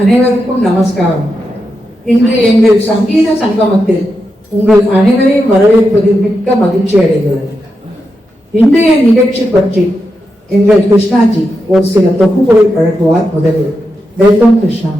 அனைவருக்கும் நமஸ்காரம். இன்று எங்கள் சங்கீத சங்கமத்தில் உங்கள் அனைவரையும் வரவேற்பதில் மிக்க மகிழ்ச்சி அடைகிறது. இன்றைய நிகழ்ச்சி பற்றி எங்கள் கிருஷ்ணாஜி ஒரு சில தொகுப்புகளை வழங்குவார். முதலில் welcome Krishna.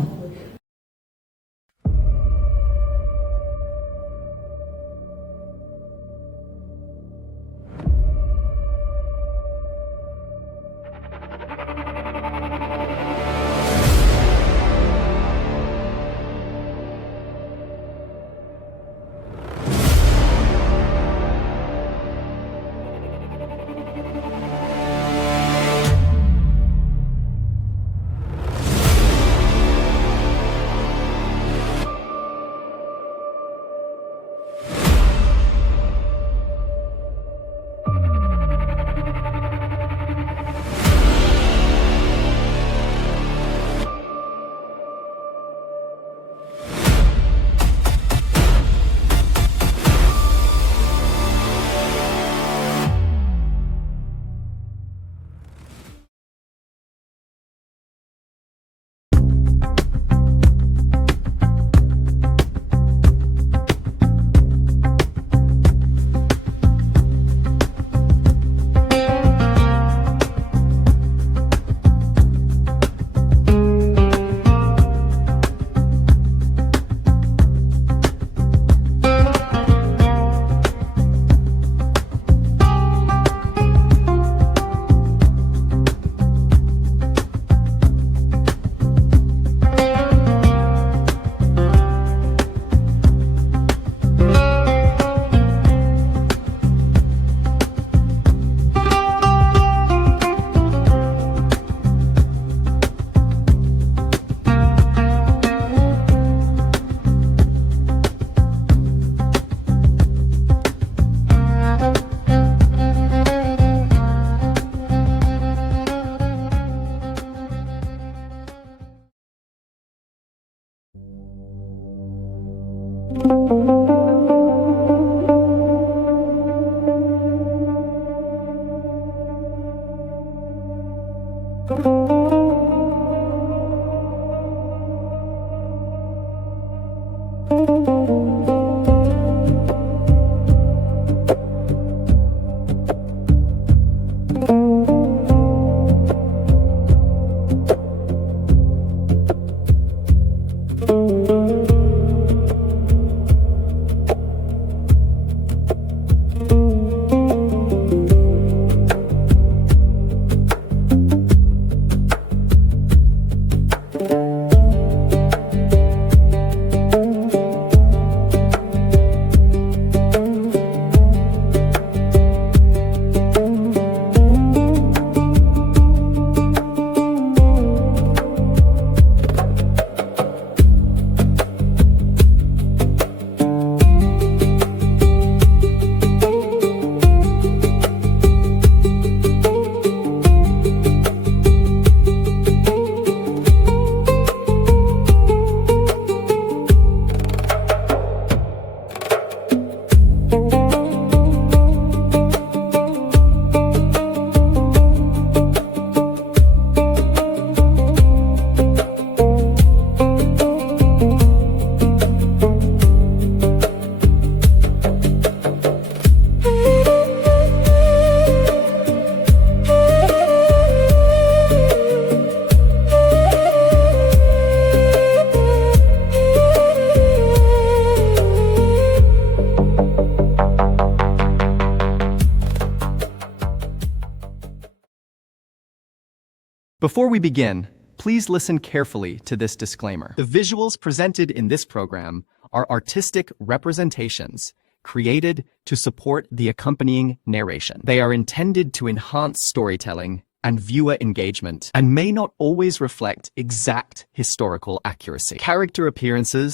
Before we begin, please listen carefully to this disclaimer. The visuals presented in this program are artistic representations created to support the accompanying narration. They are intended to enhance storytelling and viewer engagement and may not always reflect exact historical accuracy. Character appearances,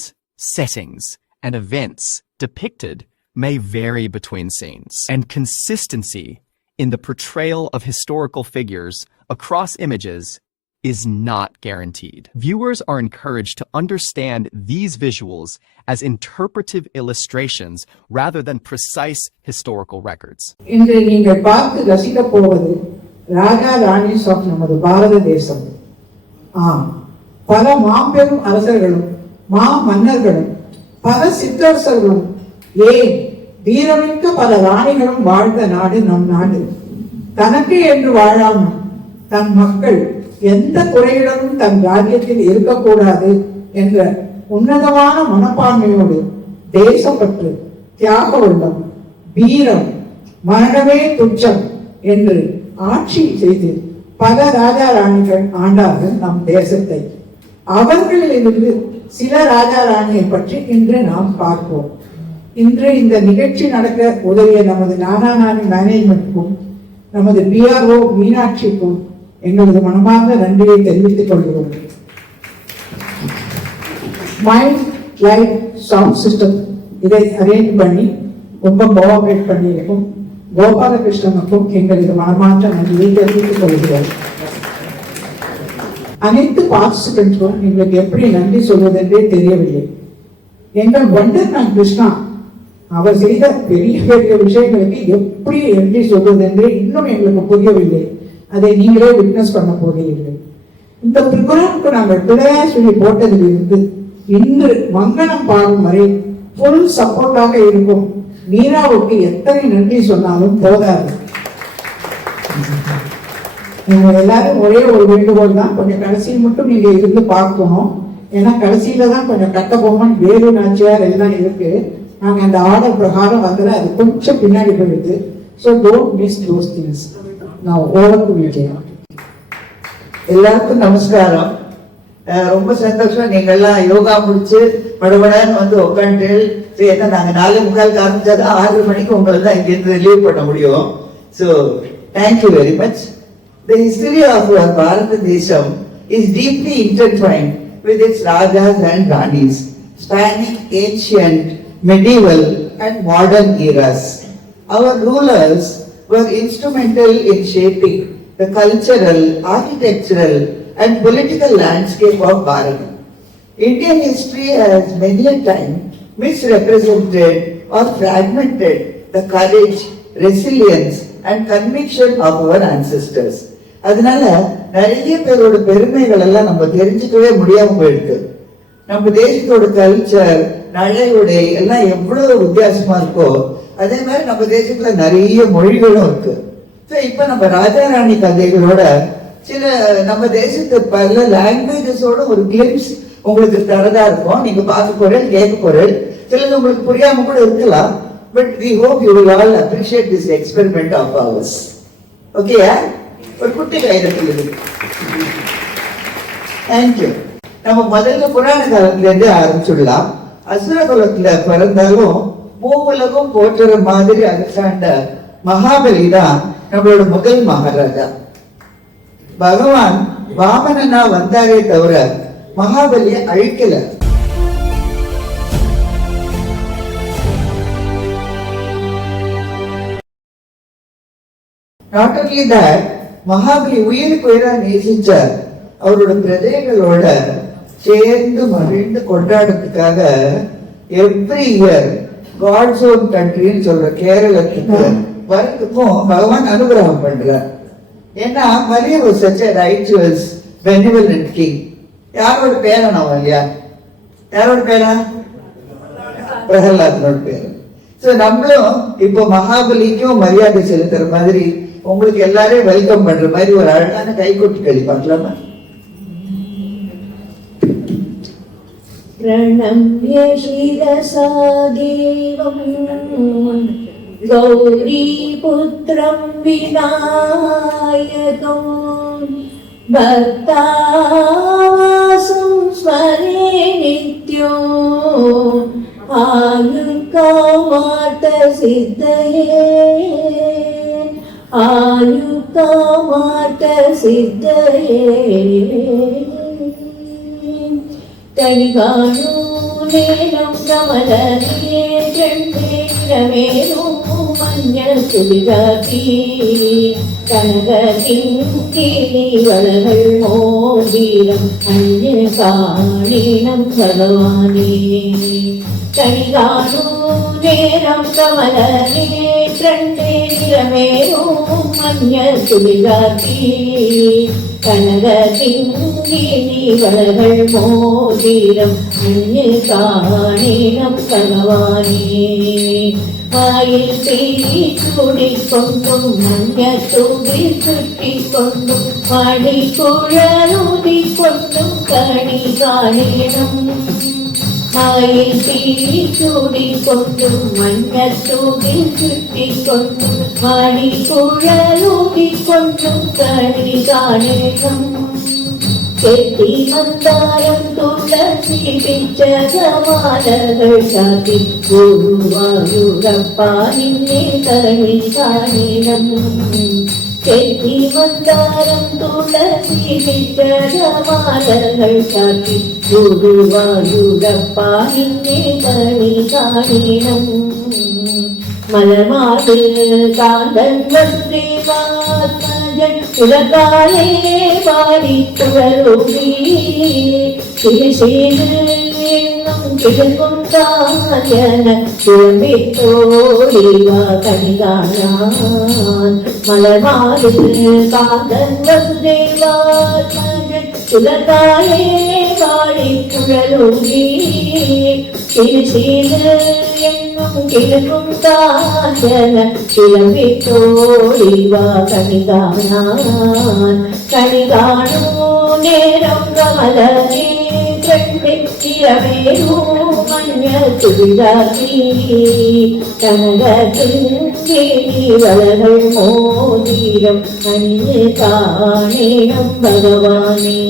settings, and events depicted may vary between scenes, and consistency in the portrayal of historical figures across images is not guaranteed. Viewers are encouraged to understand these visuals as interpretive illustrations rather than precise historical records. இன்று நீங்கள் பார்த்து ரசிக்க போவது Raja Rani of நமது பாரத தேசம். ஆம், பல மாபெரும் அரசர்களும் மன்னர்களும் பல சிற்றரசர்களும் ஏன் வீரமிக்க பல ராணிகளும் வாழ்ந்த நாடு நம் நாடு. தனக்கு என்று வாழாமல் தன் மக்கள் எந்த குறையிடமும் தன் ராஜ்யத்தில் இருக்கக்கூடாது என்ற உன்னதமான மனப்பான்மையோடு தேசப்பற்று, தியாக உள்ளம், வீரம், மரணமே துச்சம் என்று ஆட்சி செய்து பல ராஜா ராணிகள் ஆண்டார்கள் நம் தேசத்தை. அவர்களிலிருந்து சில ராஜா ராணியை பற்றி இன்று நாம் பார்ப்போம். இன்று இந்த நிகழ்ச்சி நடக்க உதவிய நமது நானாநாணி மேனேஜ்மெண்ட்டுக்கும் நமது PRO மீனாட்சிக்கும் எங்களது மனமார்ந்த நன்றியை தெரிவித்துக் கொள்கிறோம். மைண்ட் லைட் சவுண்ட் சிஸ்டம் இதை அரேஞ்ச் பண்ணி ரொம்ப கோஆபரேட் பண்ணியிருக்கும் கோபாலகிருஷ்ணனுக்கும் எங்களது மனமார்ந்த நன்றியை தெரிவித்துக் கொள்கிறோம். அனைத்து பார்ட்டிசிபென்ட்ஸும் எங்களுக்கு எப்படி நன்றி சொல்வதென்றே தெரியவில்லை. எங்கள் வண்டர்மேன் கிருஷ்ணா அவர் செய்த பெரிய பெரிய விஷயங்களுக்கு எப்படி நன்றி சொல்வதென்றே இன்னும் எங்களுக்கு புரியவில்லை. அதை நீங்களே விட்னஸ் பண்ண போகிறீர்கள். இந்த ப்ரோக்ராமுக்கு நாங்கள் பிள்ளையா சொல்லி போட்டதிலிருந்து இன்று மங்களம் பாடும் வரை ஃபுல் சப்போர்ட்டாக இருக்கும் மீராவுக்கு எத்தனை நன்றி சொன்னாலும் போதாது. நீங்க எல்லாரும் ஒரே ஒரு வேண்டுகோள் தான், கொஞ்சம் கடைசியில் மட்டும் நீங்க இருந்து பார்க்கணும். ஏன்னா கடைசியில தான் கொஞ்சம் கட்ட பொம்மன் வேலு நாச்சியார் எல்லாம் இருக்கு. நாங்க அந்த ஆர்டர் பிரகாரம் வந்து அது கொஞ்சம் பின்னாடி போயிடுது. So don't miss those things. நான் ஓவருக்கு விஜயம். எல்லாருக்கும் நமஸ்காரம். ரொம்ப சந்தோஷம். நீங்க எல்லாம் யோகா முடிச்சு படபடன்னு வந்து உட்காந்து என்ன நாங்க 4:45 ஆரம்பிச்சாதான் 6 மணிக்கு உங்களை தான் இங்கிருந்து ரிலீவ் பண்ண முடியும். So thank you very much. The history of our Bharata Desham is deeply intertwined with its Rajas and Ranis, spanning ancient, medieval and modern eras. Our rulers were instrumental in shaping the cultural, architectural and political landscape of Bharat. Indian history has many a time misrepresented or fragmented the courage, resilience and conviction of our ancestors. அதனால நிறைய பேரோட பெருமைகள் எல்லாம் நம்ம தெரிஞ்சுக்கவே முடியாம போயிடுது. நம்ம தேசத்தோட கல்ச்சர், நடையுடை எல்லாம் எவ்வளவு வித்தியாசமா இருக்கோ அதே மாதிரி நம்ம தேசத்துல நிறைய மொழிகளும் இருக்கு. இப்ப நம்ம ராஜா ராணி கதைகளோட சில நம்ம தேசத்து பல லாங்குவேஜஸோட ஒரு கிளிம்ஸ் உங்களுக்கு தரதா இருக்கும். நீங்க பார்க்க போறேன், கேட்க போறேன். சிலது உங்களுக்கு புரியாம கூட இருக்கலாம். But we hope you will all appreciate this experiment of ours. Okay? ஒரு குட்டி கைதட்டல் இருக்கு. தேங்க்யூ. நம்ம முதல்ல புராண காலத்துல இருந்து ஆரம்பிச்சுடலாம். அசுர குலத்துல பிறந்தாலும் மூவுலகம் போற்றுற மாதிரி அரசாண்ட மகாபலி தான் நம்மளோட முதல் மகாராஜா. பகவான் வாமனனா வந்தாரே தவிர மகாபலியை அழிக்கல. Not only that, மகாபலி உயிருக்கு உயிரா நேசிச்சார். அவரோட பிரஜைகளோட சேர்ந்து மகிழ்ந்து கொண்டாடுறதுக்காக எவ்ரி இயர் காட்ஸ் ஓன் கண்ட்ரின்னு சொல்ற கேரளத்துக்கு வரத்துக்கும் பகவான் அனுகிரகம் பண்றார். ஏன்னா Maria was such a righteous, benevolent king. யாரோட பேரன் அவன் இல்லையா? யாரோட பேரா? பிரகலாதனோட பேரன். சோ நம்மளும் இப்போ மகாபலிக்கும் மரியாதை செலுத்துற மாதிரி உங்களுக்கு எல்லாரையும் வெல்கம் பண்ற மாதிரி ஒரு அழகான கைகொட்டி களி பார்க்கலாமா? प्रणम्य शिरसा देवं गौरीपुत्रं विनायकं भक्तावासं स्मरे नित्यो आयुर्कामार्थसिद्धये आयुर्कामार्थसिद्धये कलिकाणो नेनं कमलने चण्डेरमेनो मञ्जसुविगाति कनककिङ्किणीवलगल् मोदीरम् अन्यकाणीनं भगवाने कलिकाणो नेनं कमलने चण्डेरमेनो मञ्जसुविगाति கனகதிங்கினி வளர்கள் மோதிரம் மண்ணில் காணினம் பகவானே வாயில் தீ சூடிக்கொண்டும் மஞ்சள் தூவி சுற்றி கொண்டும் பாடி குழலூதி கொண்டும் கணி காணினம் வாயில் தீ சூடிக்கொண்டும் மஞ்சள் தூவி சுற்றி கொண்டும் பாடி குழலூதி கொண்டும் கணி காணினம் கெட்டி மந்தாரம் துளசி பிச்சகமாலர்கள் சாத்தி குருவாயூரப்பா நின்னே கரணி காணினம் கெட்டி மந்தாரம் துளசி பிச்சகமாலர்கள் சாத்தி குருவாயூரப்பா நின்னே கரணி காணினம் மலர்மாது காந்தன் வந்தே வாசன் உலகாலே பாடி குழலூரி சிறுசீடு என்னும் கிழக்கும் தாயன குழம்பி தோழிவா கணிகானான் மலர்மாது காந்தன் வந்தே வாசன் உலகாலே பாடி குழலூரி சிறுசீடு என்னும் கிழக்கும் தாயன கிளம்பி தோழிவா கணிகானான் கணிகானோ நேரம் கமலனே இரவேரோ மஞ்சள் துளிராகி கனகதிங்கினி வளர்கள் மோதிரம் அணிந்து காணேனம் பகவானே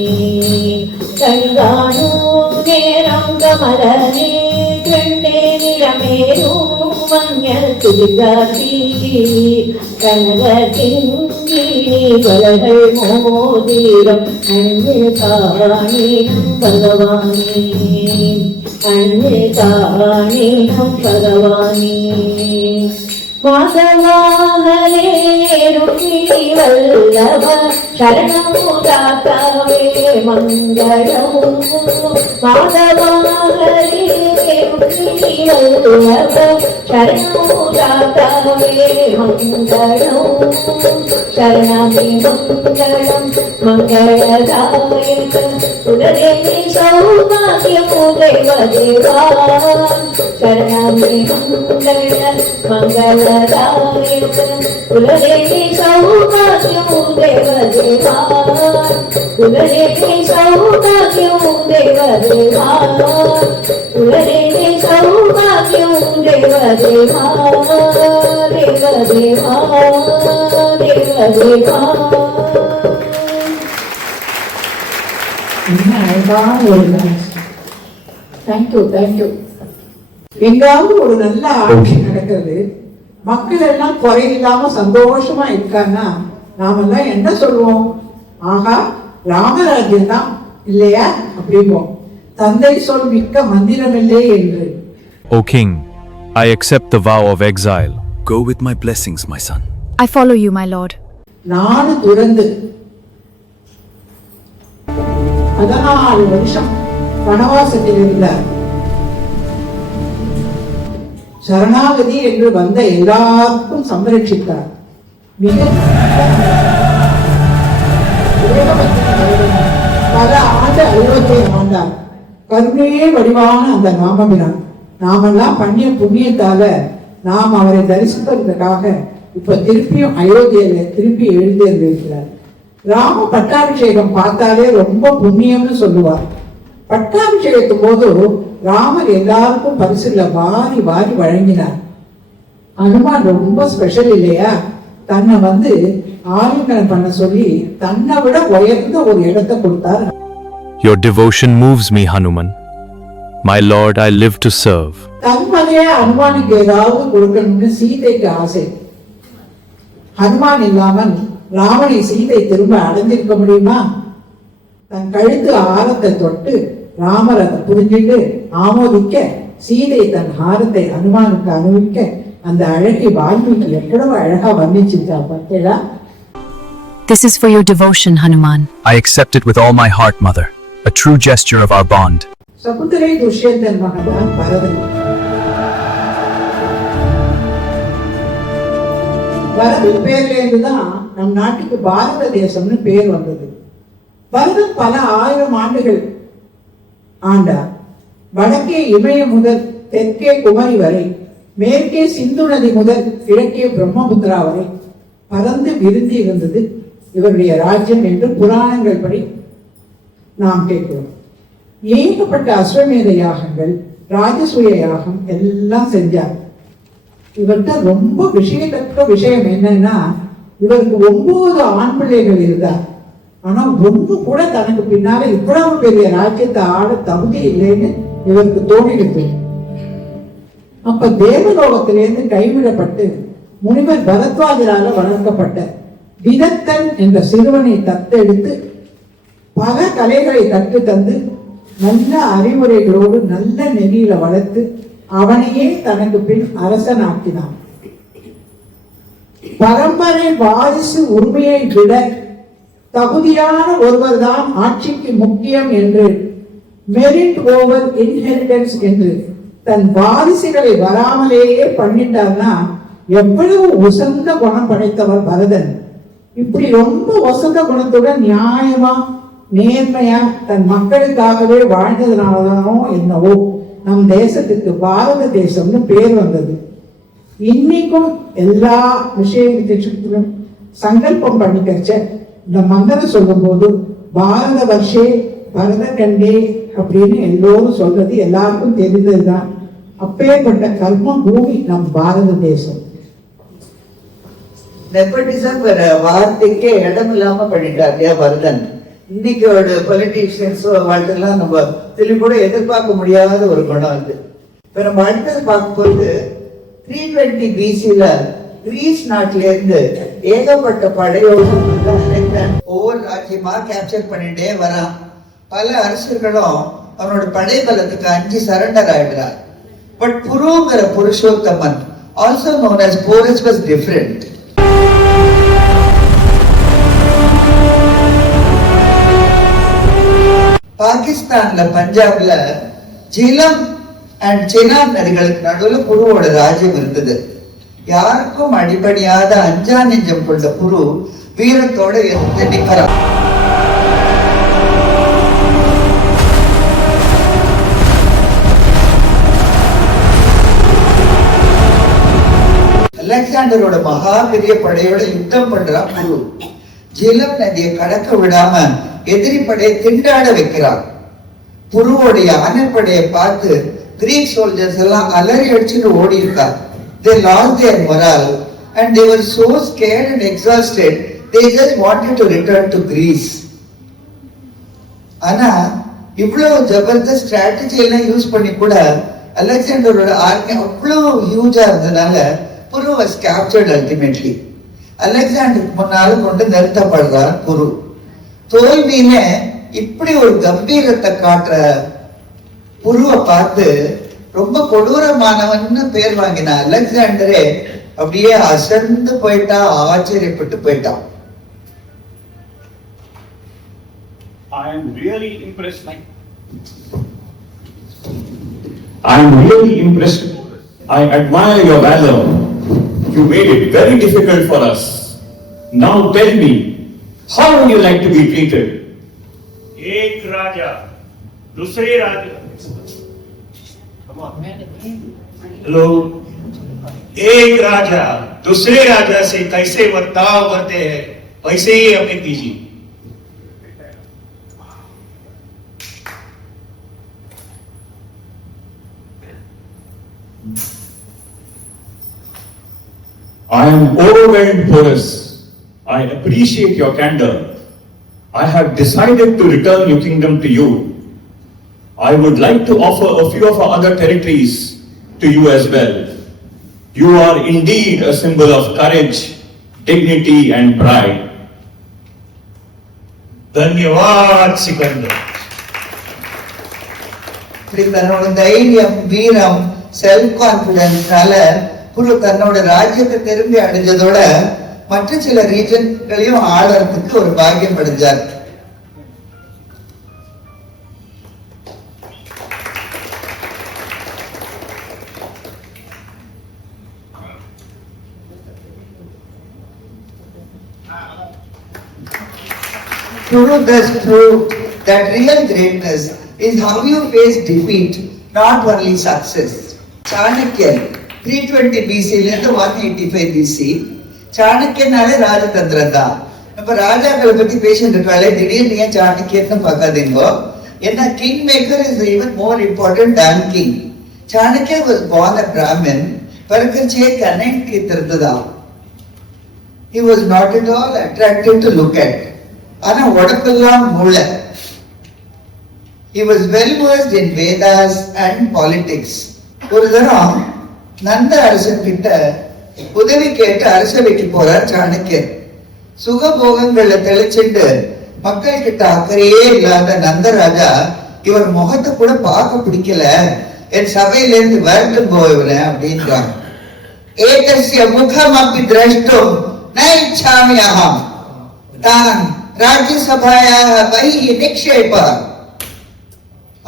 கணிகானோ நேரம் கமலனே கண்டே நிறமேரோ மஞ்சள் துளிராகி கனகதிங்கினி வளர்கள் மோதிரம் அணிந்து காணேனம் பகவானே அணிந்து காணேனம் பகவானே மாதவாகலே ருக்மி வல்லப சரணமுதாத்தாவே மங்களம் மாதவாகலே ருக்மி வல்லப சரணமுதாத்தாவே மங்களம் சரணமே மங்களம் மங்களதாயக உடனே சௌபாகியமுதை வதேவா சரணமே மங்களம் மங்களதாயக உடனே சௌபாகியமுதை வதேவா உடனே சௌபாகியமுதை வதேவா உடனே சௌபாகியமுதை வதேவா தேவ தேவா என்ன அழகான ஒரு டான்ஸ். Thank you thank you. எங்காவது ஒரு நல்ல ஆட்சி நடக்கிறது, மக்கள் எல்லாம் குறையில்லாம சந்தோஷமா இருக்காங்கன்னா நாமெல்லாம் என்ன சொல்லுவோம்? ஆகா, ராமராஜ்யம் தான் இல்லையா அப்படிம்போம். தந்தை சொல் மிக்க மந்திரமில்லை என்று. O king, I accept the vow of exile. Go with my blessings, my son. I follow you, my lord. நாடு துறந்து 14 வருஷம் வனவாசத்தில் இருந்தார். சரணாகதி என்று வந்த எல்லாருக்கும் சம்ரட்சித்தார். மிக பல ஆண்டு அயோத்தியை ஆண்டார். கருணையே வடிவான அந்த ராமபிரான் நாமெல்லாம் பண்ணிய புண்ணியத்தால நாம் அவரை தரிசிப்பதற்காக இப்ப திருப்பியும் அயோத்தியில திருப்பி எழுந்திருக்கிறார். ராம பட்டாபிஷேகம் பார்த்தாலே ரொம்ப புண்ணியம்னு சொல்லுவார். பட்டாபிஷேகத்துக்கு போது ராமர் எல்லாருக்கும் பரிசுல வாரி வாரி வழங்கினார். அனுமான் ரொம்ப ஸ்பெஷல் இல்லையா? தன்னை ஆலிங்கனம் பண்ண சொல்லி தன்னை விட உயர்ந்த ஒரு இடத்தை கொடுத்தார். Your devotion moves me, Hanuman. My lord, I live to serve. தன்மதையே அனுமானுக்கு ஏதாவது கொடுக்கணும்னு சீதைக்கு ஆசை. ஹனுமான் இல்லாமல் ராமனை சீதை திரும்ப அடைஞ்சிருக்க முடியுமா? தன் கழுத்து ஆரத்தை தொட்டு ராமர் அதை புரிஞ்சிட்டு ஆமோதிக்க, சீதை தன் ஹாரத்தை அனுமானுக்கு அனுபவிக்க, அந்த அழகை வால்மீகி எவ்வளவு அழகா வர்ணிச்சிருக்கா பார்த்தீங்களா? This is for your devotion, Hanuman. I accept it with all my heart, mother. A true gesture of our bond. Sakunthalai Dushyanthan மகன்தான் பரதன். பரதன் பேர்ல இருந்துதான் நம் நாட்டுக்கு பாரத தேசம்னு பேர் வந்தது. பரதன் பல ஆயிரம் ஆண்டுகள் ஆண்டார். வடக்கே இமயம் முதல் தெற்கே குமரி வரை, மேற்கே சிந்து நதி முதல் கிழக்கே பிரம்மபுத்திரா வரை பறந்து விருந்தி இருந்தது இவருடைய ராஜ்யம் என்று புராணங்கள் படி நாம் கேட்கிறோம். ஏகப்பட்ட அஸ்வமேத யாகங்கள், ராஜசூய யாகம் எல்லாம் செஞ்சார். இவர்கிட்ட ரொம்ப விஷயத்தக்க விஷயம் என்னன்னா, இவருக்கு 9 ஆண் பிள்ளைகள் இருந்தார். ஆனா ஒன்று கூட தனக்கு பின்னால இவ்வளவு பெரிய ராஜ்யத்தை ஆட தகுதி இல்லைன்னு இவருக்கு தோணிடுது. அப்ப தேவலோகத்திலிருந்து கைவிடப்பட்டு முனிவர் பரத்வாஜரால வளர்க்கப்பட்ட விதத்தன் என்ற சிறுவனை தத்தெடுத்து பல கலைகளை கற்று தந்து நல்ல அறிவுரைகளோடு நல்ல நெறியில வளர்த்து அவனையே தனக்கு பின் அரசனாக்கினான். பரம்பரை வாரிசு உரிமையை விட தகுதியான ஒருவர் தான் ஆட்சிக்கு முக்கியம் என்று, மெரிட் ஓவர் இன்ஹெரிட்டன்ஸ் என்று தன் வாரிசுகளை வராமலேயே பண்ணிட்டார்னா எவ்வளவு உசந்த குணம் படைத்தவர் பரதன். இப்படி ரொம்ப உசந்த குணத்துடன் நியாயமா நேர்மையா தன் மக்களுக்காகவே வாழ்ந்ததுனாலதானோ என்னவோ நம் தேசத்துக்கு பாரத தேசம்னு பேர் வந்தது. இன்னைக்கும் எல்லா விஷயத்திலும் சங்கல்பம் பண்ணிக்கச்ச இந்த மந்திரம் சொல்லும் போது பாரத வருஷே பரத கண்டே அப்படின்னு எல்லோரும் சொல்றது எல்லாருக்கும் தெரிந்ததுதான். அப்பேற்பட்ட கர்ம பூமி நம் பாரத தேசம். நெப்போட்டிசம் வார்த்தைக்கே இடம் இல்லாம பண்ணிட்டார் இல்லையா பரதன். இன்னைக்கு பொலிட்டீஷியன்ஸோ வாழ்க்கெல்லாம் நம்ம திரும்பி கூட எதிர்பார்க்க முடியாத ஒரு குணம் அது. இப்ப நம்ம அடுத்தது பார்க்கும்போது 320 BC-ல கிரீஸ் நாட்டில இருந்து ஏகப்பட்ட படையோடு ஒவ்வொரு ராஜ்யமா கேப்சர் பண்ணிட்டே வரான். பல அரசர்களும் அவனோட படை பலத்துக்கு அஞ்சு சரண்டர் ஆயிடுறார். பட் புருங்கிற Purushothaman, also known as Porus, was different. பாகிஸ்தான்ல பஞ்சாப்ல ஜிலம் அண்ட் செனாப் நதிகளுக்கு நடுவில் புருவோட ராஜ்யம் இருந்தது. யாருக்கும் அடிபடியாத அஞ்சா நெஞ்சம் கொண்ட புரு வீரத்தோட எதிர்த்து நிற்கிறார். அலெக்சாண்டரோட மகா பெரிய படையோட யுத்தம் பண்றான் புரு. ஜிலம் நதியை கடக்க விடாம எதிரி படையை திண்டாட வைக்கிறான். புருவோடைய ஆணைப்படையை பார்த்து கிரீக் சோல்ஜர்ஸ் எல்லாம் அலறி அடிச்சுட்டு ஓடி இருக்காங்க. They lost their morale and they were so scared and exhausted, they just wanted to return to Greece. ஆனா இவ்வளவு ஜபர்தஸ்த் ஸ்ட்ராட்டஜி எல்லாம் யூஸ் பண்ணி கூட அலெக்சாண்டரோட ஆர்மி அவ்வளவு ஹியூஜா இருந்ததுனால புரு was captured ultimately. அலெக்சாண்டருக்கு முன்னால கொண்டு நிறுத்தப்படுறார் புரு. தோல்வியில இப்படி ஒரு கம்பீரத்தை காட்டுற புருவை பார்த்து ரொம்ப கொடூரமானவன்னு பேர் வாங்கின அலெக்சாண்டரே அப்படியே அசந்து போயிட்டா, ஆச்சரியப்பட்டு போயிட்டான். I am really impressed. I am really impressed. I admire your valor. You made it very difficult for us. Now tell me, how would you like to be treated? एक राजा दूसरे राजा, हेलो, एक राजा दूसरे राजा से कैसे बर्ताव करते हैं वैसे ही हमें कीजिए. I am overwhelmed, Porus. I appreciate your candor. I have decided to return your kingdom to you. I would like to offer a few of our other territories to you as well. You are indeed a symbol of courage, dignity and pride. धन्यवाद सिकंदर. தன்னோட தைரியம், வீரம், self கான்பிடன்ஸ்னால புரு தன்னோட ராஜ்யத்தை திரும்பி அடைஞ்சதோட மற்ற சில ரீஜன்களையும் ஆளறதுக்கு ஒரு பாக்கியம் அடைஞ்சார். prove that real greatness is how you face defeat, not only success. Chanakya 320 BC இருந்து 185 BC. சாணக்கியனாலே ராஜதந்திரம் தான். நம்ம ராஜாக்களை பத்தி பேசிட்டு இருக்காளே, திடீர்னு ஏன் சாணக்கியன்னு பார்க்காதீங்கோ. ஏன்னா king maker is even more important than king. Chanakya was born a Brahmin. பருக்கச்சே கனெக்ட் இருந்ததா. He was not at all attractive to look at. ஆனா உடம்பெல்லாம் மூளை. He was well versed in Vedas and politics. ஒரு தரம் நந்த அரசன் கிட்ட உதவி கேட்டு அரசவைக்கு போறார் சாணக்கியர். சுகபோகங்கள்ல தெளிச்சுட்டு மக்கள் கிட்ட அக்கறையே இல்லாத நந்தராஜா இவர் முகத்தை கூட பார்க்க பிடிக்கல, என் சபையில இருந்து வரட்டும் போயவரேன் அப்படின்றாங்க. ஏதஸ்ய முகம் அப்படி திரஷ்டும் நைச்சாமியகம் தான் ராஜ்யசபாயாக பஹி நிக்ஷேப.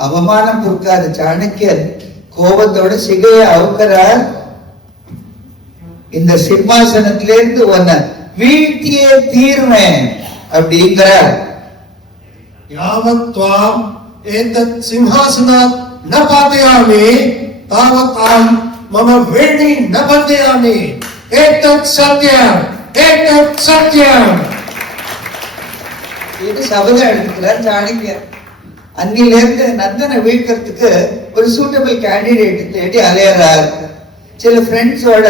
அவமானம் பொறுக்காத சாணக்கியர் கோபத்தோட சிகையை அவுக்கிறார். இந்த சிம்மாசனத்திலிருந்து உன்னை வீழ்த்தியே தீர்வேன் அப்படிங்கிறார். யாவத் த்வாம் ஏதத் சிம்ஹாசனாத் ந பாதயாமி தாவத் அஹம் மம வேணி ந பந்தயாமி. ஏதத் சத்யம், ஏதத் சத்யம். இது சபதம் எடுத்துக்கிறார் சாணக்கியர். அன்னிலிருந்து நந்தனை வீழ்க்கிறதுக்கு ஒரு சூட்டபிள் கேண்டிடேட் தேடி அலையறார். சில ஃப்ரெண்ட்ஸோட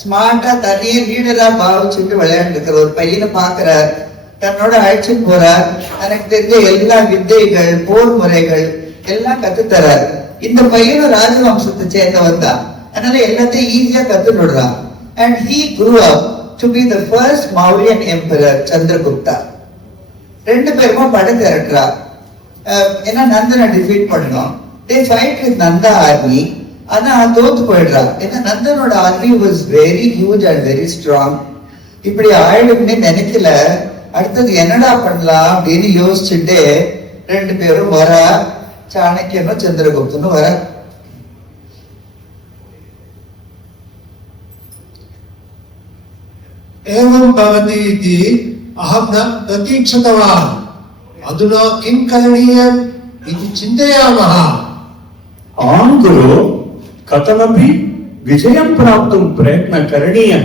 ஸ்மார்ட்டா தனியே லீடரா பாவிச்சுட்டு விளையாண்டுக்கிற ஒரு பையனை பாக்குறார். தன்னோட அழைச்சிட்டு போறார். எனக்கு தெரிஞ்ச எல்லா வித்தைகள், போர் முறைகள் எல்லாம் கத்துத்தரார். இந்த பையனும் ராஜவம்சத்தை சேர்ந்தவன் தான், அதனால எல்லாத்தையும் ஈஸியா கத்துடுறான். And he grew up to be the first Mauryan emperor, Chandragupta. ரெண்டு பேருமா படை திரட்டுறா. ஏன்னா நந்தனை டிஃபீட் பண்ணணும். They fight with Nanda army. ஆனா தோத்து போயிடுறா. ஏன்னா நந்தனோட army was very huge and very strong. இப்படி ஆயிடும்னு நினைக்கல. அடுத்தது என்னடா பண்ணலாம் அப்படின்னு யோசிச்சுட்டு ரெண்டு பேரும் வரா. சாணக்கியனும் சந்திரகுப்தனும் வர. एवं भवति इति अहं न प्रतीक्षितवान्. अधुना किं करणीयम् इति चिन्तयामः. आं गुरु, कथमपि विजयं प्राप्तुं प्रयत्नः करणीयः.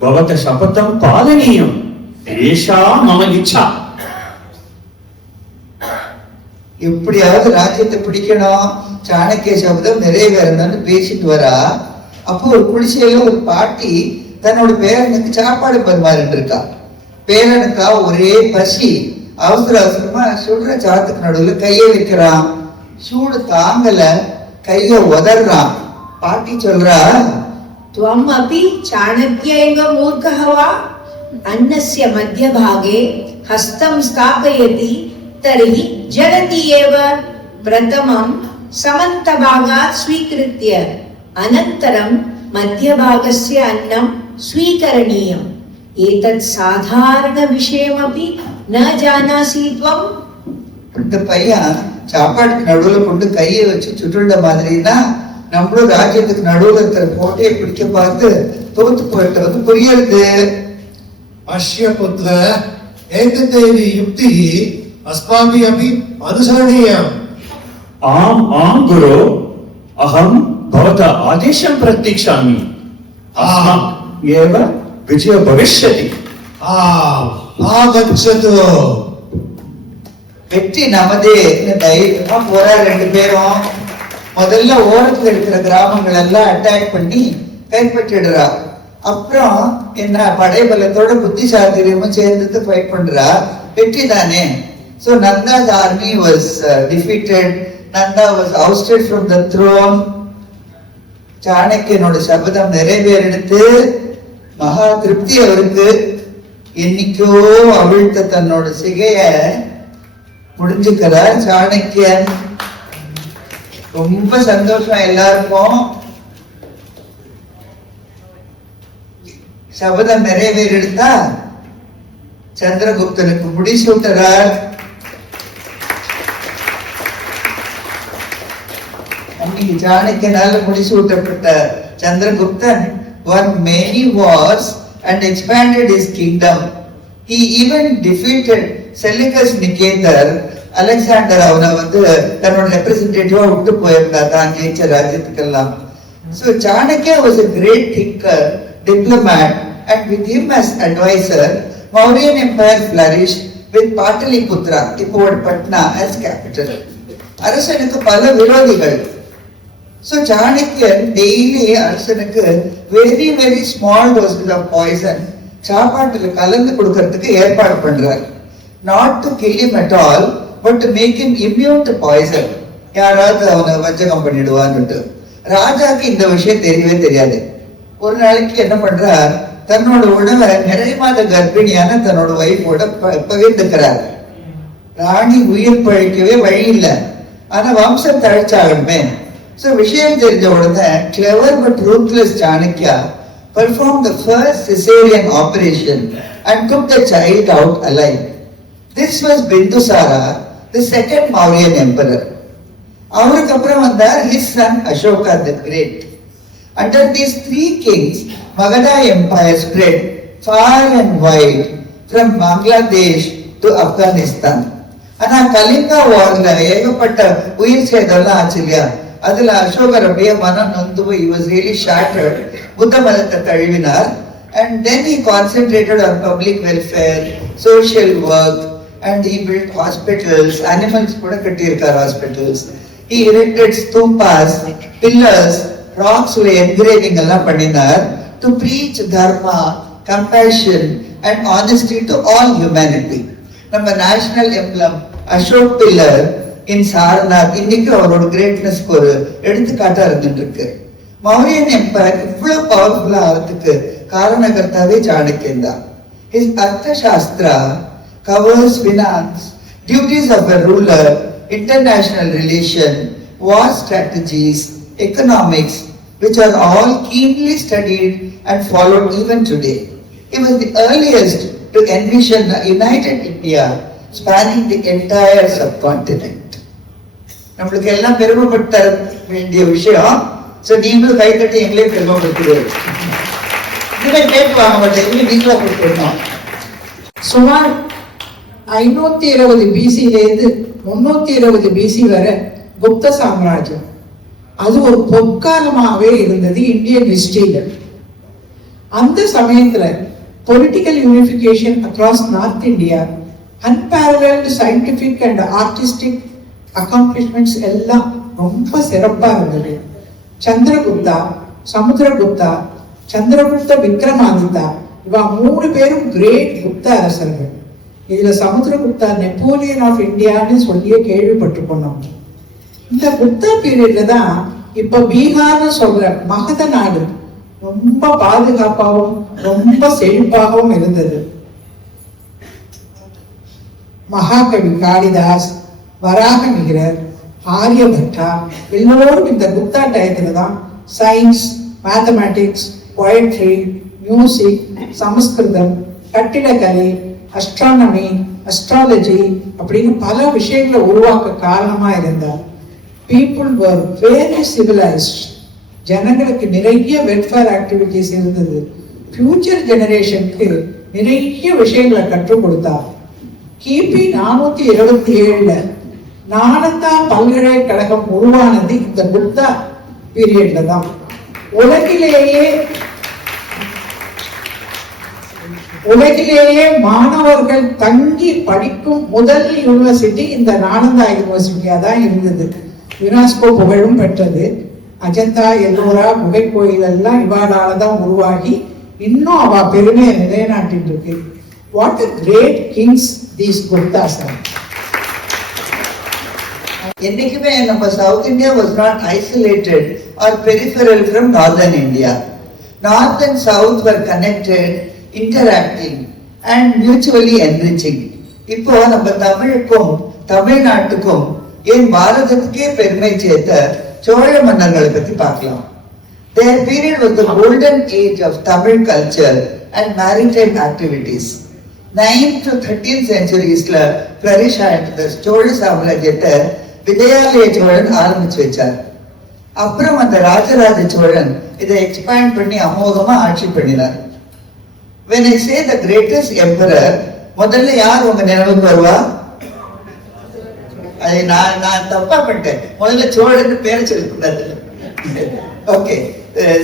भवतः शपथं पालनीयम्. एषा मम इच्छा. எப்படியாவது ராஜ்யத்தை பிடிக்கணும், சாணக்கிய சபதம் நிறைவேறணும்னு பேசிட்டு வரா. அப்போ ஒரு குடிசையில ஒரு பாட்டி தன்னோட பேரனுக்கு சாப்பாடு பரிமாறிட்டு இருக்கா. பேரனுக்கா ஒரே பசி. அவசர அவசரமா சுடுற சாத்துக்கு நடுவுல கையை வைக்கிறான். சூடு தாங்கல, கைய உதறான். பாட்டி சொல்றா, त्वम् अपि चाणक्य एव मूर्खः वा? अन्नस्य मध्यभागे हस्तं स्थापयति तर्हि जलति एव. प्रथमं समन्तभागात् स्वीकृत्य अनन्तरं मध्यभागस्य अन्नं स्वीकरणीयम्. एतत् साधारणविषयमपि न जानासि त्वम्? இந்த பையன் சாப்பாட்டுக்கு நடுவுல கொண்டு கையை வச்சு சுட்டுண்ட மாதிரினா நம்மளும் ராஜ்யத்துக்கு நடுவுல இருக்கிற கோட்டையை பிடிக்க பார்த்து தோத்து போயிட்டு வந்து புரியுது. अस्य पुत्र एतदेवी युक्तिः अस्माभिः अपि अनुसरणीयम्. आम् आं गुरु, अहं भवतः आदेशं प्रतीक्षामि. अस्माकम् एव विजयो भविष्यति. आगच्छतु. வெற்றி நமதே தைரியமா போறா. ரெண்டு பேரும் முதல்ல ஓரத்துல இருக்கிற கிராமங்கள் எல்லாம் அட்டாக் பண்ணி கைப்பற்றிடுறா. அப்புறம் என்ன படைபலத்தோட புத்திசாலியமும் சேர்ந்து ஃபைட் பண்றா. வெற்றி தானே. So Nanda's army was defeated. Nanda was ousted from the throne. சாணக்கியனோட சபதம் நிறைவேறிடுத்து. மகா திருப்தி அவருக்கு. என்னைக்கோ அவிழ்த்த தன்னோட சிகைய முடிஞ்சுக்கிறார் சாணக்கியன். ரொம்ப சந்தோஷம் எல்லாருக்கும். சபதம் நிறைவேறிடுத்தா. சந்திரகுப்தனுக்கு முடிசூட்டுறார். அன்னைக்கு சாணக்கியனால முடிசூட்டப்பட்ட சந்திரகுப்தன் won many wars and expanded his kingdom. He even defeated Seleucus Nicator Alexander அவனை வந்து தன்னோட ரெப்ரசன்டேட்டிவா விட்டு போயிருந்தார் தான் ஜெயிச்ச ராஜ்யத்துக்கெல்லாம். So Chanakya was a great thinker, diplomat, and with him as advisor, Mauryan Empire flourished with Pataliputra, இப்போ Patna, as capital. அரசனுக்கு பல விரோதிகள். So Chanakya daily அரசனுக்கு very very small doses of poison சாப்பாட்டுல கலந்து கொடுக்கறதுக்கு ஏற்பாடு பண்றார். Not to kill him at all, but to make him immune to poison. யாராவது அவனை வஞ்சகம் பண்ணிடுவான்னு. ராஜாக்கு இந்த விஷயம் தெரியவே தெரியாது. ஒரு நாளைக்கு என்ன பண்றார், தன்னோட உணவை நிறைய மாத கர்ப்பிணியான தன்னோட ஒய்ஃபோட பகிர்ந்துக்கிறார். ராணி உயிர் பழிக்கவே வழி இல்லை, ஆனா வம்சம் தழைச்சாகணுமே. சோ விஷயம் தெரிஞ்ச உடனே clever but ruthless Chanakya performed the first cesarean operation and took the child out alive. This was Bindusara, the second Mauryan emperor. அவருக்கு அப்புறம் வந்தார் his son Ashoka the Great. Under these three kings, Magadha Empire spread far and wide from Bangladesh to Afghanistan. ஆனா கலிங்கா வார்ல ஏகப்பட்ட உயிர் சேதம்லாம் ஆச்சு இல்லையா, அதுல அசோகர் அப்படியே மனம் நொந்து he was really shattered. புத்த மதத்தை தழுவினார். And then he concentrated on public welfare, social work, and he built hospitals. Animals கூட கட்டியிருக்கார் hospitals. He erected stupas, pillars, rocks உள்ள engraving எல்லாம் பண்ணினார் to preach dharma, compassion and honesty to all humanity. நம்ம national emblem Ashok pillar இன் சாரநாத் இன்னைக்கு அவரோட கிரேட்னஸ்க்கு ஒரு எடுத்துக்காட்டா இருந்துட்டு இருக்கு. மௌரியன் எம்பையர் இவ்வளவு பவர்ஃபுல்லா ஆகிறதுக்கு காரணகர்த்தாவே சாணக்கியன் தான். His Arthashastra covers finance, duties of a ruler, international relation, war strategies, economics, which are all keenly studied and followed even today. He was the earliest to envision a united India spanning the entire subcontinent. நம்மளுக்கு எல்லாம் பெருமைப்பட்ட வேண்டிய விஷயம். So நீங்களும் கை கட்டி எங்களே பெருமைப்படுத்துகிறீர்கள். இதை கேட்டு வாங்க மாட்டேன், நீங்களா கொடுத்துருந்தோம். சுமார் 520 பிசியிலேருந்து 320 பிசி வரை குப்த சாம்ராஜ்யம் அது ஒரு பொற்காலமாகவே இருந்தது இந்தியன் ஹிஸ்டரியில. அந்த சமயத்துல political unification across north India, unparalleled scientific and artistic accomplishments எல்லாம் ரொம்ப சிறப்பா இருந்தது. சந்திரகுப்தா, சமுத்திரகுப்தா, சந்திரகுப்த விக்ரமாதித்தா இவ 3 பேரும் கிரேட் குப்த அரசர்கள். இதுல சமுத்திரகுப்தா நெப்போலியன் ஆஃப் இந்தியான்னு சொல்லியே கேள்விப்பட்டு போனோம். இந்த குப்தா பீரியட்ல தான் இப்ப பீகார்னு சொல்ற மகத நாடு ரொம்ப பாதுகாப்பாகவும் ரொம்ப செழிப்பாகவும் இருந்தது. மகாகவி காளிதாஸ், வராகமிகிரர், ஆரியபட்டா எல்லோரும் இந்த குப்தா டயத்துல தான் சயின்ஸ், மேத்தமேட்டிக்ஸ், பொயட்ரி, மியூசிக், சமஸ்கிருதம், கட்டிடக்கலை, அஸ்ட்ரானமி, அஸ்ட்ராலஜி அப்படின்னு பல விஷயங்களை உருவாக்க காரணமா இருந்தார். People were very civilised. ஜனங்களுக்கு நிறைய வெல்ஃபேர் ஆக்டிவிட்டிஸ் இருந்தது. ஃபியூச்சர் ஜெனரேஷனுக்கு நிறைய விஷயங்களை கற்றுக் கொடுத்தார். கிபி 427 நாலந்தா பல்கலைக்கழகம் உருவானது இந்த குப்தா பீரியட்ல தான். உலகிலேயே மாணவர்கள் தங்கி படிக்கும் முதல் யூனிவர்சிட்டி இந்த நாலந்தா யூனிவர்சிட்டியா தான் இருந்தது. யுனெஸ்கோ புகழும் பெற்றது. அஜந்தா, எல்லோரா குகை கோயில் எல்லாம் இவாளால தான் உருவாகி இன்னும் அவ பெருமையை நிலைநாட்டிட்டு இருக்கு. What a great kings these Guptas are. என்னைக்குமே நம்ம south India was not isolated or peripheral from northern India. North and south were connected, interacting and mutually enriching. இப்போ நம்ம தமிழுக்கும் தமிழ்நாட்டுக்கும் ஏன் பாரதத்துக்கே பெருமை சேர்த்த சோழ மன்னர்களை பத்தி பார்க்கலாம். Their period was the golden age of Tamil culture and maritime activities. 9th to 13th centuriesல flourish ஆயிட்ட சோழ சாம்ராஜ்யத்தை விஜயாலய சோழன் ஆரம்பிச்சு வச்சார். அப்புறம் அந்த ராஜராஜ சோழன் இதை எக்ஸ்பேண்ட் பண்ணி அமோகமா ஆட்சி பண்ணினார். When I say the greatest emperor, முதல்ல யார் உங்க நினைவுக்கு வருவா? அது நான் தப்பா பண்ணிட்டேன். முதல்ல சோழன்னு பேரை சொல்லக்கூடாது. ஓகே,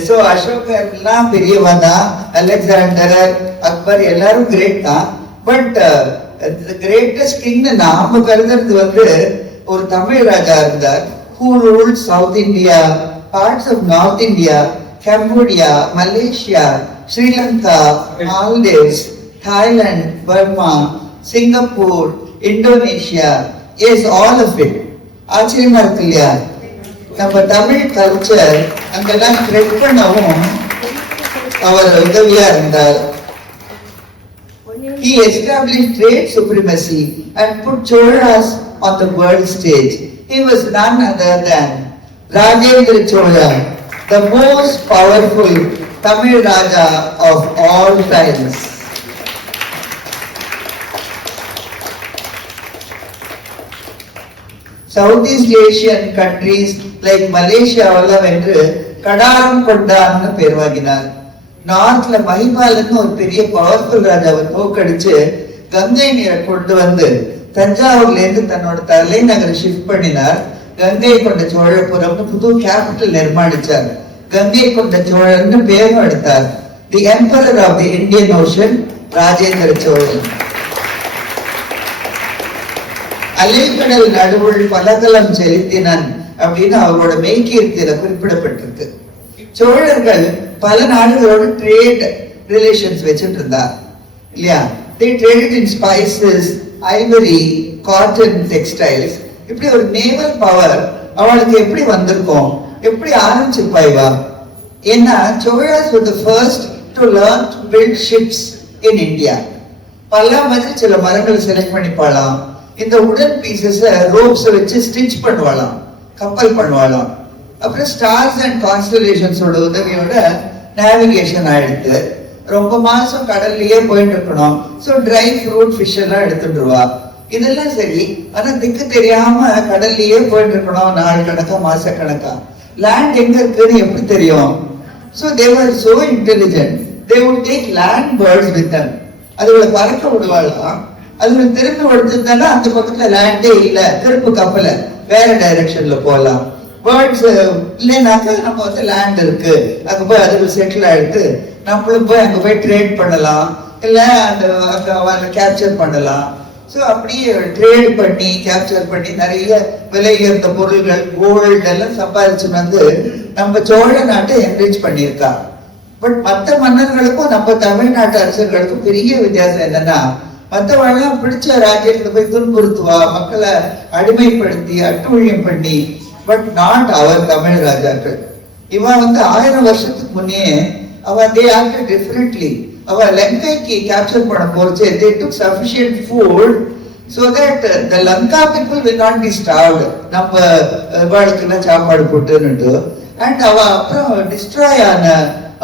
சோ அசோகர் எல்லாம் பெரியவன் தான், அலெக்சாண்டர், அக்பர் எல்லாரும் கிரேட் தான். பட் கிரேட்டஸ்ட் கிங் நாம கருதுறது வந்து ஒரு தமிழ் ராஜா இருந்தார். who ruled South India, parts of North India, Cambodia, Malaysia, Sri Lanka, Maldives, Thailand, Burma, Singapore, Indonesia. Yes, all of it. ஆச்சரியமா இருக்கு இல்லையா? நம்ம தமிழ் கல்ச்சர் அங்கெல்லாம் ஸ்ப்ரெட் பண்ணவும் அவர் உதவியா இருந்தார். He established trade supremacy and put Cholas on the world stage. He was none other than Rajendra Chola, the most powerful Tamil Raja of all times. Southeast Asian countries like Malaysia வென்று கடாரம் கொண்டான்னு பேர் வாங்கினார். நார்த்ல மஹிபாலன்னு ஒரு பெரிய powerful ராஜாவை தோக்கடிச்சு கங்கை நீரை கொண்டு வந்து தஞ்சாவூர்ல இருந்து தன்னோட தலைநகரை ஷிஃப்ட் பண்ணினார். கங்கை கொண்ட சோழபுரம்னு புது கேபிட்டல் நிர்மாணிச்சார். கங்கை கொண்ட சோழன்னு பேரும் எடுத்தார். The emperor of the Indian ocean Rajendra Cholan. அலைக்கடல் நடுவுள் பலகலம் செலுத்தினன் அப்படின்னு அவரோட மெய்கீர்த்தியில குறிப்பிடப்பட்டிருக்கு. சோழர்கள் பல நாடுகளோட ட்ரேட் ரிலேஷன்ஸ் வச்சுட்டு இருந்தார் இல்லையா? they traded in spices, ivory, cotton, textiles. இப்படி ஒரு நேவல் பவர் அவளுக்கு எப்படி வந்திருக்கும், எப்படி ஆரம்பிச்சிருப்பாய்வா? ஏன்னா Cholas were the first to learn to build ships in India. பல மாதிரி சில மரங்களை செலக்ட் பண்ணிப்பாளாம். இந்த உடன் பீசஸ் ரோப்ஸ் வச்சு ஸ்டிச் பண்ணுவாளாம், கப்பல் பண்ணுவாளாம். அப்புறம் ஸ்டார்ஸ் அண்ட் கான்ஸ்டலேஷன்ஸோட உதவியோட நேவிகேஷன் ஆயிடுத்து. ரொம்ப மாசம் கடல்லையே போயிட்டு இருக்கணும். ஸோ ட்ரை ஃப்ரூட் ஃபிஷ் எல்லாம் எடுத்துட்டுருவா. இதெல்லாம் சரி, ஆனா திக்கு தெரியாம கடல்லையே போயிட்டு இருக்கணும் நாள் கணக்கா மாச கணக்கா. லேண்ட் எங்க இருக்குன்னு எப்படி தெரியும்? So they were so intelligent. They would take land birds with them. அதுகளை பறக்க விடுவாளாம். அதுல திருப்பி எடுத்திருந்தானா அந்த பக்கத்துல லேண்டே இல்ல, திருப்பு கப்பல வேற டைரக்ஷன்ல போகலாம். பேர்ட்ஸ் இல்லைனாக்கா நம்ம வந்து லேண்ட் இருக்கு, அங்க போய் அதுக்கு செட்டில் ஆயிடுத்து நம்மளும் போய் அங்க போய் ட்ரேட் பண்ணலாம், இல்ல அந்த கேப்சர் பண்ணலாம். ஸோ அப்படியே ட்ரேட் பண்ணி கேப்சர் பண்ணி நிறைய விலை உயர்ந்த பொருள்கள் கோல்டு எல்லாம் சம்பாதிச்சுன்னு வந்து நம்ம சோழ நாட்டை என்ரிச் பண்ணியிருக்கா. பட் மற்ற மன்னர்களுக்கும் நம்ம தமிழ்நாட்டு அரசர்களுக்கும் பெரிய வித்தியாசம் என்னன்னா, மற்றவெல்லாம் பிடிச்ச ராஜ்யத்தை போய் துன்புறுத்துவா, மக்களை அடிமைப்படுத்தி அட்டூழியம் பண்ணி. பட் நாட் அவர் தமிழ் ராஜாக்கள். இவன் வந்து 1000 வருஷத்துக்கு முன்னே அவன் they acted differently. அவன் லங்கைக்கு கேப்சர் பண்ண போச்சு, they took sufficient food so that the Lanka people will not be starved. நம்ம வாழ்க்கையில சாப்பாடு போட்டுன்னுட்டு. அண்ட் அவ அப்புறம் டிஸ்ட்ராய் ஆன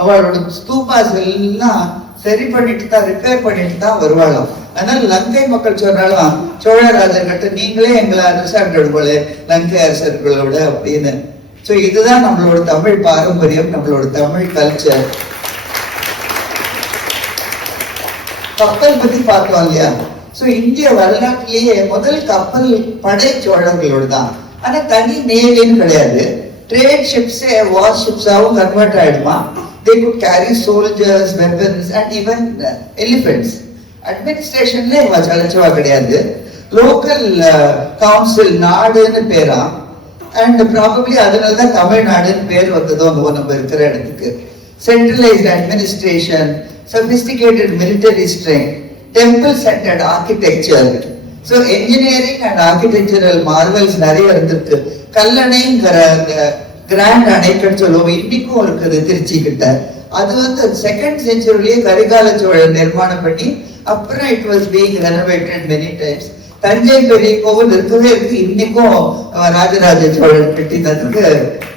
அவளோட ஸ்தூபாஸ் எல்லாம் சரி பண்ணிட்டு தான், ரிப்பேர் பண்ணிட்டு தான் வருவாளாம். அதனால லங்கை மக்கள் சொன்னாலும் சோழராஜர்கிட்ட நீங்களே எங்களை அண்டர்ஸ்டாண்ட் போல லங்கை அரசர்களோட அப்படின்னு. ஸோ இதுதான் நம்மளோட தமிழ் பாரம்பரியம், நம்மளோட தமிழ் கல்ச்சர். கப்பல் பத்தி பார்த்தோம் இல்லையா? ஸோ இந்திய வரலாற்றிலேயே முதல் கப்பல் படை சோழர்களோட தான். ஆனா தனி நேவின்னு கிடையாது. ட்ரேட் ஷிப்ஸே வார் ஷிப்ஸாவும் கன்வெர்ட் ஆயிடுமா. They could carry soldiers, weapons and even elephants. அட்மினிஸ்ட்ரேஷன்ல சலச்சவா கிடையாது. லோக்கல் கவுன்சில் நாடுன்னு பேரா. அண்ட் ப்ராபப்ளி அதனாலதான் தமிழ்நாடுன்னு பேர் வந்ததோ நம்ம இருக்கிற இடத்துக்கு. Centralised administration, sophisticated military strength, temple centered architecture. So engineering and architectural marvels நிறைய இருந்திருக்கு. கல்லணைங்கிற கிராண்ட் அணைக்கன்னு சொல்லுவோம், இன்னைக்கும் இருக்குது திருச்சி கிட்ட. அது வந்து 2nd centuryலயே கரிகால சோழன் நிர்மாணம் பண்ணி அப்புறம் it was being renovated many times. Thanjai பெரிய கோவில் இருக்கவே இருக்கு, இன்னைக்கும் ராஜராஜ சோழன் கட்டினதுக்கு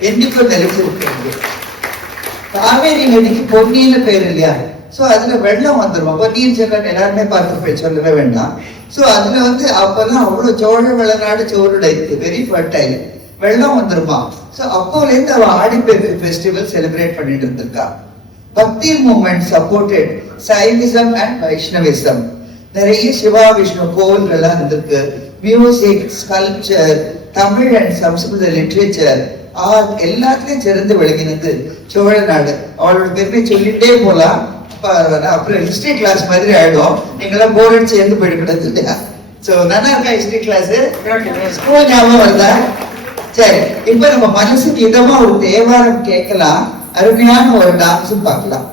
இன்னைக்கும் நிலைச்சிருக்கு. காவேரி நதிக்கு பொன்னின்னு பேர் இல்லையா? சோ அதுல வெள்ளம் வந்துருவோம். பொன்னியின் செல்வன் எல்லாருமே பார்த்து சொல்லவே வேண்டாம். சோ அதுல வந்து அப்பெல்லாம் அவ்வளவு சோழ வெள்ளநாடு சோறுடைத்து வெரி ஃபர்டைல், வெள்ளம் வந்துருமா. சோ அப்போல இருந்து அவ ஆடிப்பெருக்கு ஃபெஸ்டிவல் செலிப்ரேட் பண்ணிட்டு இருந்திருக்கா. பக்தி மூவ்மெண்ட் சப்போர்ட்டட் சைனிசம் அண்ட் வைஷ்ணவிசம். நிறைய சிவா விஷ்ணு கோவில்கள்லாம் இருந்திருக்கு. Music, sculpture, Tamil and Sanskrit literature, art எல்லாத்துலயும் சிறந்து விளங்கினது சோழ நாடு. அவளோட பெருமை சொல்லிட்டே போலாம். அப்புறம் ஹிஸ்டரி கிளாஸ் மாதிரி ஆயிடும். நீங்களாம் போர் அடிச்சு சேர்ந்து போயிடக்கூடாது இல்லையா? ஸோ நல்லா இருக்கா ஹிஸ்டரி கிளாஸ்? ஸ்கூல் ஞாபகம் வருதா? சரி, இப்ப நம்ம மனசுக்கு இதமா ஒரு தேவாரம் கேட்கலாம். அருமையான ஒரு டான்ஸும் பார்க்கலாம்.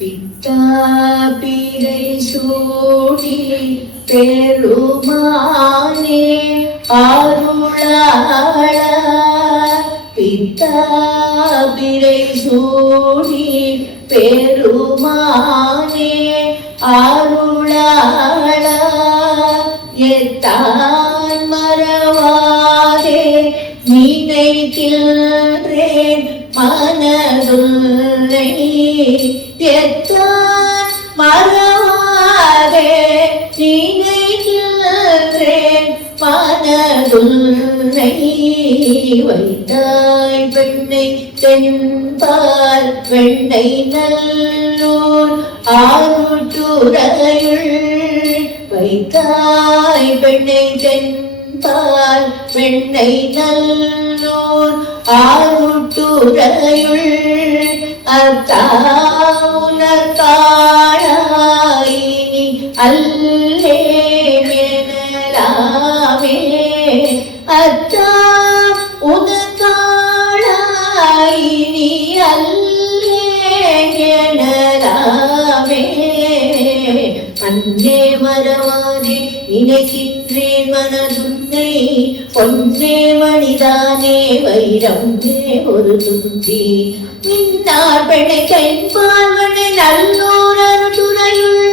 பித்தாபிரை சூடி பெருமானே அருளாள, பித்தாபிரை சூடி பெருமானே அருளாள, எத்தான் மறவாதே நினைக்கின்றேன் மனதுள்ளை, எத்தான் மறவாதே நினைக்கின்றேன் மனதுள்ளை, வைத்தாய் பெண்ணை தென்பால் வெண்ணை நல்லூர் ஆருட்டுரையுள், வைத்தாய் பெண்ணை தென்பால் வெண்ணை நல்லூர் ஆருட்டுரையுள், அத்தாவுனர்காளாயினி அல்லேனலாமே, அத்தா உனக்காளாயினி அல்லேனலாமே, அன்னே மறவாதே நினைக்கின்றேன் மனதுன்னை, பொன்னே மணிதானே வைரம்னே ஒரு துன்றி, மின்னார் பெண்ணை கைப்பால்வனை நல்லோர் அருட்டுரையுள்,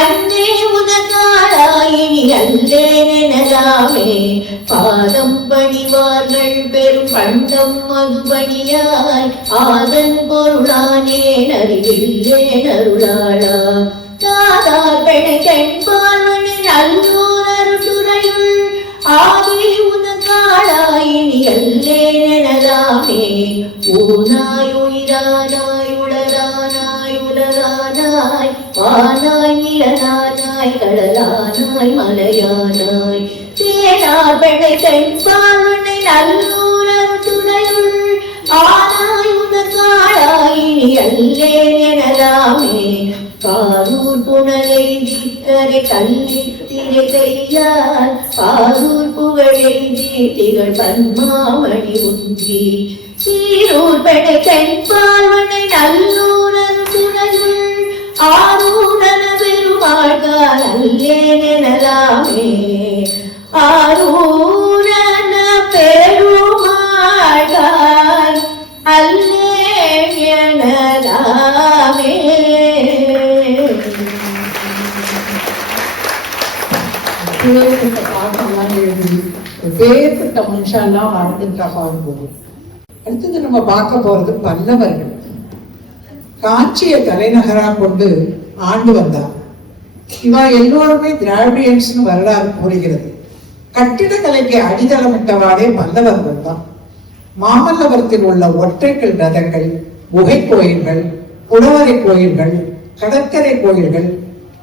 அன்னே உனக்காளாயினி அல்லேனலாமே, பாதம் பணிவார்கள் பெரும் பண்டம் மதுபணியாய், ஆதன் பொருளானேன் அறிவில்லேன் அருளாளா, தாதார் பெண்ணை கைப்பால்வனை நல்லோர் அருட்டுரையுள், ஆதி உனக்காளாயினி அல்லேனலாமே, ஊனாய் உயிரானாய் உளரானாய் உலரானாய், வானாய் நிலனானாய் கடலானாய் மலையானாய், தேனார் பெண்ணை தென்பால்வனை நல்லூர் அருட்டுரையுள், ஆனாய் உனக்காளாயினி அல்லேனலாமே, காரூர் புனலை தீர்த்தரை கல்லி திரை கையால், பாரூர் புகழை தீர்த்திகள் பன்மாமணி ஒன்றி, சீரூர் பெண்ணை தென்பால்வனை நல்லூர் அருட்டுரையுள், ஆரூரன பெருமாள்கால் அல்லேனலாமே, ஆரூரன பெருமாள்கால் அல்லேனலாமே. பேர்பட்ட பாட்டெல்லாம் எழுதி பேர்பட்ட மனுஷெல்லாம் வாழ்ந்துட்டாக போகுது. அடுத்தது நம்ம பார்க்க போறது பல்லவர்கள். காஞ்சியை தலைநகரா கொண்டு ஆண்டு வந்தார். இவா எல்லோருமே திராவிடியன்ஸ்னு வரலாறு கூறுகிறது. கட்டிடக்கலைக்கு அடித்தளமிட்டவாறே பல்லவர்கள் தான். மாமல்லபுரத்தில் உள்ள ஒற்றைக்கல் ரதங்கள், குகை கோயில்கள், புலவரை கோயில்கள், கடற்கரை கோயில்கள்,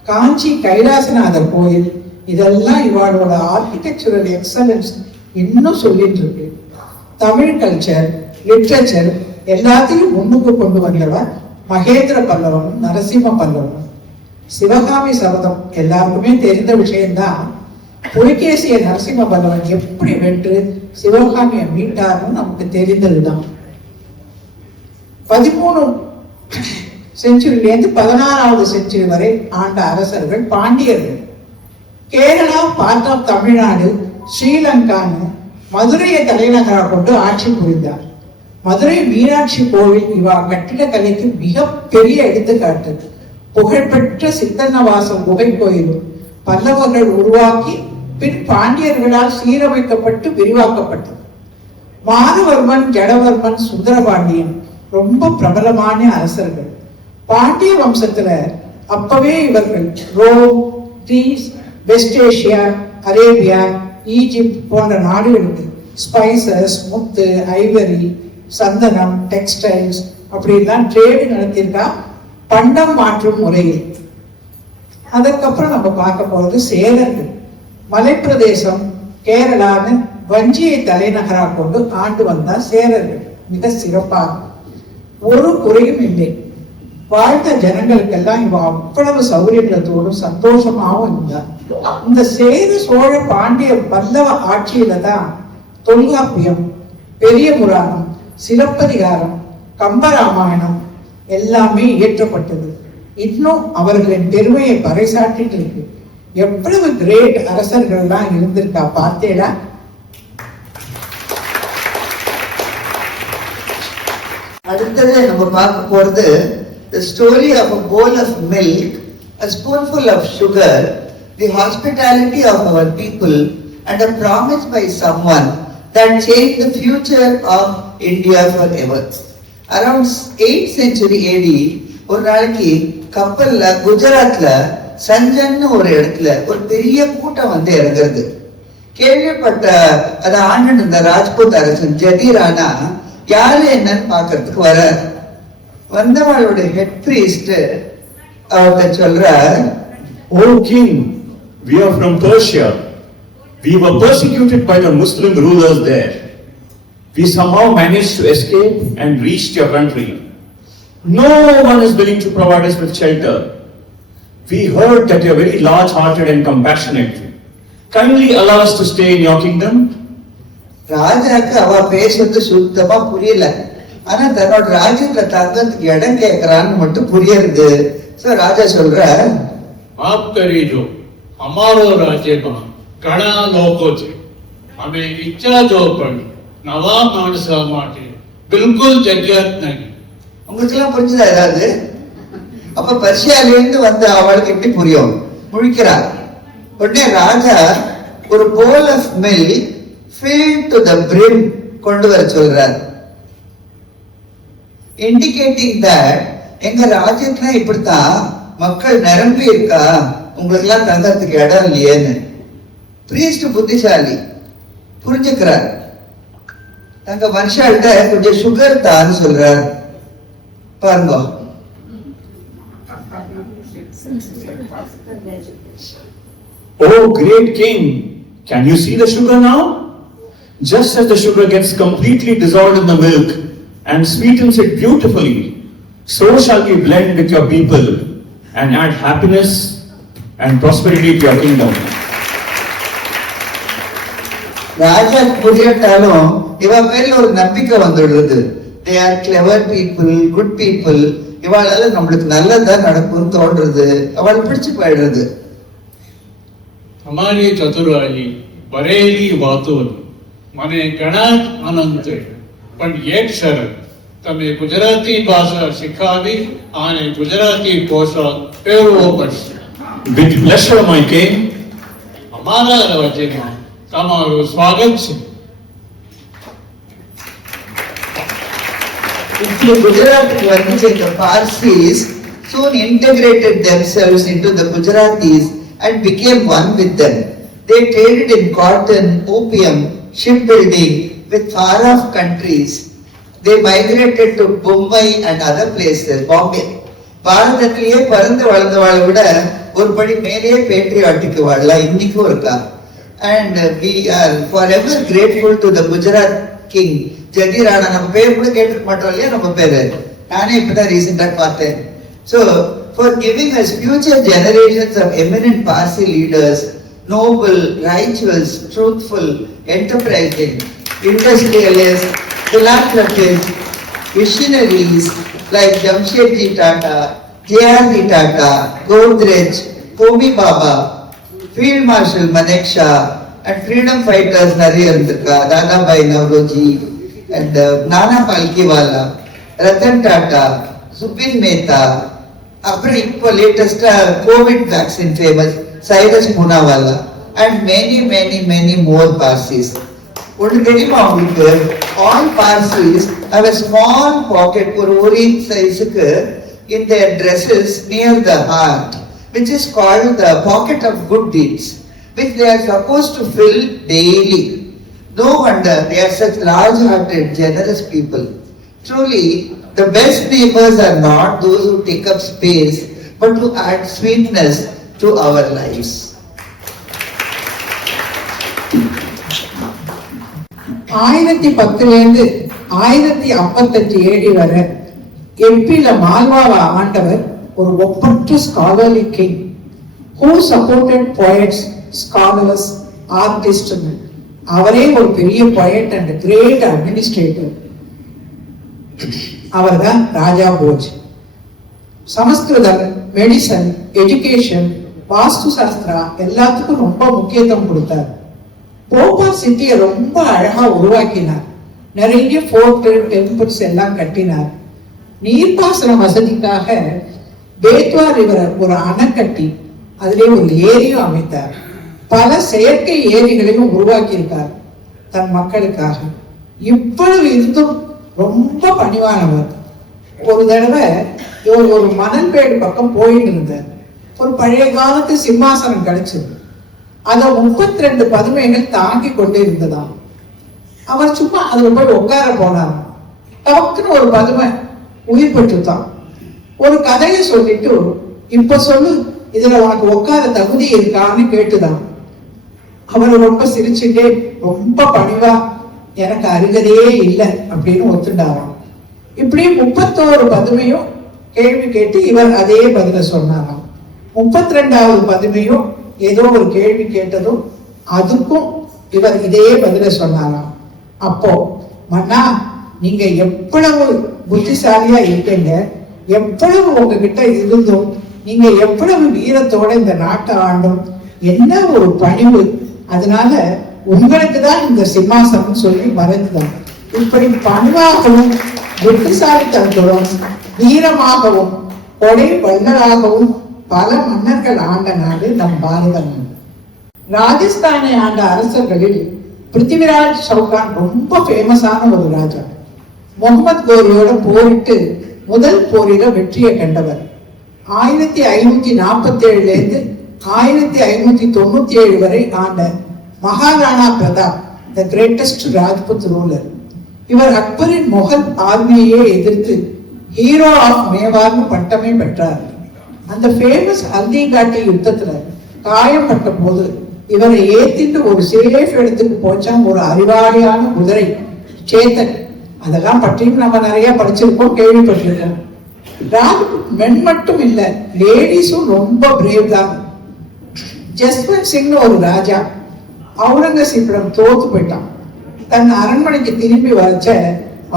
காஞ்சி கைலாசநாதர் கோயில், இதெல்லாம் இவாளோட ஆர்கிடெக்சரல் எக்ஸலன்ஸ் இன்னும் சொல்லிட்டு இருக்கு. தமிழ் கல்ச்சர், லிட்ரேச்சர் எல்லாத்தையும் முன்னுக்கு கொண்டு வந்தவர் மகேந்திர பல்லவனும் நரசிம்ம பல்லவனும். சிவகாமி சபதம் எல்லாருக்குமே தெரிந்த விஷயம்தான். புலிகேசிய நரசிம்ம பல்லவன் எப்படி வென்று சிவகாமியை மீட்டார்னு நமக்கு தெரிந்ததுதான். 13 செஞ்சுரியிலேருந்து 16வது செஞ்சுரி வரை ஆண்ட அரசர்கள் பாண்டியர்கள். கேரளா, பார்ட் ஆஃப் தமிழ்நாடு, ஸ்ரீலங்கான்னு மதுரையை தலைநகராக கொண்டு ஆட்சி புரிந்தார். மதுரை மீனாட்சி கோவில் இவா கட்டிடக்கலைக்கு மிக பெரிய எடுத்துக்காட்டு. புகழ்பெற்ற சித்தன்னவாசம் குகை கோயிலும் பல்லவர்கள் உருவாக்கி பின் பாண்டியர்களால் சீரமைக்கப்பட்டு விரிவாக்கப்பட்டது. மானவர்மன், ஜடவர்மன், சுந்தரபாண்டியன் ரொம்ப பிரபலமான அரசர்கள். பாண்டிய வம்சத்துல அப்பவே இவர்கள் Rome, Greece, West Asia, Arabia, Egypt போன்ற நாடுகளுக்கு ஸ்பைசஸ், முத்து, ஐவரி, சந்தனம், டெக்ஸ்டைல்ஸ், அப்படின்லாம் ட்ரேடு நடத்தியிருக்கா பண்டம் மாற்றும் முறையில். அதற்கப்புறம் நம்ம பார்க்க போறது சேரர்கள். மலைப்பிரதேசம் கேரளான்னு வஞ்சியை தலைநகராக கொண்டு ஆண்டு வந்தா சேரர்கள். மிக சிறப்பாக ஒரு குறையும் இல்லை. வாழ்ந்த ஜனங்களுக்கெல்லாம் இவ அவ்வளவு சௌகரியங்களோடும் சந்தோஷமாகவும் இருந்தார். இந்த சேர சோழ பாண்டிய பல்லவ ஆட்சியில தான் தொல்காப்பியம், பெரிய புராணம், சிலப்பதிகாரம், கம்பராமாயணம் எல்லாமே இயற்றப்பட்டது. இன்னும் அவர்களின் பெருமையை பறைசாற்றிட்டு இருக்கு. எவ்வளவு கிரேட் அரசர்கள்லாம் இருந்திருக்கா பார்த்தேடா. அடுத்தது நம்ம பார்க்க போறது the story of a bowl of milk, a spoonful of sugar, the hospitality of our people, and a promise by someone that changed the future of India forever. Around 8th century AD, ஒரு நாளைக்கு கப்பல்ல குஜராத்ல சஞ்சன்னு ஒரு இடத்துல ஒரு பெரிய கூட்டம் வந்து இறங்குறது. கேள்விப்பட்ட அதை ஆண்டு இருந்த ராஜ்புத் அரசன் ஜதிரானா யாரு என்னன்னு பாக்குறதுக்கு வர வந்தவளோட ஹெட் பிரீஸ்ட் அவர்கிட்ட சொல்றார், O king, we are from Persia. We were persecuted by the Muslim rulers there. We somehow managed to escape and reached your country. No one is willing to provide us with shelter. We heard that you are very large-hearted and compassionate. Kindly allow us to stay in your kingdom. ராஜாக்கு அவ பேசுறது சுத்தமா புரியல. ஆனா தன்னோட ராஜ்யத்துல தங்கறதுக்கு இடம் கேட்கறான்னு மட்டும் புரியுது. சோ ராஜா சொல்ற, आप करीजो हमारो राज्य में घणा लोको छे, हमें इच्छा जो पण नवा माणसा माटे बिल्कुल जगत नहीं. உங்களுக்கு எல்லாம் புரிஞ்சுதா ஏதாவது? அப்ப பர்ஷியால இருந்து வந்த அவளுக்கு எப்படி புரியும்? முழிக்கிறார். உடனே ராஜா ஒரு bowl of milk filled to the brim கொண்டு வர சொல்றார். indicating that எங்க ராஜ்யத்துல இப்படித்தான் மக்கள் நிரம்பி இருக்கா, உங்களுக்கு எல்லாம் தங்கறதுக்கு இடம் இல்லையேன்னு. பிரீஸ்ட் புத்திசாலி புரிஞ்சுக்கிறார். தங்க மனுஷால்கிட்ட கொஞ்சம் சுகர் தான் சொல்றார். பாருங்க, Oh great king, can you see the sugar now? Just as the sugar gets completely dissolved in the milk and sweetens it beautifully, so shall we blend with your people and add happiness and prosperity to your kingdom. ராஜா புரியட்டாலும் இவ பேர்ல ஒரு நம்பிக்கை வந்துடுறது. They are clever people, good people. இவாளால நம்மளுக்கு நல்லதான் நடக்கும்னு தோன்றது. அவள் பிடிச்சு போயிடுறது. हमारी चतुराई बरेली वातो મને ઘણા આનંદ થયો, પણ એક શરત, તમે ગુજરાતી ભાષા શીખવી અને ગુજરાતી પોશાક પહેરવો પડશે. With pleasure, my king. અમારા રાજ્યમાં તમારું સ્વાગત છે. இப்படி குஜராத்துக்கு வந்து இந்த Parsis soon integrated themselves into the Gujaratis and became one with them. They traded in cotton, opium, shipbuilding with far-off countries. They migrated to Mumbai and other places, Bombay. பாரதத்திலேயே பிறந்து வளர்ந்தவாளை விட ஒரு படி மேலேயே பேட்ரியாட்டிக் வாழலா இன்னைக்கும் இருக்கா. And we are forever grateful to the Gujarat king ஜதிரானா. நம்ம பேர் கூட கேட்டுக்க மாட்டோம் இல்லையா நம்ம பேரு. நானே இப்பதான் ரீசெண்டா பார்த்தேன். So for giving us future generations of eminent Parsi leaders, noble, righteous, truthful, enterprising, industrialists, philanthropists, visionaries like Jamshedji Tata, J.R.D. Tata, Godrej, Homi Baba, Field Marshal Maneksha, and freedom fighters நிறைய இருந்திருக்கா. Dadabhai Nowroji and Nana Palkiwala, Ratan Tata, Zubin Mehta, அப்புறம் இப்போ லேட்டஸ்டா covid vaccine famous Cyrus Poonawalla and many more Parsis. ஒன்று தெரியுமா உங்களுக்கு? All Parsis have a small pocket ஒரு inch சைஸுக்கு in their dresses near the heart, which is called the pocket of good deeds, which they are supposed to fill daily. No wonder they are such large-hearted, generous people. Truly, the best neighbors are not those who take up space, but who add sweetness to our lives. 1010 1058 AD வரை எம்பில மால்வாவை ஆண்டவர் ஒரு ஒப்பற்ற scholarly king who supported poets, scholars, artists. அவரே ஒரு பெரிய poet and great administrator. அவர்தான் ராஜா போஜ். சமஸ்கிருதம், medicine, education, வாஸ்து சாஸ்திரா எல்லாத்துக்கும் ரொம்ப முக்கியத்துவம் கொடுத்தார். போபால் சிட்டியை ரொம்ப அழகா உருவாக்கினார். நிறைய ஃபோர்ட், டெம்பிள்ஸ் எல்லாம் கட்டினார். நீர்ப்பாசன வசதிக்காக பேத்வா ரிவரை ஒரு அணை கட்டி அதிலே ஒரு ஏரியும் அமைத்தார். பல செயற்கை ஏரிகளையும் உருவாக்கியிருக்கார் தன் மக்களுக்காக. இவ்வளவு இருந்தும் ரொம்ப பணிவானவர். ஒரு தடவை இவர் ஒரு மணல்பேடு பக்கம் போயிட்டு இருந்தார். ஒரு பழைய காலத்து சிம்மாசனம் கிடைச்சது. அதை 32 பதுமைகள் தாங்கி கொண்டு இருந்ததாம். அவர் சும்மா அதுல போய் உட்கார போனார். டக்குன்னு ஒரு பதுமை உயிர் பெற்றுத்தான். ஒரு கதையை சொல்லிட்டு, இப்ப சொல்லு, இதுல உனக்கு உட்கார தகுதி இருக்கான்னு கேட்டுதான். அவர் ரொம்ப சிரிச்சுட்டே ரொம்ப பணிவா, எனக்கு அருகதையே இல்லை அப்படின்னு ஒத்துண்டாராம். இப்படி 31 பதுமையும் கேள்வி கேட்டு இவர் அதே பதில சொன்னாராம். 32வது பதுமையும் ஏதோ ஒரு கேள்வி கேட்டதும் அதுக்கும் இவர் இதே பதில சொன்னாராம். அப்போ, மன்னா, நீங்க எவ்வளவு புத்திசாலியா இருக்கீங்க, எவ்வளவு உங்ககிட்ட இருந்தும் நீங்க எவ்வளவு வீரத்தோட இந்த நாட்டை ஆண்டும், என்ன ஒரு பணிவு, அதனால உங்களுக்கு தான் இந்த சிம்மாசனம் சொல்லி மறைந்துதான். இப்படி பணிவாகவும் புத்திசாலித்தனத்துடன் வீரமாகவும் கொடை வல்லராகவும் பல மன்னர்கள் ஆண்ட நாடு நம் பாரதம். ராஜஸ்தானை ஆண்ட அரசர்களில் பிருத்திவிராஜ் சௌகான் ரொம்ப ஃபேமஸான ஒரு ராஜா. முகமது கோரியோட போரிட்டு முதல் போரில வெற்றியை கண்டவர். 1547 1597 வரை ஆண்ட Maharana Pratap, the greatest Rajput ruler. இவர் அக்பரின் முகல் ஆர்மியையே எதிர்த்து ஹீரோ ஆஃப் மேவார்னு பட்டமே பெற்றார். அந்த ஃபேமஸ் ஹல்திகாட்டி யுத்தத்துல காயப்பட்ட போது இவரை ஏத்திட்டு ஒரு சேஃப் இடத்துக்கு போச்சான் ஒரு அறிவாளியான குதிரை சேத்தன். அதெல்லாம் பற்றியும் நம்ம நிறைய படிச்சிருக்கோம், கேள்விப்பட்டிருக்கோம். ராஜ்புத் மென் மட்டும் இல்ல, லேடிஸும் ரொம்ப பிரேவ் தான். ஜஸ்வந்த் சிங் ஒரு ராஜா அவுரங்கசீப்பிடம் தோத்து போயிட்டான். தன் அரண்மனைக்கு திரும்பி வச்ச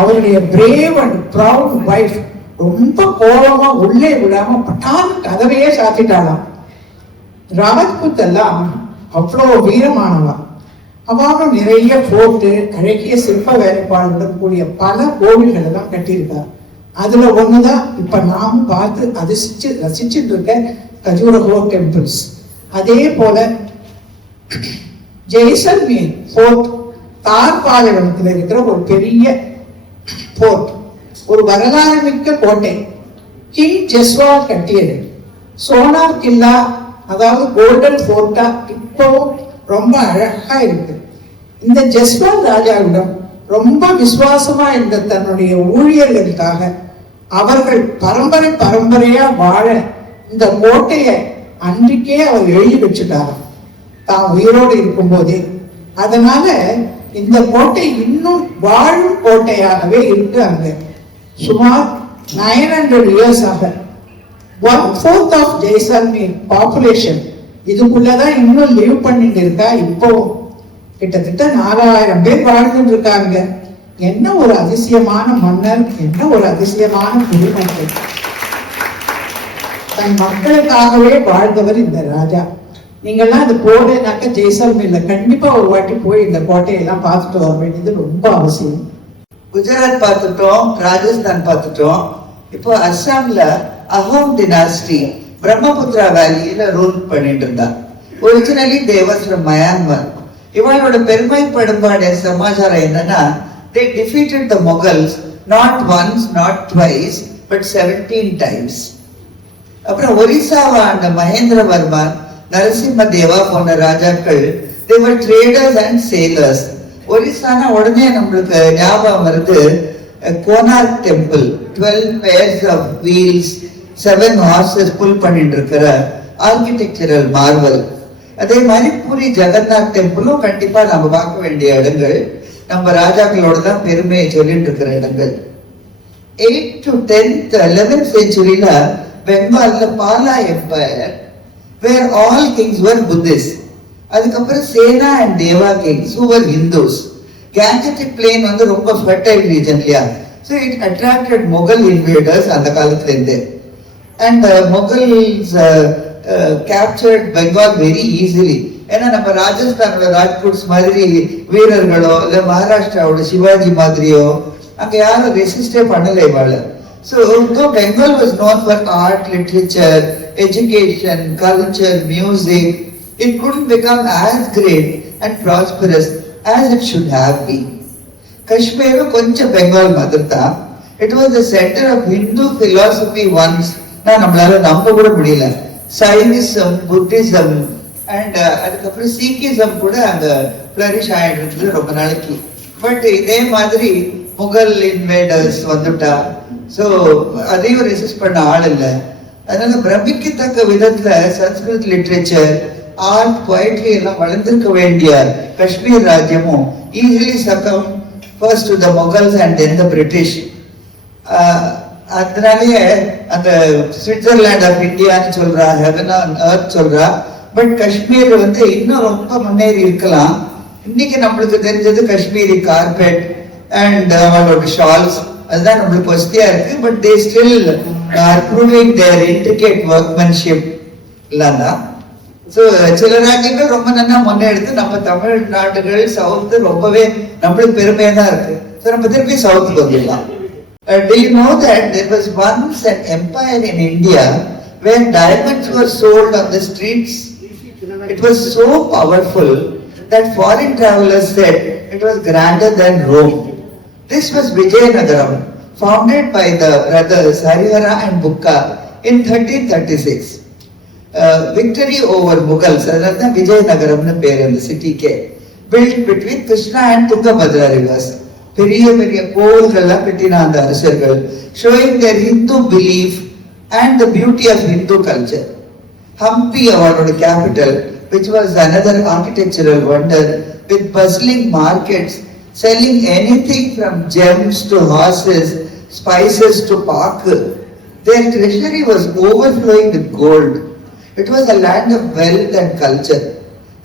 அவருடைய பிரேவ் அண்ட் ப்ரவுட் வைஃப் ரொம்ப கோபமா உள்ளே விடாம பட்டான்னு கதவையே சாத்திட்டாளாம். ராஜ்புத் எல்லாம் அவ்வளோ வீரமானவா. அவனும் நிறைய போட்டு அழகிய சிற்ப வேலைப்பாடுடன் கூடிய பல கோவில்கள் எல்லாம் கட்டியிருக்கார். அதுல ஒண்ணுதான் இப்ப நாம் பார்த்து ரசிச்சுட்டு இருக்க கஜூரஹோ டெம்பிள்ஸ். அதே போல ஜெய்சல்மேர் போர்ட் தார்பாலைவனத்தில் இருக்கிற ஒரு பெரிய போர்ட், ஒரு வரலாறு மிக்க கோட்டை. கிங் ஜெஸ்வால் கட்டியது. சோனார் கில்லா, அதாவது கோல்டன் போர்ட்டா, இப்பவும் ரொம்ப அழகா இருக்கு. இந்த ஜெஸ்வால் ராஜாவிடம் ரொம்ப விசுவாசமா இருந்த தன்னுடைய ஊழியர்களுக்காக அவர்கள் பரம்பரை பரம்பரையா வாழ இந்த கோட்டைய அன்றைக்கே அவர் எழுதி வச்சுட்டாராம் தான் உயிரோடு இருக்கும் போதே. அதனால இந்த கோட்டை இன்னும் வாழும் கோட்டையாகவே இருக்கு. அங்க சுமார் 900 years ஆக 1/4 of ஜெய்சல்மேர் பாப்புலேஷன் இதுக்குள்ளதான் இன்னும் லிவ் பண்ணிட்டு இருக்கா. இப்போ கிட்டத்தட்ட 4000 பேர் வாழ்ந்துட்டு இருக்காங்க. என்ன ஒரு அதிசயமான மன்னர், என்ன ஒரு அதிசயமான குடிமக்கள். தன் மக்களுக்காகவே வாழ்ந்தவர் இந்த ராஜா. நீங்கெல்லாம் அது போனேனாக்க ஜெய்சல்மேர்ல கண்டிப்பா ஒரு வாட்டி போய் இந்த கோட்டையெல்லாம் பார்த்துட்டு வர வேண்டியது ரொம்ப அவசியம். குஜராத் பார்த்துட்டோம், ராஜஸ்தான் பார்த்துட்டோம். இப்போ அஸ்ஸாம்ல அஹோம் டினாஸ்டி பிரம்மபுத்திரா வேலியில ரூல் பண்ணிட்டு இருந்தா. Originally they was from Myanmar. இவளோட பெருமை படும்பாடு சமாச்சாரம் என்னன்னா, they defeated the Mughals not once, not twice, but 17 times. அப்புறம் ஒரிசாவை ஆண்ட மகேந்திரவர்மன், நரசிம்ம தேவா போன்ற ராஜாக்கள், they were traders and sailors. ஒரிசானா உடனே நம்மளுக்கு ஞாபகம் வருது Konark temple, 12 pairs of wheels, 7 horses pull பண்ணிட்டு இருக்கிற ஆர்கிடெக்சரல் மார்வல். அதே மாதிரி பூரி ஜெகநாத் டெம்பிளும் கண்டிப்பா நம்ம பார்க்க வேண்டிய இடங்கள். நம்ம ராஜாக்களோட தான் பெருமையை சொல்லிட்டு இருக்கிற இடங்கள். 8th to 10th 11th centuryல பெங்கால்ல Pala empire where all kings were Buddhists. அதுக்கப்புறம் Sena and Deva kings who were Hindus. Gangetic plain வந்து ரொம்ப ஃபர்டைல் ரீஜன் இல்லையா, so it attracted Mughal invaders அந்த காலத்துல இருந்து. And Mughals captured Bengal very easily. ஏன்னா நம்ம ராஜஸ்தானோட ராஜ்புட்ஸ் மாதிரி வீரர்களோ இல்லை மகாராஷ்டிராவோட சிவாஜி மாதிரியோ அங்க யாரும் ரெசிஸ்டே பண்ணலை இவாள. So Bengal was known for art, literature, education, culture, music. It couldn't become as great and prosperous as it should have been. காஷ்மீரும் கொஞ்சம் பெங்கால் மாதிரி தான். It was the centre of Hindu philosophy once. நம்மளால நம்ப கூட முடியல. சைனிசம், புத்திசம் அண்ட் அதுக்கப்புறம் Sikhism கூட அங்க ஃபிளரிஷ் ஆயிட்டு இருக்குது ரொம்ப நாளைக்கு. பட் இதே மாதிரி முகல் இன்வேடர்ஸ் வந்துட்டா, ஸோ அதையும் ரெசிஸ்ட் பண்ண ஆள் இல்லை. அதனால பிரமிக்கத்தக்க விதத்துல சன்ஸ்கிருத் லிட்ரேச்சர், ஆர்ட், போயட்ரி எல்லாம் வளர்ந்திருக்க வேண்டிய காஷ்மீர் ராஜ்யமும் easily succumb first to the Mughals and then the British. அதனாலேயே அந்த சுவிட்சர்லாண்ட் ஆஃப் இந்தியான்னு சொல்றா, ஹெவன் ஆன் எர்த் சொல்றா. பட் காஷ்மீர் வந்து இன்னும் ரொம்ப முன்னேறி இருக்கலாம். இன்னைக்கு நம்மளுக்கு தெரிஞ்சது காஷ்மீரி கார்பெட் அண்ட் அவங்களோட ஷால்ஸ், அதுதான் நம்மளுக்கு வசதியா இருக்கு. But they still are proving their intricate workmanship இல்லைன்னா. ஸோ சில ராஜ்யங்கள் ரொம்ப நல்லா முன்னெடுத்து நம்ம தமிழ்நாடுகள் சவுத்து ரொம்பவே நம்மளுக்கு பெருமையா தான் இருக்கு. ஸோ நம்ம திருப்பி சவுத்துக்கு வந்துடலாம். Do you know that there was once an empire in India where diamonds were sold on the streets? It was so powerful that foreign travelers said it was grander than Rome. This was Vijayanagaram, founded by the brothers Harihara and Bukka in 1336. Victory over Mughals, adha Vijayanagaramnu per and the city ke, built between Krishna and Tungabhadra rivers. பெரிய பெரிய கோவில்கள்லாம் கட்டின அந்த அரசர்கள், showing their Hindu belief and the beauty of Hindu culture. Hampi, அவரோட capital, which was another architectural wonder with bustling markets selling anything from gems to horses, spices to pak. Their treasury was overflowing with gold. It was a land of wealth and culture.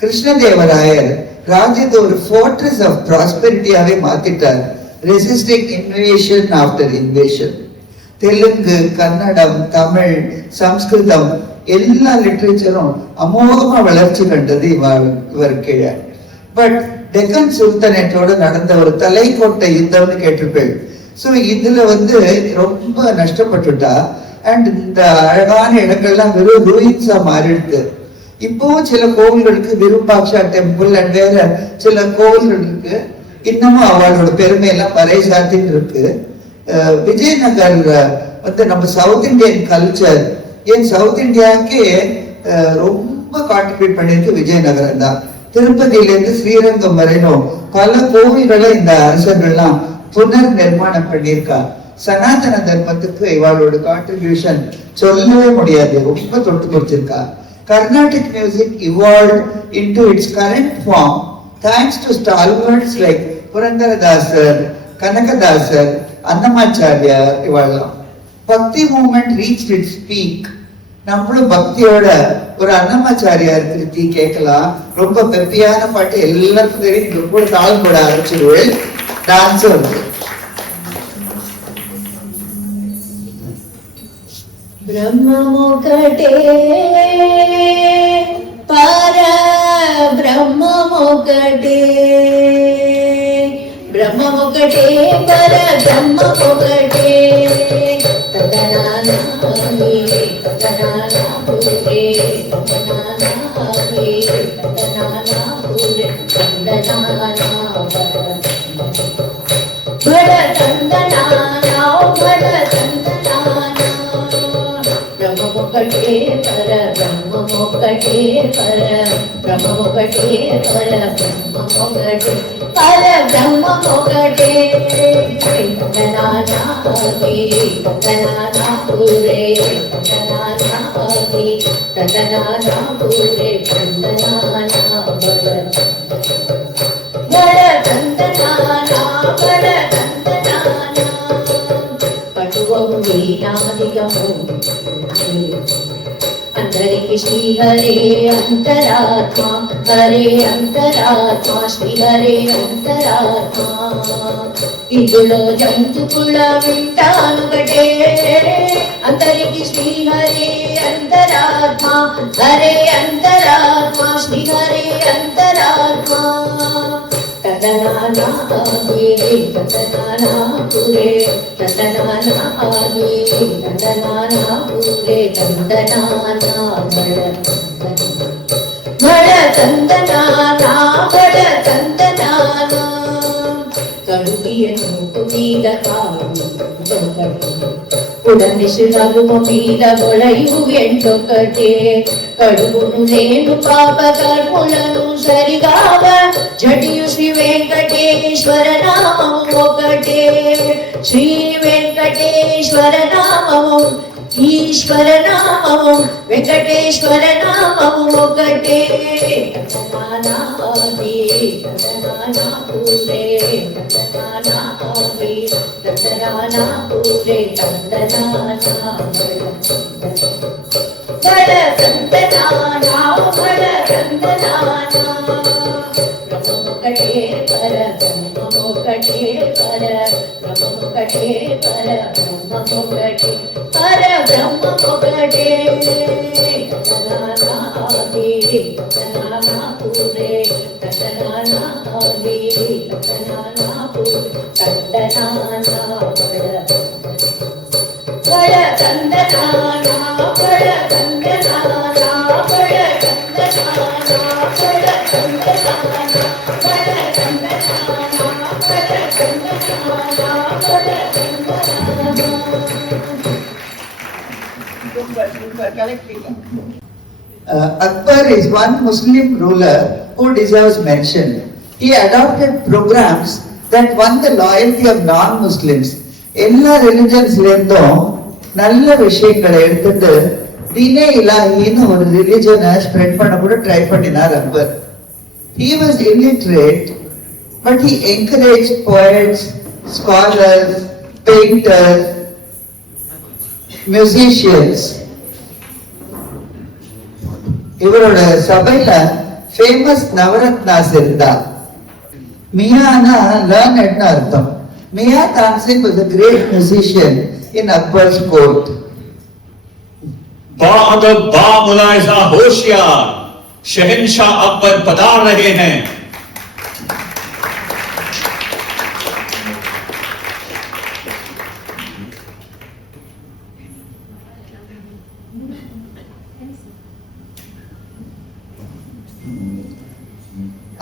Krishnadevarayar ராஜ்யத்தை ஒரு fortress of ப்ராஸ்பெரிட்டியாவே மாத்திட்டார், resisting invasion after invasion. Telugu, Kannadam, Tamil, Samskritam எல்லா லிட்ரேச்சரும் அமோகமா வளர்ச்சி கண்டது இவர் கீழே. பட் டெக்கன் சுல்தானேட்டோட நடந்த ஒரு தலைக்கோட்டை யுத்தம்னு கேட்டிருப்பேன். ஸோ இதுல வந்து ரொம்ப நஷ்டப்பட்டுட்டா. அண்ட் இந்த அழகான இடங்கள்லாம் வெறும் ரூயின்ஸா மாறிடுது. இப்பவும் சில கோவில்களுக்கு விருப்பாக்ஷா டெம்பிள் அண்ட் வேற சில கோவில்களுக்கு இன்னமும் அவளோட பெருமையெல்லாம் பறைசாத்தின்னு இருக்கு. விஜயநகர் வந்து நம்ம சவுத் இந்தியன் கல்ச்சர், ஏன் சவுத் இந்தியாவுக்கே ரொம்ப கான்ட்ரிபியூட் பண்ணிருக்கு விஜயநகரம் தான். திருப்பதியிலேருந்து ஸ்ரீரங்கம் வரையிலும் பல கோவில்களை இந்த அரசர்கள்லாம் புனர் நிர்மாணம் பண்ணியிருக்கா. சனாதன தர்மத்துக்கு இவளோட கான்ட்ரிபியூஷன் சொல்லவே முடியாது, ரொம்ப தொட்டு கொடுத்திருக்கா. Carnatic music evolved into its current form thanks to stalwarts like Purandaradasar, Kanakadasar, Annamacharya. இவெல்லாம் பக்தி மூவ்மெண்ட் reached its peak. நம்மளும் பக்தியோட ஒரு அன்னமாச்சாரியார் கிருத்தி கேட்கலாம். ரொம்ப பெப்பியான பாட்டு எல்லாருக்கும் தெரியும். ரொம்ப தாள் போட ஆரம்பிச்சிருவேன். டான்ஸ் வந்து ब्रह्ममुकटे पर ब्रह्ममुकटे, ब्रह्ममुकटे पर ब्रह्ममुकटे, तदनानामि तदनानापुरे तदनानामि तदनानापुरे तदनानापुरे बड़ तंदनाना बड़ ब्रह्ममुकटे पर ब्रह्ममुकटे पर ब्रह्ममुकटे पर ब्रह्ममुकटे पर ब्रह्ममुकटे தந்தனானா பூரே தந்தனானா ஆதி தந்தனானா பூரே தந்தனானா பட தந்தனானா பட தந்தனானா படுவம் வீணாதிகமும் अंतरिक श्री हरे अंतरात्मा श्री हरे अंतरात्मा इदुलो जंतु कुल विंटानुगटे अंतरिक श्री हरे अंतरात्मा श्री हरे अंतरात्मा तदनाना आगे तदनाना पूरे तदनाना आगे तदनाना पूरे तदनाना बड़ तंदनाना बड़ तंदनाना कड़ुगियनु कुनीद उडनिशुरगु मीद बोलयु एंटोकटे कड़ुगुनु नेनु पाप कर्मुలను సరిగావ జటియు శ్రీ వెంకటేశ్వర నామము ఒకటే శ్రీ వెంకటేశ్వర నామము ఈశ్వర నామము వెంకటేశ్వర నామము ఒకటే తదనానాది తదనానా పూరే తదనానాది తదనానా పూరే తదనానా బడ తదనానా బడ తదనానా బ్రహ్మముకటే పర బ్రహ్మముకటే పర బ్రహ్మముకటే పర బ్రహ్మముకటే పర బ్రహ్మముకటే తదనానాది తదనానా పూరే తదనానాది తదనానా పూరే తదనానా బడ తదనానా బడ తదనానా బడ తదనానా బడ తదనానా బడ తదనానా బడ Akbar is one Muslim ruler who deserves mention. He adopted programs that won the loyalty of non-Muslims. எல்லா ரிலிஜன்ஸ்லேருந்தும் நல்ல விஷயங்களை எடுத்துட்டு தீனே இலாஹின்னு ஒரு ரிலிஜனை ஸ்ப்ரெட் பண்ண கூட ட்ரை பண்ணினார் Akbar. He was illiterate, but he encouraged poets, scholars, painters, musicians. இவரோட சபையில ஃபேமஸ் நவரத்னாஸ் இருந்தா. மியானா லேர்னட்னு அர்த்தம். மியா தான்சிங் was a great musician in Akbar's court. बादब बा मुलायजा होशियार शहंशाह अकबर पधार रहे हैं.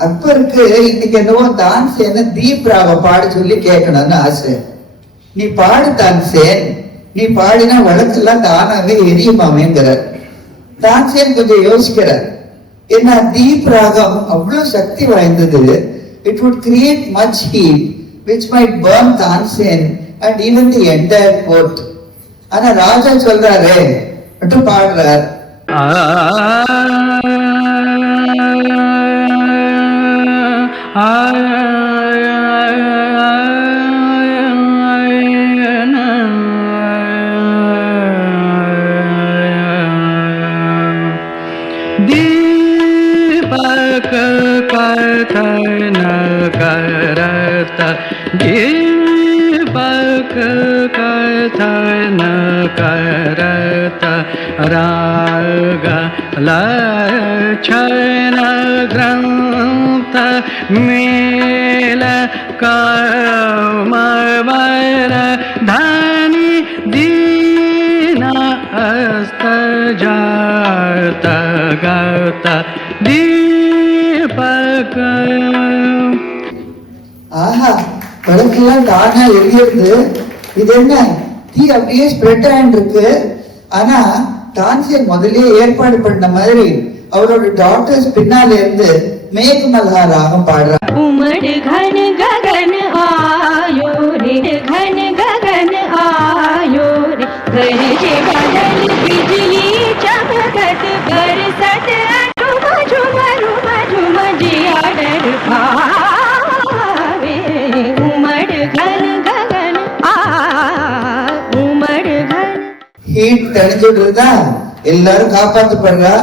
அக்பருக்கு இன்னைக்கு என்னவோ தான்சேன தீப் ராக பாட சொல்லி கேட்கணும்னு ஆசை. நீ பாடு தான்சேன், நீ பாடினா வழக்கெல்லாம் தானாவே எரியுமாமேங்கிறார். தான்சேன் கொஞ்சம் யோசிக்கிறார். ஏன்னா தீப் ராகம் அவ்வளவு சக்தி வாய்ந்தது. It would create much heat which might burn Tansen and even the entire court. ஆனா ராஜா சொல்றாரு மட்டும் பாடுறார். दीपक कथन करत दीपक कथन करत राग लक्षण ग्रंथ मेल कमवर धनी दीन अस्त जात गत दीपक. ஆஹா, வழக்கெல்லாம் தானா எரியுது. இது என்ன தீ அப்படியே ஸ்ப்ரெட் ஆயிட்டு இருக்கு. ஆனா தான்சேன் முதலே ஏற்பாடு பண்ண மாதிரி அவரோட டாக்டர்ஸ் பின்னால இருந்து மேகமல்ஹா ராகம் பாடுறாங்க. उमड़ घन गगन आयो रे घन गगन आयो गई जे बादल बिजली चमकत बरसत झुम झुम झुम जिया डर भावे उमड़ घन गगन उमड़ घन ஹீட் தணிஞ்சுடுறதா எல்லாரும் காப்பாற்றப்படுறா.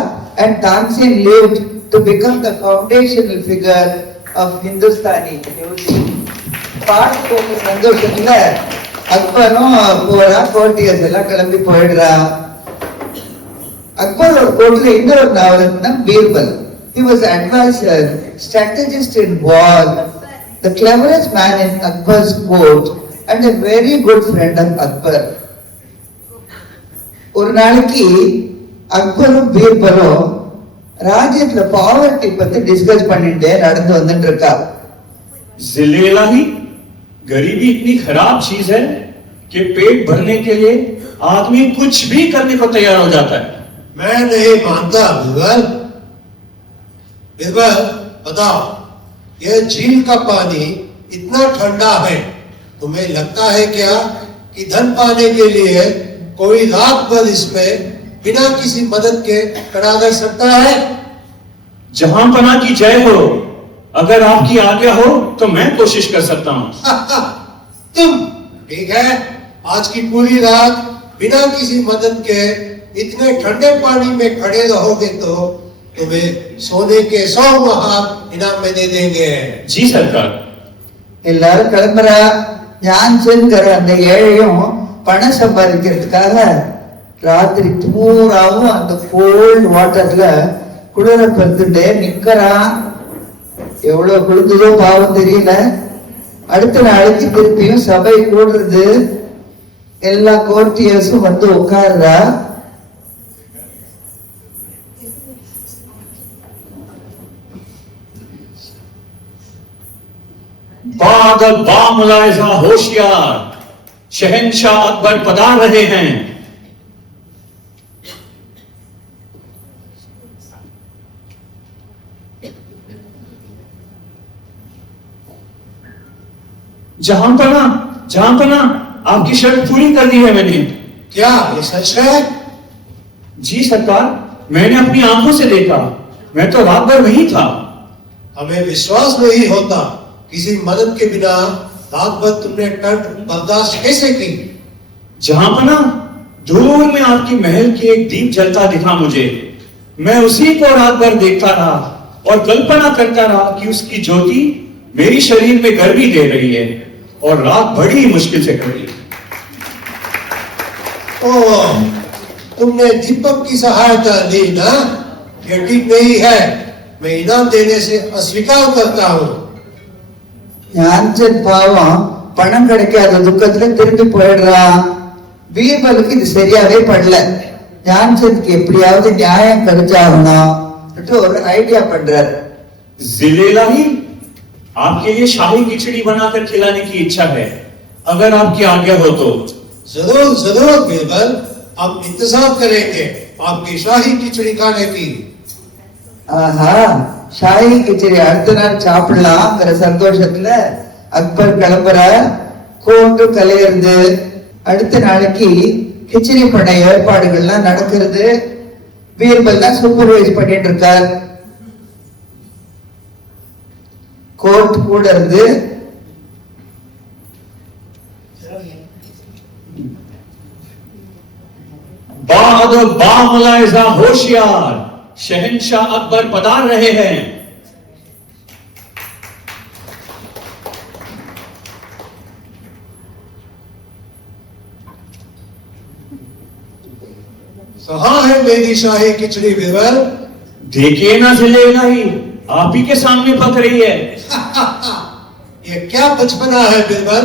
And Tansen lived to become the foundational figure of Hindustani music. பாட்டு போட்ட சந்தோஷத்துல அக்பரும் போறா, கோர்ட்டியர்ஸ் எல்லாம் கிளம்பி போயிடுறா. அக்பர் ஒரு கோர்ட்ல இன்னொரு நாவல் தான் Birbal. He was advisor, strategist in war, the cleverest man in Akbar's court and a very good friend of Akbar. ஒரு நாளைக்கு அக்பரும் பீர்பலும் ராஜ்யத்துல பாவர்ட்டி பத்தி டிஸ்கஸ் பண்ணிட்டு நடந்து வந்துட்டு இருக்கா. जिलेलाही, गरीबी इतनी खराब चीज है कि पेट भरने के लिए आदमी कुछ भी करने को तैयार हो जाता है. मैं नहीं मानता बीरबल। बीरबल बताओ, यह झील का पानी इतना ठंडा है, तुम्हें लगता है क्या कि धन पाने के लिए कोई रात भर इसमें बिना किसी मदद के खड़ा रह सकता है? जहां पना की जय हो, अगर आपकी आज्ञा हो तो मैं कोशिश कर सकता हूं. तुम ठीक है, आज की पूरी रात बिना किसी मदद के इतने ठंडे पानी में खड़े रहोगे तो तुम्हें सोने के 100 महार इनाम में दे देंगे. जी सरकार. எல்லாரும் கிளம்புறா. ஞான்சன்கிற அந்த ஏழையும் பணம் சம்பாதிக்கிறதுக்காக ராத்திரி பூராவும் அந்த கோல்ட் வாட்டர்ல குளிர பந்துட்டே நிக்கிறான். எவ்வளவு குளிர்ந்ததோ பாவம் தெரியல. அடுத்த நாளைக்கு திருப்பியும் சபை கூடுறது. எல்லா கோர்ட்டியர்ஸும் வந்து உட்கார்றா. बादल बामुलायजा होशियार, शहंशाह अकबर पधार रहे हैं. जहां पना आपकी शर्त पूरी कर दी है मैंने. क्या ये सच है? जी सरकार, मैंने अपनी आंखों से देखा. मैं तो रात भर वही था. हमें विश्वास नहीं होता, किसी मदद के बिना रात भर तुमने ठंड बर्दाश्त कैसे की? जहां पना दूर में आपकी महल की एक दीप जलता दिखा मुझे. मैं उसी को रात भर देखता रहा और कल्पना करता रहा कि उसकी ज्योति मेरी शरीर में गर्मी दे रही है और रात बड़ी मुश्किल से कटी. ओह, तुमने दीपक की सहायता ली ना? ये ठीक नहीं है, मैं इनाम देने से अस्वीकार करता हूँ. ஞான்சன் பாவம் பணம் கிடைக்காத துக்கத்துல திரும்பி போயிடுறான். பீர்பலுக்கு இது சரியாவே படல. ஞான்சனுக்கு எப்படியாவது நியாயம் கிடைச்சாகணும் ஒரு ஐடியா பண்றாரு. जिलेलाही, आपके लिए शाही खिचड़ी बनाकर खिलाने की इच्छा है, अगर आपकी आज्ञा हो तो. जरूर जरूर बीरबल, हम इंतजार करेंगे आपकी शाही खिचड़ी खाने की. ஆஹா, ஷாஹி கிச்சடி அடுத்த நாள் சாப்பிடலாம்ங்கிற சந்தோஷத்துல அக்பர் கிளம்புற. கோர்ட்டு கலையிறது. அடுத்த நாளைக்கு கிச்சடி பண்ண ஏற்பாடுகள்லாம் நடக்கிறது. பீர்பல் தான் சூப்பர்வைஸ் பண்ணிட்டு இருக்கார். கோர்ட் கூட இருந்து बादल बामुलायजा होशियार, शहंशाह अकबर पधार रहे हैं. कहाँ है मेरी शाही खिचड़ी बीरबल? देखिए ना जिलेलाही, आप ही के सामने पक रही है. ये क्या बचपना है बीरबल?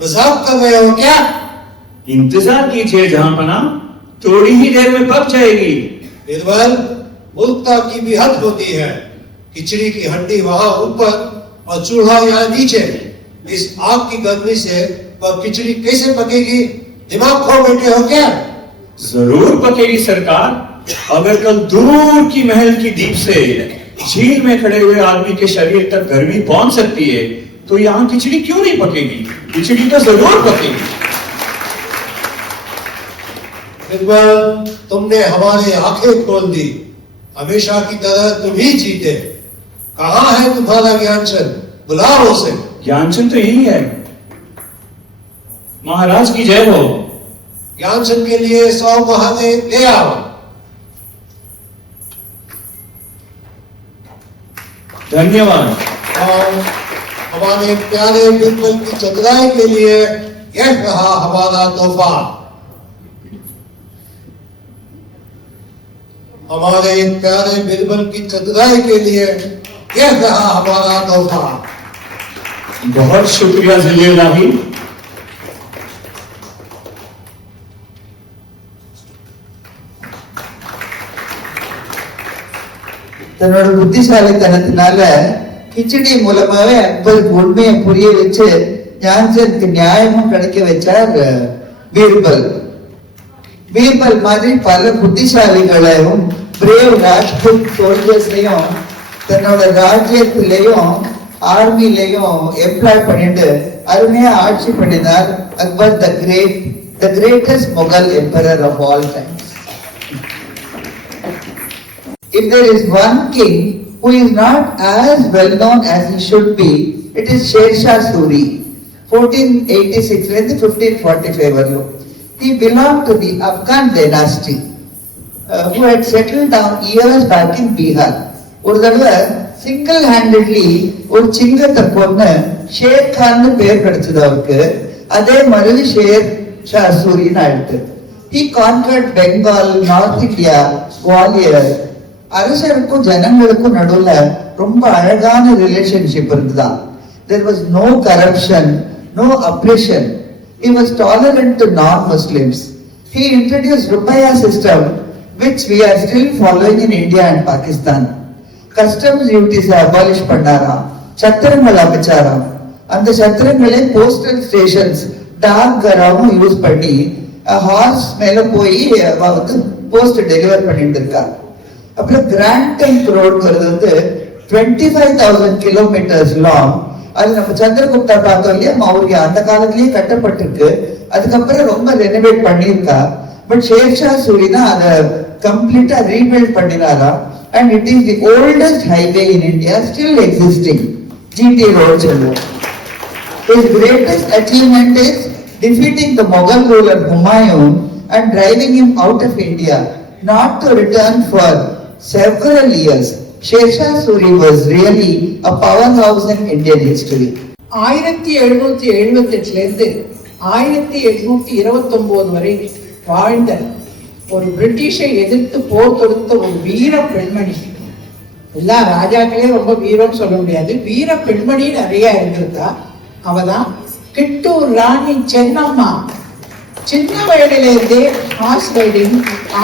मजाक कर रहे हो क्या? इंतजार कीजिए जहां पना, थोड़ी ही देर में पक जाएगी. बीरबल, मूर्खता की भी हद होती है. खिचड़ी की हड्डी वहां ऊपर और चूल्हा यहाँ नीचे. इस आग की गर्मी से वह खिचड़ी कैसे पकेगी? दिमाग खो बैठे हो क्या? जरूर पकेगी सरकार. अगर कल दूर की महल की दीप से झील में खड़े हुए आदमी के शरीर तक गर्मी पहुंच सकती है तो यहाँ खिचड़ी क्यों नहीं पकेगी? खिचड़ी तो जरूर पकेगी. बिरबल, तुमने हमारी आंखें खोल दी, हमेशा की तरह तुम ही जीते। कहाँ है तुम्हारा ज्ञानचंद? बुलाओ उसे। ज्ञानचंद तो यही है। महाराज की जय हो। ज्ञानचंद के लिए 100 महादेव ले आओ। धन्यवाद। और हमारे प्यारे बिरबल की चतुराई के लिए यह रहा हमारा तोहफा। हमारे प्यारे बिरबल की चतुराई के लिए यह रहा हमारा तोहफा। बहुत शुक्रिया जलीलुल्लाह। தன்னோட புத்திசாலித்தனத்தினால கிச்சடி மூலமாவே அக்பருக்கு உண்மையை புரிய வச்சு ஞானசனுக்கு நியாயமும் கிடைக்க வச்சார் பீர்பல். பீர்பல் மாதிரி பல புத்திசாலிகளையும் பிரேவ் ராஜ்புத் சோல்ஜர்ஸையும் தன்னோட ராஜ்யத்திலையும் ஆர்மிலையும் எம்ப்ளாய் பண்ணிட்டு அருமையா ஆட்சி பண்ணினார் Akbar the greatest Mughal emperor of all times. If there is one king who is not as well known as he should be, it is Sher Shah Suri, 1486 to 1545 varlo. He belonged to the Afghan dynasty, who had settled down years back in Bihar. ஒரு தடவை single handedly ஒரு சிங்கத்தை கொண்டு share Khan பேர் கிடைச்சது அவருக்கு. அதே மாதிரி ஷேர் ஷா சூரின்னு ஆயிடுத்து. He conquered Bengal, North India, Gwalior. அரசருக்கும் ஜனங்களுக்கும் நடுவுல ரொம்ப அழகான ரிலேஷன்ஷிப் இருந்துதான். There was no corruption, no oppression. He was tolerant to non-Muslims. He introduced Rupaya system, which we are still following in India and Pakistan. Customs duties abolish பண்ணாராம், சத்திரங்கள் அமைச்சாராம். அந்த சத்திரங்களே postal stations டாக்கராவும் use பண்ணி hours மேல போய் வந்து post deliver பண்ணிட்டு இருக்காங்க. அப்புறம் grand tongue ரோடுங்கிறது வந்து 25,000 கிலோமீட்டர்ஸ் லாங். அது நம்ம சந்திரகுப்தா பார்த்தோம் இல்லையா, மௌரியா அந்த காலத்திலேயே கட்டப்பட்டிருக்கு. அதுக்கப்புறம் ரொம்ப ரெனோவேட் பண்ணியிருக்கா. பட் ஷேர்ஷா சூரி தான் அதை கம்ப்ளீட்டா ரீபில்ட் பண்ணினாரா. And it is the oldest highway in India still existing. GT road சொல்லுவோம். His greatest achievement is defeating the Mughal ruler Humayun and driving him out of India, not to return for several years. Sher Shah Suri was really a powerhouse in Indian history. 1778 இருந்து 1829 வரை வாழ்ந்த ஒரு பிரிட்டிஷை எதிர்த்து போர் தொடுத்த ஒரு வீர பெண்மணி. எல்லா ராஜாக்களே ரொம்ப வீரம் சொல்ல முடியாது, வீர பெண்மணி நிறைய இருந்திருக்கா. அவதான் கிட்டூர் ராணி சென்னம்மா. சின்ன வயதிலிருந்தே ஹார்ஸ் ரைடிங்,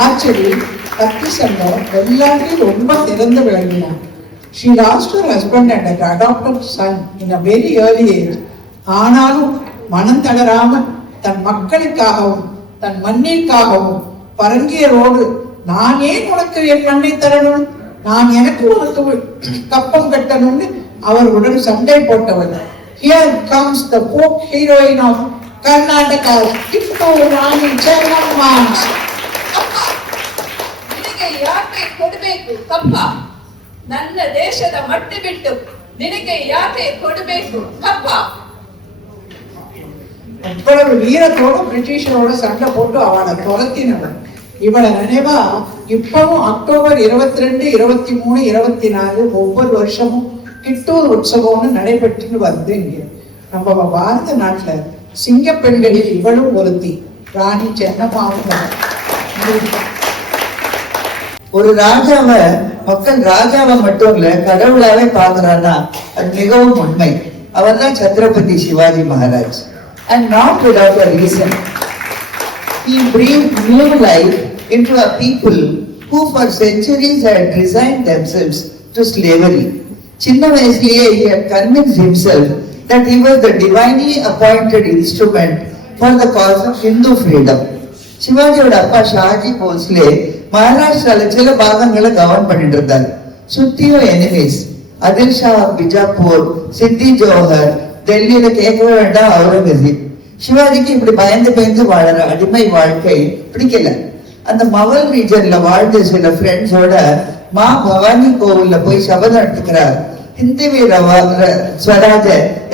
ஆர்ச்சரி, கத்தி சண்டம் எல்லாத்தையும் ரொம்ப சிறந்து விளங்கினார். She lost her husband and an adopted son in a very early age. ஆனாலும் மனம் தளராம தன் மக்களுக்காகவும் தன் மண்ணிற்காகவும் பரங்கியரோடு நான் ஏன் உனக்கு என் மண்ணை தரணும், நான் எனக்கு உனக்கு கப்பம் கட்டணும்னு அவர்களுடன் சண்டை போட்டவர். Here comes the folk heroine of Karnataka, Kittur Rani Chennamma. ನಿನಗೆ ಯಾಕೆ ಕೊಡಬೇಕು ಕಪ್ಪ? ನನ್ನ ದೇಶದ ಮಟ್ಟಿ ಬಿಟ್ಟು ನಿನಗೆ ಯಾಕೆ ಕೊಡಬೇಕು ಕಪ್ಪ? அவ்வளவு வீரத்தோட பிரிட்டிஷரோட சண்டை போட்டு அவனை துரத்தினவன். இவளை நினைவா இப்பவும் அக்டோபர் 22, 23, 24 ஒவ்வொரு வருஷமும் கிட்டூர் உற்சவம்னு நடைபெற்று வருது. இங்க நம்ம பாரத நாட்டுல சிங்க பெண்களில் இவளும் ஒருத்தி, ராணி சென்னம்மாவும். ஒரு ராஜாவை மக்கள் ராஜாவை மட்டும் இல்ல கடவுளாவே பாக்குறான்னா அது மிகவும் உண்மை. அவர் தான் Chhatrapati Sivaji Maharaj. And not without a reason. He breathed new life into a people who for centuries had resigned themselves to slavery. சின்ன வயசுலயே he had convinced himself that he was the divinely appointed instrument for the cause of Hindu freedom. சிவாஜியோட அப்பா ஷாஜி போஸ்லே மகாராஷ்டிரால சில பாகங்களை govern பண்ணிட்டு இருந்தார். சுத்தியும் enemies, அதில் ஷா பிஜாப்பூர், சித்தி ஜோஹர், டெல்லியில கேட்கவே வேண்டாம் அவுரங்கசீப். சிவாஜிக்கு இப்படி பயந்து பயந்து வாழற அடிமை வாழ்க்கை பிடிக்கல. அந்த மவல் ரீஜன்ல வாழ்ந்த சில ஃப்ரெண்ட்ஸோட மா பவானி கோவில்ல போய் சபதம் எடுத்துக்கிறார். ஹிந்தி வீர ஸ்வராஜ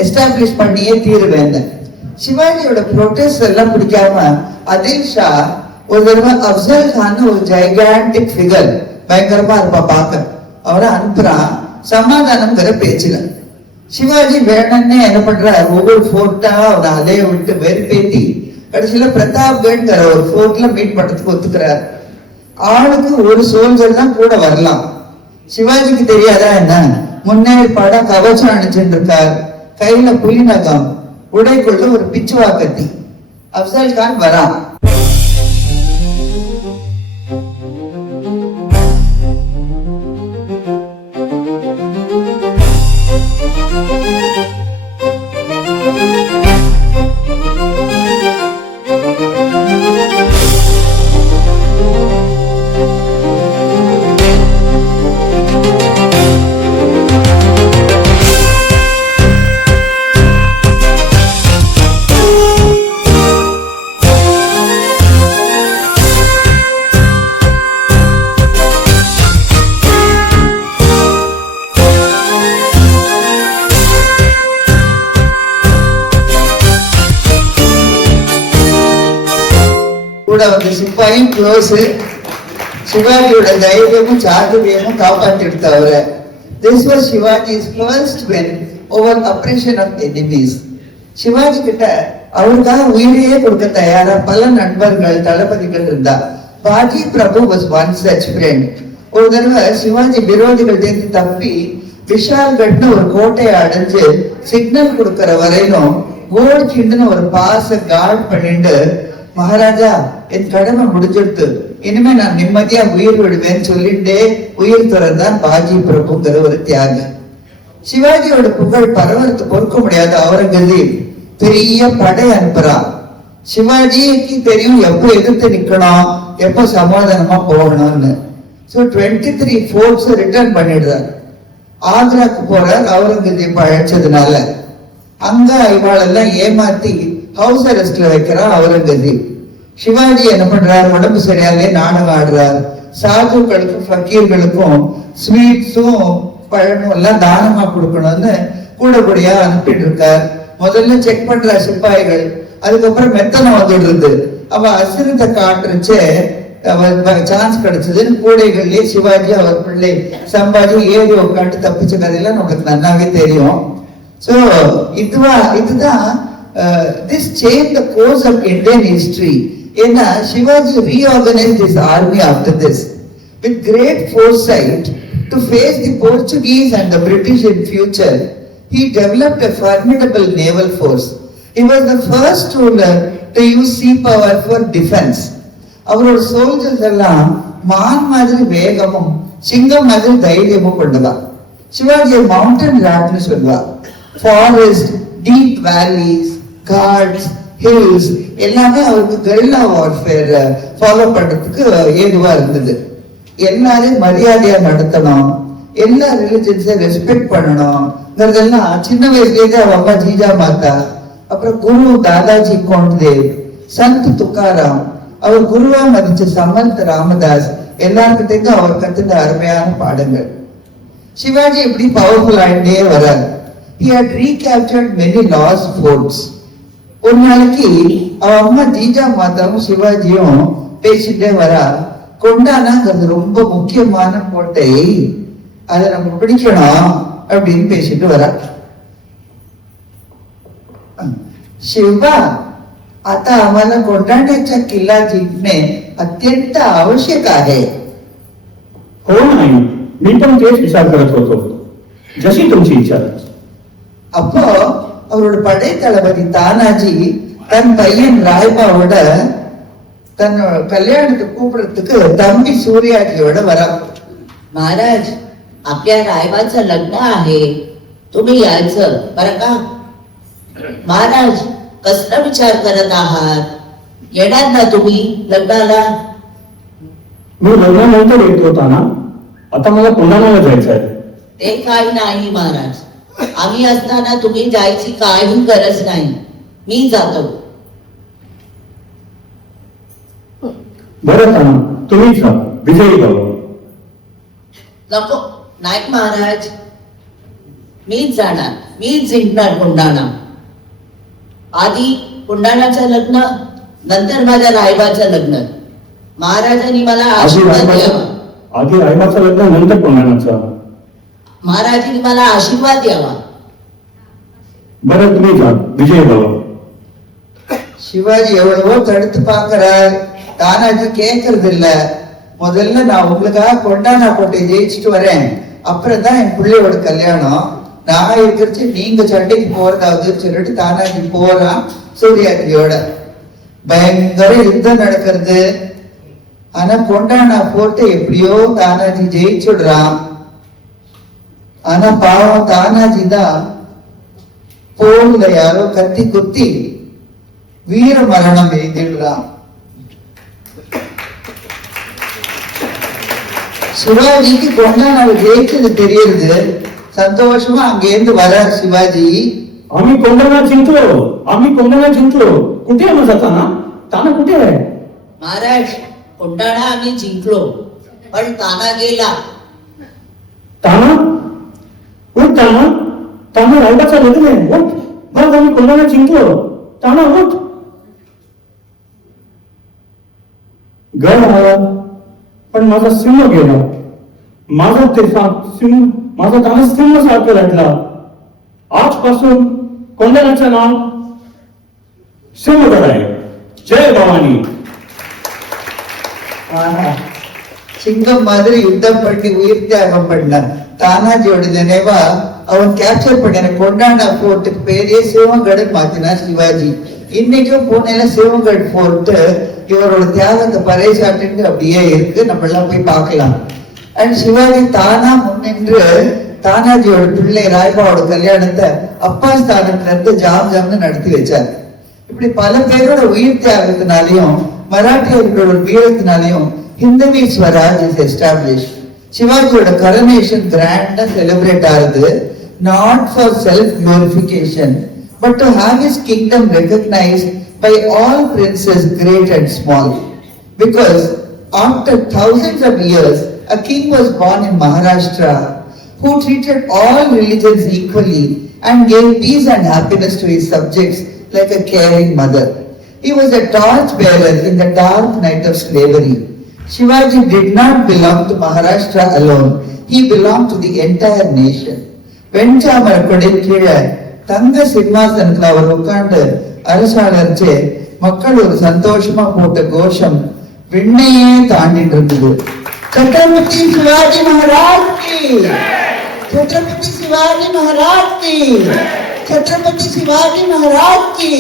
எஸ்டாப்ளிஷ் பண்ணியே தீருவேன். சிவாஜியோட ப்ரொட்டஸ்ட் எல்லாம் பிடிக்காம அதில் ஷா ஒரு தடவை அப்சல் கான் ஒரு ஜைகாண்டிக் ஃபிகர் பயங்கரமா இருப்பா பார்க்க, அவரை அனுப்புறான் சமாதானம்ங்கிற பேச்சுல. சிவாஜி வேணும்னே என்ன பண்றார், ஒவ்வொரு ஃபோர்ட்டா அவரை அலைய விட்டு வெறுப்பேத்தி கடைசியில பிரதாப்கட்ங்கிற ஒரு ஃபோர்ட்ல மீட் பண்றதுக்கு ஒத்துக்கிறார். ஆளுக்கு ஒரு சோல்ஜர் தான் கூட வரலாம். சிவாஜிக்கு தெரியாதா என்ன, முன்னேற்பாடா கவச்சம் அணிச்சுட்டு இருக்கார், கையில புலி நகம், உடைக்குள்ள ஒரு பிச்சுவா கத்தி. அப்சல் கான் வரான். கூட வந்து சிப்பாயும் க்ளோஸ். சிவாஜியோட தைரியமும் சாதுரியமும் காப்பாற்றி எடுத்தவரை. This was Shivaji's first win over oppression of enemies. Sivaji கிட்ட அவருக்காக உயிரையே கொடுக்க தயாரா பல நண்பர்கள் தளபதிகள் இருந்தா. பாஜி பிரபு was one such friend. ஒரு தடவை சிவாஜி விரோதிகள் தேர்ந்து தப்பி விஷால்கட்னு ஒரு கோட்டையை அடைஞ்சு சிக்னல் கொடுக்கற வரையிலும் கோல்ட் கிண்டுன்னு ஒரு பாச கார்ட் பண்ணிட்டு, மகாராஜா என் கடமை முடிஞ்சிடுத்து, இனிமே நான் நிம்மதியா உயிர் விடுவேன்னு சொல்லிட்டே உயிர் துறந்தான் பாஜி பிரபுங்கிற ஒரு தியாகி. சிவாஜியோட புகழ் பரவரத்து பொறுக்க முடியாத அவுரங்கசீப் பெரிய படை அனுப்புறான். சிவாஜிக்கு தெரியும் எப்போ எதிர்த்து நிக்கணும், எப்போ சமாதானமா போகணும்னு. ஸோ 23 ஃபோர்ட்ஸ் ரிட்டர்ன் பண்ணிடுறார். ஆக்ராக்கு போறார் அவுரங்கசீப் அழைச்சதுனால. அங்க இவாளெல்லாம் ஏமாத்தி ஹவுஸ் அரெஸ்ட்ல வைக்கிறார் அவுரங்கசீப். சிவாஜி என்ன பண்றாரு, உடம்பு சரியாலே நாடகம் ஆடுறார். சாதுக்களுக்கும் ஃபக்கீர்களுக்கும் ஸ்வீட்ஸும் பழமும் எல்லாம் தானமா கொடுக்கணும்னு கூடக்கூடியா அனுப்பிட்டு இருக்கார். முதல்ல செக் பண்ற சிப்பாய்கள், அதுக்கப்புறம் மெத்தனை வந்துடுறது. அவ அசிரத்தை காட்டுறச்சே சான்ஸ் கிடைச்சதுன்னு கூடைகள்லயே சிவாஜி அவர் பிள்ளை சம்பாஜி ஏறி உட்காந்து தப்பிச்ச கதையெல்லாம் நம்மளுக்கு நல்லாவே தெரியும். சோ இதுதான் this changed the course of Indian history. ஏன்னா Sivaji reorganized his army after this with great foresight to face the Portuguese and the British in future. He developed a formidable naval force. He was the first ruler to use sea power for defense. அவரோட soldiers எல்லாம் மான் மாதிரி வேகமும் சிங்கம் மாதிரி தைரியமும் கொண்டதா. Sivaji mountain ராட்னு சொல்லுவா. Forest, deep valleys, ghats, hills எல்லாமே அவருக்கு கெரில்லா வார்ஃபேர் ஃபாலோ பண்றதுக்கு ஏதுவா இருந்தது. எல்லாரையும் மரியாதையா நடத்தணும், எல்லா ரிலிஜன்ஸை ரெஸ்பெக்ட் பண்ணணும்ங்கிறதெல்லாம் சின்ன வயசுலேயே அவ அம்மா ஜீஜா மாதா, அப்புறம் குரு தாதாஜி கோண்டேவ், சந்த் துக்காராம், அவர் குருவா மதிச்ச சமந்த் ராமதாஸ் எல்லார்கிட்டையும் அவர் கத்துன அருமையான பாடங்கள். சிவாஜி இப்படி பவர்ஃபுல் ஆயிட்டே வரார். He had recaptured many lost forts. ஒரு நாளைக்கு அவ அம்மா ஜீஜா மாதாவும் சிவாஜியும் பேசிட்டே வரா. கொண்டானாங்கிறது ரொம்ப முக்கியமான கோட்டை, அதை நம்ம பிடிக்கணும் அப்படின்னு பேசிட்டு வரா. शिवबा आता आम्हाला कोंढाण्याचा किल्ला जिंकणे अत्यंत आवश्यक आहे. हो नाही, मी पण तेच विचार करत होतो, जशी तुमची इच्छा. அப்போ அவரோட படை தளபதி தானாஜி தன் பையன் ராய்பாவோட தன் கல்யாணத்துக்கு கூப்பிடுறதுக்கு தம்பி சூர்யாஜியோட வரா. महाराज, आपल्या रायबाचं लग्न आहे, तुम्ही यायचं बरं का. महाराज, कसला विचार करत आहात, येणार ना तुम्ही लग्नाला. मी लग्नानंतर येत होता ना, आता मला कोंढाण्याला जायचं आहे. ते काही नाही महाराज, आम्ही असताना तुम्ही जायची काही गरज नाही, मी जातो. बरं का तुम्हीच विजयी बाबा. नको नाईक महाराज, मीच जाणार, मीच जिंकणार कोंढाणा. आधी कोंढाणाचं लग्न, नंतर माझ्या रायबाचं लग्न. महाराजांनी मला आशीर्वाद द्यावा. आधी रायबाचं लग्न, नंतर कोंढाणाचं. महाराजांनी मला आशीर्वाद द्यावा. बरं तुम्ही जा विजयी बाबा. சிவாஜி எவ்வளவோ தடுத்து பார்க்கிறார், தானாஜி கேட்கறது இல்ல. முதல்ல நான் உங்களுக்காக கொண்டானா கோட்டை ஜெயிச்சுட்டு வரேன், அப்புறம் தான் என் பிள்ளையோட கல்யாணம். நான் இருக்கிறச்சு நீங்க சண்டைக்கு போறதாவது சொல்லிட்டு தானாஜி போறான் சூர்யாஜியோட. பயங்கர யுத்தம் நடக்கிறது. ஆனா கொண்டானா போட்டு எப்படியோ தானாஜி ஜெயிச்சுடுறான். ஆனா பாவம் தானாஜி தான் போர்ல யாரோ கத்தி குத்தி வீர மரணம் எய்திடுறான். சிவாஜிக்கு கொண்டானாவை ஜெயிச்சது தெரியுது. संतोषमा अगेंद वरार शिवाजी. आम्ही कोंढाणा जिंकलो, आम्ही कोंढाणा जिंकलो. कुठे आहे माझा ताना? ताना कुठे आहे? महाराज कोंढाणा आम्ही जिंकलो, पण ताना गेला. ताना? उठ ताना, ताना रायबाचा लग्न आहे. उठ बघ, आम्ही कोंढाणा जिंकलो. ताना उठ. गड आला पण माझा सिंह गेला. माझा ते सिंह, माझा ताना सिंह सारखं लढला. आजपासून कोंढाण्याचं नाव सिंहगड आहे. जय भवानी. சிங்கம் மாதிரி யுத்தம் பண்ணி உயிர் தியாகம் பண்ண தானாஜியோட நினைவா அவன் கேப்சர் பண்ணின கொண்டாண்டா போர்ட்டுக்கு பேரே சிவகட் மாத்தினா சிவாஜி. இன்னைக்கும் பூனேல சிவகட் போர்ட் இவரோட தியாகத்தை பறைசாட்டு அப்படியே இருக்கு. நம்ம எல்லாம் போய் பார்க்கலாம். அண்ட் சிவாஜி தானா முன்னின்று தானாஜியோட பிள்ளை ராய்பாவோட கல்யாணத்தை அப்பா ஸ்தானத்துல இருந்து ஜாம் ஜாம்னு நடத்தி வச்சார். இப்படி பல பேரோட உயிர் தியாகத்தினாலையும் மராட்டியர்களோட வீரத்தினாலையும் ஹிந்தவி ஸ்வராஜ் இஸ் எஸ்டாப்ளிஷ்ட். சிவாஜியோட கரனேஷன் கிராண்டா செலிப்ரேட் ஆகுது. Not for self glorification but to have his kingdom recognised by all princes great and small. Because after thousands of years a king was born in Maharashtra who treated all religions equally and gave peace and happiness to his subjects like a caring mother. He was a torch bearer in the dark night of slavery. Shivaji did not belong to Maharashtra alone. He belonged to the entire nation. வெண்சாமரக்கொடை கீழே தங்க சிம்மாசனத்துல அவர் உட்கார்ந்து அரசாளர்ச்சே மக்கள் ஒரு சந்தோஷமா போட்ட கோஷம் விண்ணையே தாண்டிட்டு இருந்தது. छत्रपति शिवाजी महाराज की, छत्रपति शिवाजी महाराज की, छत्रपति शिवाजी महाराज की.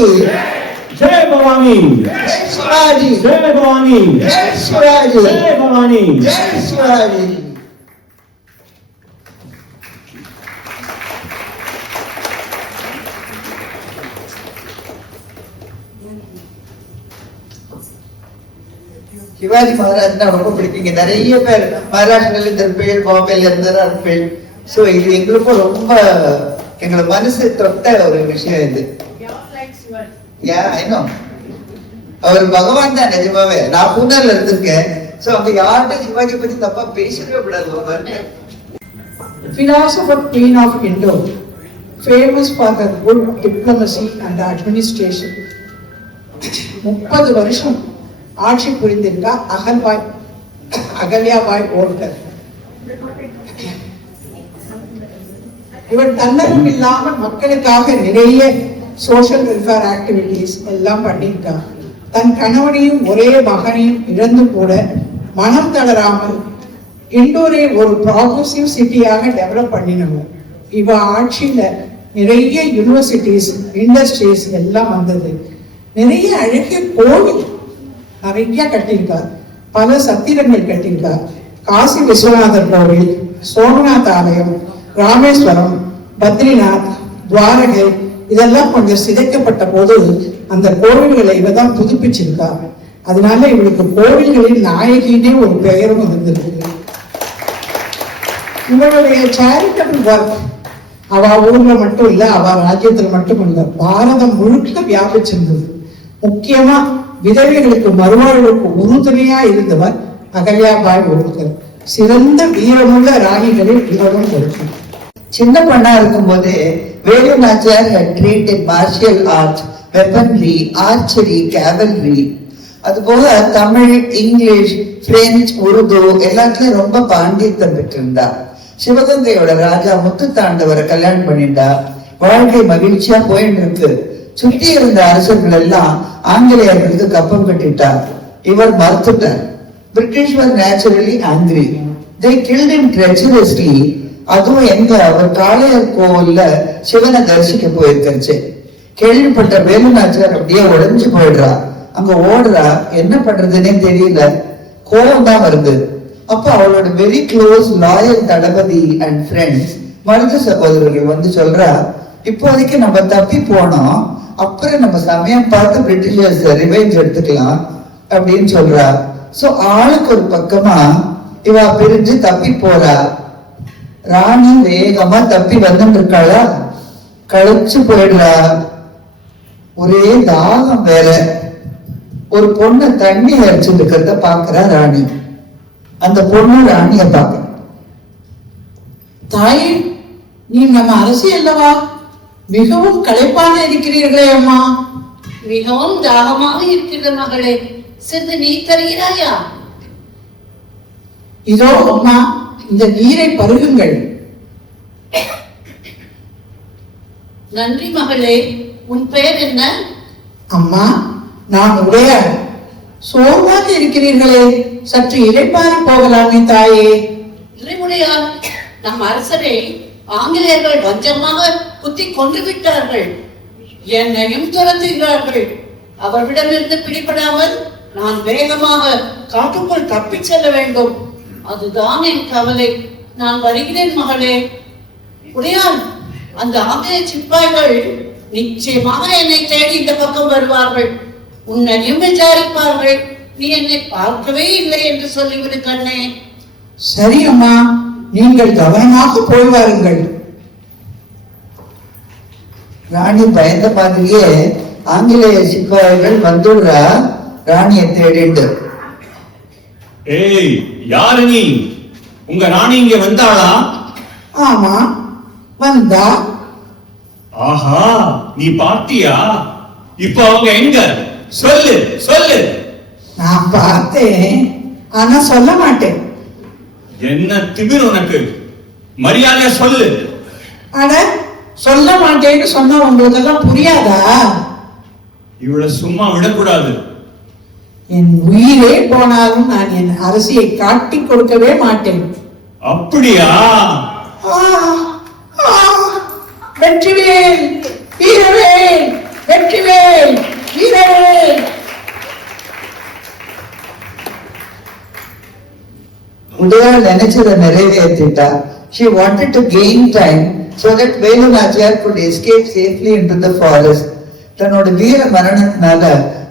जय भवानी, जय शिवाजी, जय भवानी, जय शिवाजी, जय भवानी, जय शिवाजी. சிவாஜி மகாராஜ்னா ரொம்ப பிடிக்குங்க. நிறைய பேர் மகாராஷ்டிரால இருந்திருப்பேன், பாம்பேல இருந்திருப்பேன். சோ இது எங்களுக்கும் ரொம்ப எங்களை மனசு தொட்ட ஒரு விஷயம் இது. அவர் பகவான் தான் நிஜமாவே. நான் பூனால இருந்திருக்கேன். சோ அங்க யார்கிட்ட சிவாஜி பத்தி தப்பா பேசவே கூடாது. Philosopher Queen of Indore, famous for her good diplomacy and administration. 30 வருஷம் ஆட்சி புரிந்திருக்கா அகல்யாபாய் ஹோல்கர். இவர் தன்னலம் இல்லாமல் மக்களுக்காக நிறைய சோஷியல் வெல்ஃபேர் ஆக்டிவிட்டிஸ் எல்லாம் பண்ணியிருக்கா. தன் கணவனையும் ஒரே மகனையும் இழந்து கூட மனம் தளராமல் இண்டோரை ஒரு ப்ராக்ரெசிவ் சிட்டியாக டெவலப் பண்ணினவர். இவ ஆட்சியில நிறைய யூனிவர்சிட்டிஸ், இண்டஸ்ட்ரீஸ் எல்லாம் வந்தது. நிறைய அழகிய கோவில் நிறைய கட்டியிருக்கார். பல சத்திரங்கள் கட்டியிருக்கார். காசி விஸ்வநாதர் கோவில், சோமநாத் ஆலயம், ராமேஸ்வரம், பத்ரிநாத், துவாரகை இதெல்லாம் கொஞ்சம் சிதைக்கப்பட்ட போது அந்த கோவில்களை இவதான் புதுப்பிச்சிருக்காங்க. அதனால இவளுக்கு கோவில்களின் நாயகினே ஒரு பெயரும் இருந்திருக்கு. இவளுடைய சேரிட்டபிள் ஒர்க் அவ ஊர்ல மட்டும் இல்ல, அவ ராஜ்யத்துல மட்டும் இல்ல, பாரதம் முழுக்க வியாபிச்சிருந்தது. முக்கியமா விதவைகளுக்கு மறுவாழ்வுக்கு உறுதுணையா இருந்தவர் அகல்யாபாய் ஒருத்தர். சிறந்த வீரமுள்ள ராணிகளில் இவரும் ஒருத்தர். சின்ன பொண்ணா இருக்கும்போது Velu Nachiyar had trained in martial arts, weaponry, archery, cavalry. அது போக தமிழ், இங்கிலீஷ், பிரெஞ்சு, உருது எல்லாத்துலயும் ரொம்ப பாண்டியத்தம் பெற்றிருந்தா. சிவகங்கையோட ராஜா முத்து தாண்டவரை கல்யாணம் பண்ணிட்டா. வாழ்க்கை மகிழ்ச்சியா போயிட்டு இருக்கு. சுற்றி இருந்த அரசர்கள் எல்லாம் ஆங்கிலேயர்களுக்கு கப்பம் கட்டிட்டா. இவர் மறுத்துட்டார். British was naturally angry. They killed him treacherously. அதுவும் எங்க அவர் காளையர் கோவில்ல சிவனை தரிசிக்க போயிருக்கச்சு. கேள்விப்பட்ட வேலு நாச்சியார் அப்படியே உடைஞ்சு போயிடுறா. அங்க ஓடுறா, என்ன பண்றதுன்னே தெரியல. கோபம் தான் வருது. அப்ப அவளோட very close loyal Thalapathy and friends Marudhu சகோதரர்கள் வந்து சொல்றா, இப்போதைக்கு நம்ம தப்பி போனோம், அப்புறம் நம்ம சமயம் பார்த்து பிரிட்டிஷர்ஸ் ரிவெஞ்ச் எடுத்துக்கலாம் அப்படின்னு சொல்றா. சோ ஆளுக்கு ஒரு பக்கமா இவ பிரிஞ்சு தப்பி போறா. ராணி வேகமா தப்பி வந்துட்டு இருக்காளா, கழிச்சு போயிடுறா. ஒரே தாகம் வேற. ஒரு பொண்ணு தண்ணி அரைச்சிட்டு இருக்கிறத பாக்குறா ராணி. அந்த பொண்ணு ராணிய பாக்க, தாய், நீ நம்ம அரசி அல்லவா? மிகவும் களைப்பான இருக்கிறீர்களே அம்மா. மிகவும் தாகமாக இருக்கிறது மகளே, சிறிது நீர் தருகிறாயா? இதோ அம்மா, இந்த நீரை பருகுங்கள். நன்றி மகளே. உன் பெயர் என்ன? அம்மா, நான் உடையார். சோர்வாக இருக்கிறீர்களே, சற்று இளைப்பாறி போகலாமே தாயே. இறைமுடையார், நம் அரசரை ஆங்கிலேயர்கள் வஞ்சமாக குத்தி கொன்று விட்டார்கள். என்னையும் துரத்துகிறார்கள். அவர்களிடமிருந்து பிடிபடாமல் நான் வேகமாக காட்டுக்குள் தப்பிச் செல்ல வேண்டும். அதுதான் என் கவலை. நான் வருகிறேன் மகளே. உடையார், அந்த ஆங்கிலேய சிப்பாய்கள் நிச்சயமாக என்னை தேடி இந்த பக்கம் வருவார்கள். உன்னையும் விசாரிப்பார்கள். நீ என்னை பார்க்கவே இல்லை என்று சொல்லிவிடு கண்ணே. சரி அம்மா, நீங்கள் கவனமாக போய் வாருங்கள். ராணி பயந்த மாதிரியே ஆங்கிலேய சிப்பாய்கள் வந்துடுறா ராணியை தேடிட்டு. ஏய், யாரு நீ? உங்க ராணி இங்க வந்தாளா? ஆமா, வந்தா. ஆஹா, நீ பாத்தியா? இப்ப அவங்க எங்க? சொல்லு சொல்லு. நான் பார்த்தேன், ஆனா சொல்ல மாட்டேன். என்ன திமிர் உனக்கு? மரியாதையா சொல்லு. அட, சொல்ல மாட்டேன்னு சொன்னா உங்களுக்கு எல்லாம் புரியாதா? இவளை சும்மா விடக்கூடாது. என் உயிரே போனாலும் நான் என் அரசியை காட்டி கொடுக்கவே மாட்டேன். அப்படியா? வெற்றிவேல், வீரவேல், வெற்றிவேல், வீரவேல். உடையார் நினைச்சதை நிறைவேற்றிட்டா. She wanted to gain time so that Velu Nachiyar could escape safely into the forest. தன்னோட வீர மரணத்தினால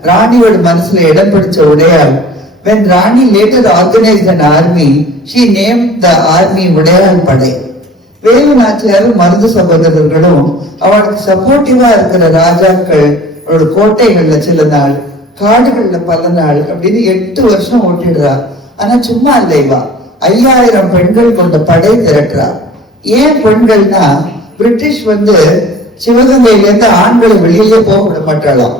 ராணியோட மனசுல இடம் பிடிச்ச உடையாள், when Rani later organized an army, she named the army உடையாள் படை. வேலு நாச்சியாரும் மருது சகோதரர்களும் அவளுக்கு சப்போர்ட்டிவா இருக்கிற ராஜாக்கள் அவளோட கோட்டைகள்ல சில நாள், காடுகள்ல பல நாள் அப்படின்னு 8 வருஷம் ஓட்டிடுறா. ஆனா சும்மா இல்லைவா, 5000 பெண்கள் கொண்ட படை திரட்டுறா. ஏன் பெண்கள்னா, பிரிட்டிஷ் சிவகங்கையில இருந்து ஆண்களை வெளியிலே போக விட மாட்டாளாம்.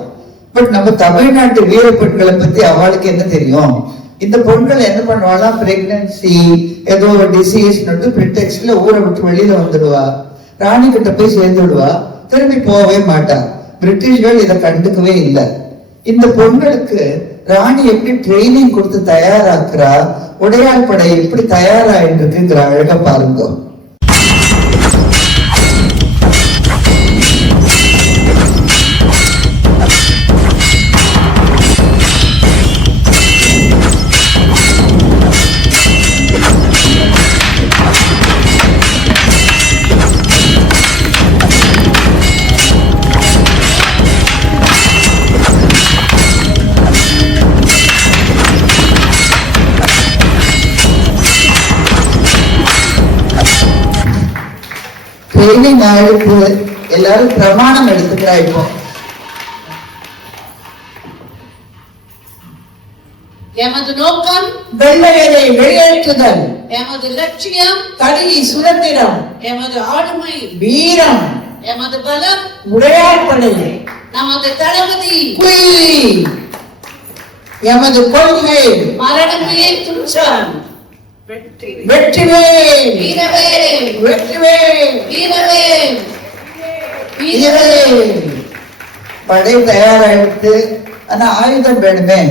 பட் நம்ம தமிழ்நாட்டு வீர பெண்களை பத்தி அவளுக்கு என்ன தெரியும்? இந்த பெண்கள் என்ன பண்ணுவாளா, பிரெக்னன்சி ஏதோ ஒரு டிசீஸ் பிரிட்டெக்ஸ்ல ஊரை விட்டு வெளியில வந்துடுவா, ராணி கிட்ட போய் சேர்ந்து விடுவா, திரும்பி போகவே மாட்டா. பிரிட்டிஷ்கள் இதை கண்டுக்கவே இல்லை. இந்த பெண்களுக்கு ராணி எப்படி ட்ரைனிங் கொடுத்து தயாராக்குறா, உடையாள் படை எப்படி தயாராயிருக்குங்கிற அழகா பாருங்க. ட்ரைனிங் ஆயிடுச்சு, எல்லாரும் பிரமாணம் எடுத்துக்கிறா. இப்போ எமது நோக்கம் வெள்ளையரை வெளியேற்றுதல், எமது லட்சியம் தனி சுதந்திரம், எமது ஆளுமை வீரம், எமது பலம் உடையாட்படை, நமது தளபதி குயிலி, எமது கொள்கை மரணமே துச்சம். வெற்றிவேல், வீரவேல் வெற்றிவேல், வீரவேல் வீரவேல். படை தயாராயிடுத்து. ஆனா ஆயுதம் வேணுமே.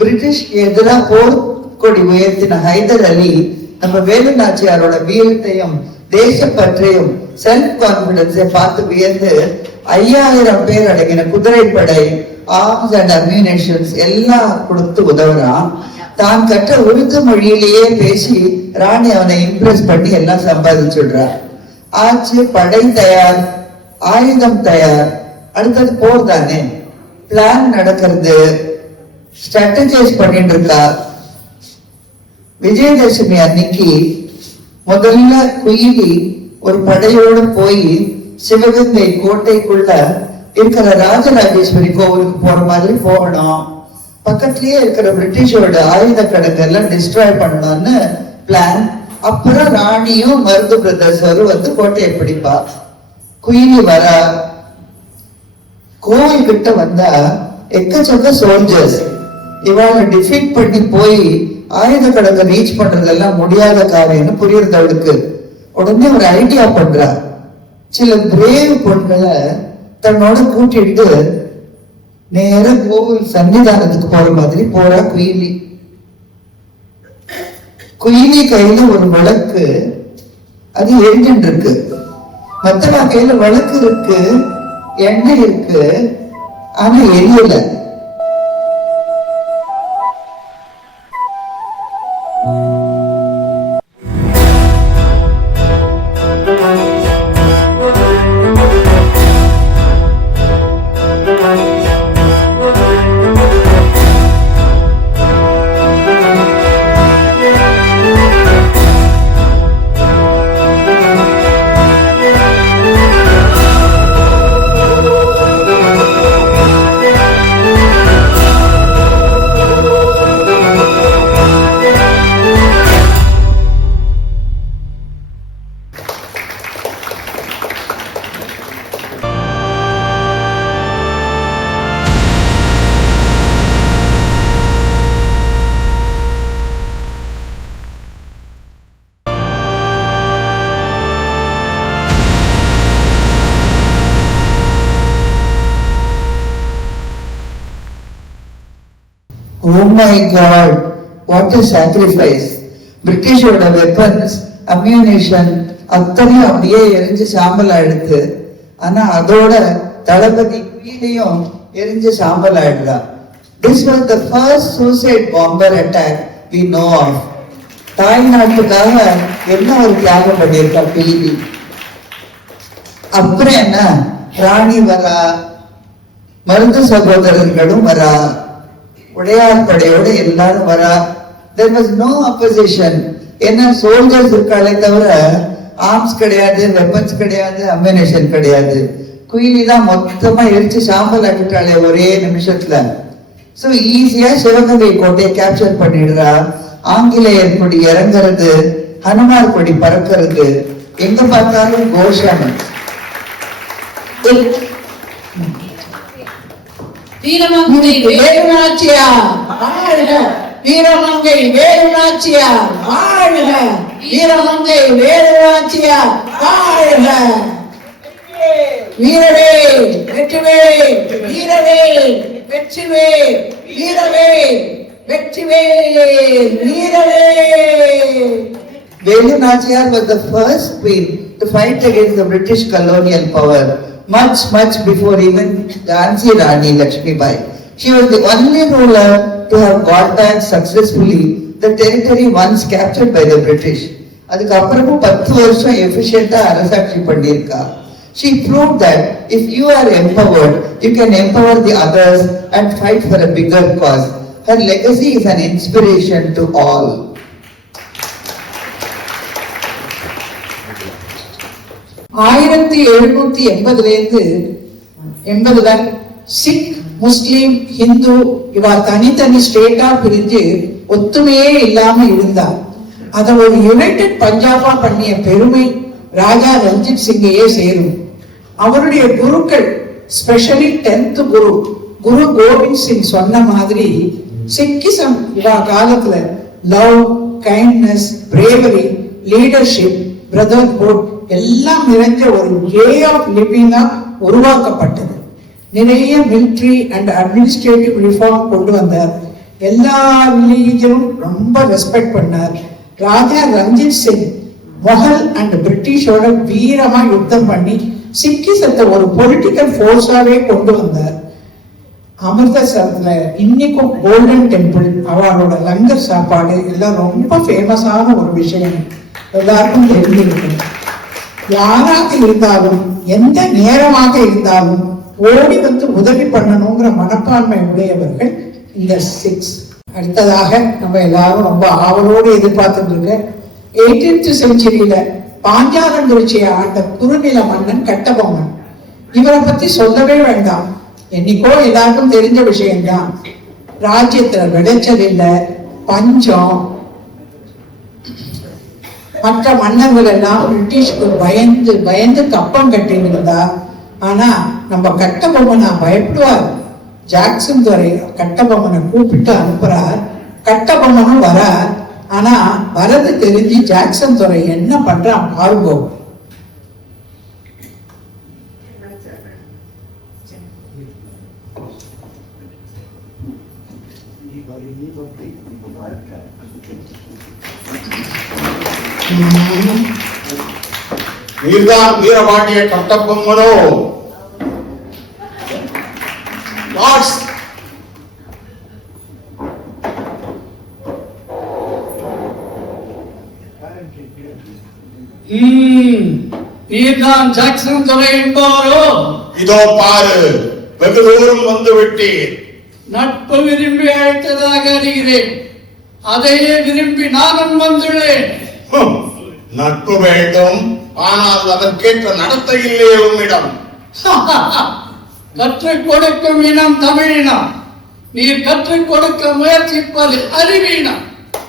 பிரிட்டிஷ்க்கு எதிராக போர் கொடி உயர்த்தின ஹைதர் அலி நம்ம வேலு நாச்சியாரோட வீரத்தையும் தேசப்பற்றையும் செல்ஃப் கான்பிடன்ஸை பார்த்து வியந்து 5000 பேர் அடங்கின குதிரைப்படை, ஆர்ம்ஸ் அண்ட் அம்யூனிஷன்ஸ் எல்லாம் கொடுத்து உதவுறான். தான் கற்ற உருது மொழியிலேயே பேசி ராணி அவனை இம்ப்ரெஸ் பண்ணி எல்லாம் சம்பாதிச்சுடுறா. ஆச்சு, படை தயார், ஆயுதம் தயார், அடுத்தது போர் தானே. பிளான் நடக்கிறது, ஸ்ட்ராட்டஜைஸ் பண்ணிட்டு இருக்கா. விஜயதசமி அன்னைக்கு முதல்ல குயிலி ஒரு படையோடு போய் சிவகங்கை கோட்டைக்குள்ள இருக்கிற ராஜராஜேஸ்வரி கோவிலுக்கு போற மாதிரி போகணும். பக்கத்திலேயே இருக்கிற பிரிட்டிஷோட ஆயுத கிடங்கெல்லாம் டிஸ்ட்ராய் பண்ணணும்னு பிளான். அப்புறம் ராணியும் மருது பிரதர்ஸரும் வந்து கோட்டையை பிடிப்பா. குயிலி வரா. கோவில் கிட்ட வந்தா எக்கச்சக்க சோல்ஜர்ஸ். இவாளை டிஃபீட் பண்ணி போய் ஆயுத கடங்க ரீச் பண்றதெல்லாம் முடியாத காரியம்னு புரியுறது அவளுக்கு. உடனே ஒரு ஐடியா பண்றா. சில பிரேவ் பொண்களை தன்னோட கூட்டிட்டு நேர கோவில் சன்னிதானத்துக்கு போற மாதிரி போறா குயிலி. குயிலி கையில ஒரு விளக்கு, அது எரிஞ்சுட்டு இருக்கு. மத்தவா கையில விளக்கு இருக்கு, எண்ணெய் இருக்கு, ஆனா எரியல. Oh my God, what a sacrifice. பிரிட்டிஷோட வெப்பன்ஸ், அம்யூனிஷன் அத்தனையும் அப்படியே எரிஞ்சு சாம்பல் ஆயிடுது. ஆனா அதோட தளபதி குயிலியும் எரிஞ்சு சாம்பல் ஆயிடுறா. This was the first suicide bomber attack we know of. தாய்நாட்டுக்காக என்ன ஒரு தியாகம் பண்ணியிருக்கா குயிலி. அப்புறம் என்ன, ராணி வரா, மருது சகோதரர்களும் வரா, உடையார் படையோடு எல்லாரும் வரா. There was no opposition. என்ன சோல்ஜர்ஸ் இருக்காளே தவிர ஆர்ம்ஸ் கிடையாது, வெப்பன்ஸ் கிடையாது, அம்யூனிஷன் கிடையாது. குயிலி தான் மொத்தமா எரிச்சு சாம்பல் ஆக்கிட்டாளே ஒரே நிமிஷத்துல. சோ ஈஸியா சிவகங்கை கோட்டையை கேப்சர் பண்ணிடுறா. ஆங்கிலேயர் கொடி இறங்குறது, ஹனுமார் கொடி பறக்கிறது, எங்க பார்த்தாலும் கோஷம். வீரமங்கை வேலுநாச்சியார் வாழ்க, வீரமங்கை வேலுநாச்சியார் வாழ்க, வீரமங்கை வேலுநாச்சியார் வாழ்க. வீரவேல் வெற்றிவேல், வீரவேல் வெற்றிவேல், வீரவேல் வெற்றிவேல், வீரவேல். Velu Nachiyar was the first queen to fight against the British colonial power, much before even Jhansi Rani Lakshmibai. She was the only ruler to have got back successfully the territory once captured by the British. அதுக்கு அப்புறமும் 10 வருஷம் எஃபிஷியண்டா அரசாட்சி பண்ணியிருக்கா. She proved that if you are empowered, you can empower the others and fight for a bigger cause. Her legacy is an inspiration to all. ஆயிரத்தி 1780 தான் sick முஸ்லிம், ஹிந்து இவா தனித்தனி ஸ்டேட்டா பிரிஞ்சு ஒத்துமையே இல்லாம இருந்தார். அதை ஒரு யுனைடெட் பஞ்சாபா பண்ணிய பெருமை ராஜா ரஞ்சித் சிங்கையே சேரும். அவருடைய குருக்கள், ஸ்பெஷலி 10th குரு கோவிந்த் சிங் சொன்ன மாதிரி சிக்கிசம் இவா காலத்துல love, kindness, bravery, leadership, brotherhood எல்லாம் நிறைஞ்ச ஒரு வே ஆஃப் லிவிங்கா உருவாக்கப்பட்டது. நிறைய மிலிட்ரி அண்ட் அட்மினிஸ்ட்ரேட்டிவ் ரிஃபார்ம் கொண்டு வந்தார். எல்லா ரிலீஜனும் ரொம்ப ரெஸ்பெக்ட் பண்ணார். ராஜா ரஞ்சித் சிங் முகல் அண்ட் பிரிட்டிஷோட வீரமா யுத்தம் பண்ணி சிக்கிசத்தை ஒரு பொலிட்டிக்கல் போர்ஸாவே கொண்டு வந்தார். அமிர்தசரத்துல இன்னைக்கும் கோல்டன் டெம்பிள், அவளோட லங்கர் சாப்பாடு எல்லாம் ரொம்ப ஃபேமஸான ஒரு விஷயம், எல்லாருக்கும் தெரிஞ்சிருக்கு. யாராக இருந்தாலும் எந்த நேரமாக இருந்தாலும் ஓடி வந்து உதவி பண்ணணுங்கிற மனப்பான்மை உடையவர்கள் இந்த 6. அடுத்ததாக நம்ம எல்லாரும் ரொம்ப ஆவலோடு எதிர்பார்த்துட்டு இருக்க 18th செஞ்சுரியில பாஞ்சாலங்குறிச்சியை ஆண்ட குறுநில மன்னன் கட்டபொம்மன். இவரை பத்தி சொல்லவே வேண்டாம், என்னைக்கோ எல்லாருக்கும் தெரிஞ்ச விஷயம்தான். ராஜ்யத்துல விளைச்சல் இல்ல, பஞ்சம். மற்ற மன்னர்கள் எல்லாம் பிரிட்டிஷ்க்கு பயந்து பயந்து கப்பம் கட்டின்னு இருந்தா. ஆனா நம்ம கட்டபொம்மனா பயப்படுவார். ஜாக்சன் துறை கட்டபொம்மனை கூப்பிட்டு அனுப்புறார். கட்டபொம்மனும் வரார். ஆனா வரது தெரிஞ்சு ஜாக்சன் துறை என்ன பண்றான் பாருங்கோ. நீர்தான் வீரபாண்டிய கட்டபொம்மனோ? நீர்தான் ஜாக்சன் துறை என்பாரோ? இதோ பாரு, வெகு தூரம் வந்து விட்டீர். நட்பு விரும்பி அழைத்ததாக அறிகிறேன், அதையே விரும்பி நானும் வந்துள்ளேன். நட்பு வேண்டும், ஆனால் அதற்கேற்ற நடத்தை இல்லையே உம்மிடம். கற்றுக் கொடுக்கும் இனம் தமிழினம், நீர் கற்றுக் கொடுக்க முயற்சிப்பது அறிவீனம்.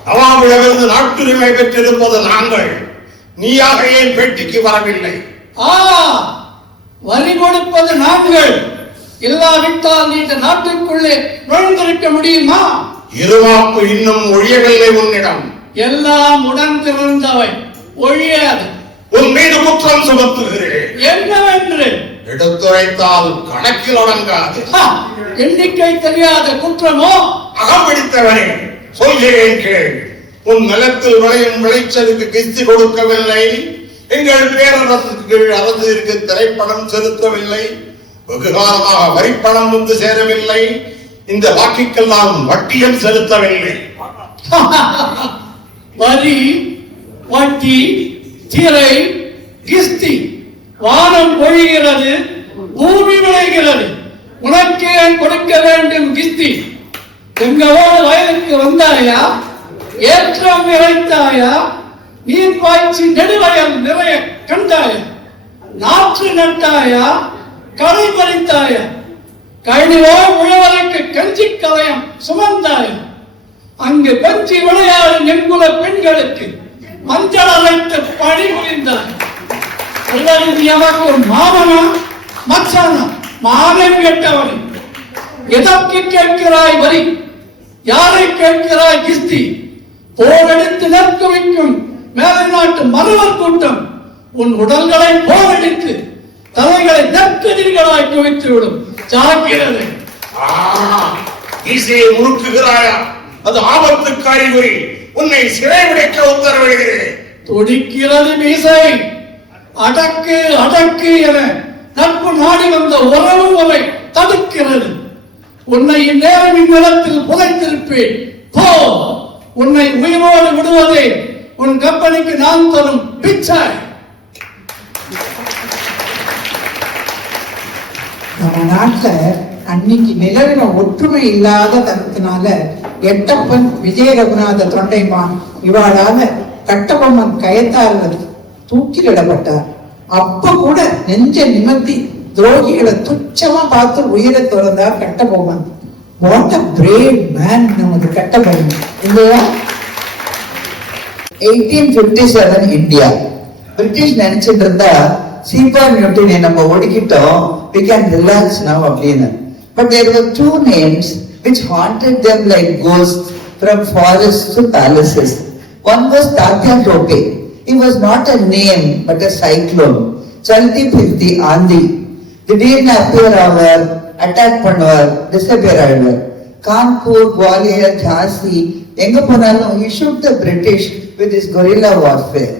நவாபிடமிருந்து நாட்டுரிமை பெற்றிருப்பது நாங்கள், நீயாக ஏன் பேட்டிக்கு வரவில்லை? வரி கொடுப்பது நாங்கள், இல்லாவிட்டால் இந்த நாட்டுக்குள்ளே நுழைந்திருக்க முடியுமா? இருமாப்பு இன்னும் ஒழியவில்லை உன்னிடம். எல்லாம் உடன்பிறந்தவை, ஒழியாது. உன் மீது குற்றம் சுமத்துகிறேன். என்னவென்று எடுத்துரைத்தால் கணக்கில் அடங்காது. எண்ணிக்கை தெரியாத குற்றமோ? அகம்பிடித்தவனே, சொல்கிறேன் கேள். உன் நிலத்தில் விளையும் விளைச்சலுக்கு கிஸ்தி கொடுக்கவில்லை, எங்கள் பேரரசுக்கு அரசிற்கு திரைப்படம் செலுத்தவில்லை, வெகு காலமாக வரிப்பணம் வந்து சேரவில்லை, இந்த வாக்கிற்கெல்லாம் வட்டியும் செலுத்தவில்லை. வரி, வட்டி, திரை, கிஸ்தி, வானம் பொழிகிறது, பூமி விளைகிறது, உனக்கே கொடுக்க வேண்டும் கிஸ்தி. எங்களோடு வயலுக்கு வந்தாயா? ஏற்றம் இறைத்தாயா? நீர் பாய்ச்சி நெடுவயல் நிறைய கண்டாயா? நாற்று நட்டாயா? களை பறித்தாயா? கழிவோ உழவருக்கு கஞ்சி கலையம் சுமந்தாயா? அங்கு பஞ்சி விளையாடும் எங்குல பெண்களுக்கு மஞ்சள் அரைத்து பணி புரிந்தார். எமக்கு ஒரு மாமனா மச்சானா? மாமன் கேட்டவன். எதற்கு கேட்கிறாய் வரி? யாரை கேட்கிறாய் கிஸ்தி? போரடித்து நெற்கு வைக்கும் மேலை நாட்டு மருவர் கூட்டம் உன் உடல்களை போரடித்து தலைகளை நெற்கதிர்களாய் குவித்துவிடும். ஜாக்கிரதை. ஈசையை முறுக்குகிறாயா? அது ஆபத்துக்கு அறிகுறி. உன்னை சிறைபிடிக்க உத்தரவிடுகிறேன். துடிக்கிறது மீசை. அடக்கு அடக்கு என நட்பு நாடி வந்த உறவு உரை தடுக்கிறது. உன்னை இந்நேரம் இந்நிலத்தில் புதைத்திருப்பேன். போ, உன்னை உயிரோடு விடுவதே உன் கம்பெனிக்கு நான் தரும் பிச்சை. நம்ம நாட்டுல அன்னைக்கு நிலவின ஒற்றுமை இல்லாத தரத்தினால எட்டப்பன், விஜய ரகுநாத தொண்டைமான் இவாளால கட்டபொம்மன் கயத்தார்கள் தூக்கிலிடப்பட்டார். அப்ப கூட நெஞ்ச நிமிர்த்தி துரோகிகளை துச்சமா பார்த்து உயிரை துறந்தா Kattabomman. What a brave man நமது கட்டபொம்மன் இல்லையா? 1857 இந்தியா. பிரிட்டிஷ் நினைச்சிட்டு இருந்தா சீபார் மியூட்டினை நம்ம ஒடுக்கிட்டோம், we can relax now அப்படின்னு. But there were two names which haunted them like ghosts from forests to palaces. One was Tatya Tope. He was not a name but a cyclone. Chalti Phirti Andi. திடீர்னு appear ஆவார், attack பண்ணுவார், disappear ஆயிடுவார். கான்பூர், குவாலியர், ஜான்சி எங்க போனாலும் he shoot the British with his guerrilla warfare.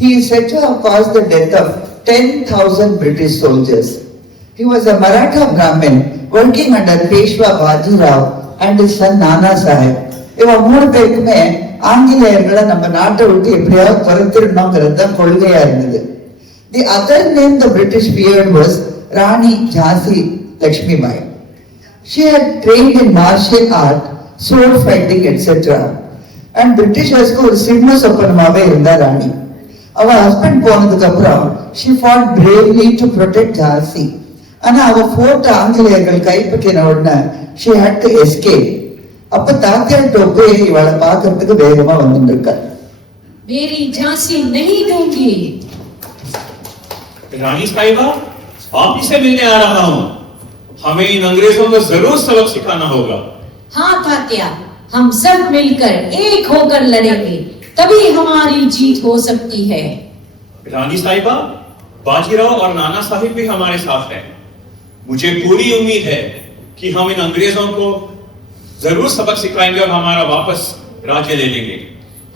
He is said to have caused the death of 10,000 British soldiers. He was a Maratha Brahmin working under Peshwa Bajirao and his son Nana Sahib. இவன் 3 பேருக்குமே ஆங்கிலேயர்களை நம்ம நாட்டை விட்டு எப்படியாவது துரத்திடணுங்கிறது தான் கொள்கையா இருந்தது. The other name the British feared was Rani Jhansi Lakshmi Bai. She had trained in martial art, sword fighting, etc. And Britishers-க்கு ஒரு சிம்ம சொப்பனமாவே இருந்தா ராணி. அவ ஹஸ்பண்ட் போனதுக்கு அப்புறம் she fought bravely to protect Jhansi. ஆனா அவ ஃபோர்ட் ஆங்கிலேயர்கள் கைப்பற்றின உடனே she had to escape. அப்ப தாத்தியா டோப்பே இவளை பார்க்கறதுக்கு வேகமா வந்துட்டு இருக்கார். मेरी झांसी नहीं दूंगी। रानी साहिबा, आप ही से मिलने आ रहा हूँ। हमें इन अंग्रेजों को जरूर सबक सिखाना होगा। हाँ तात्या, हम सब मिलकर एक होकर लड़ेंगे, तभी हमारी जीत हो सकती है। रानी साहिबा, बाजीराव और नाना साहिब भी हमारे साथ हैं। मुझे पूरी उम्मीद है कि हम इन अंग्रेजों को जरूर सबक सिखाएंगे और हमारा वापस राज्य ले लेंगे।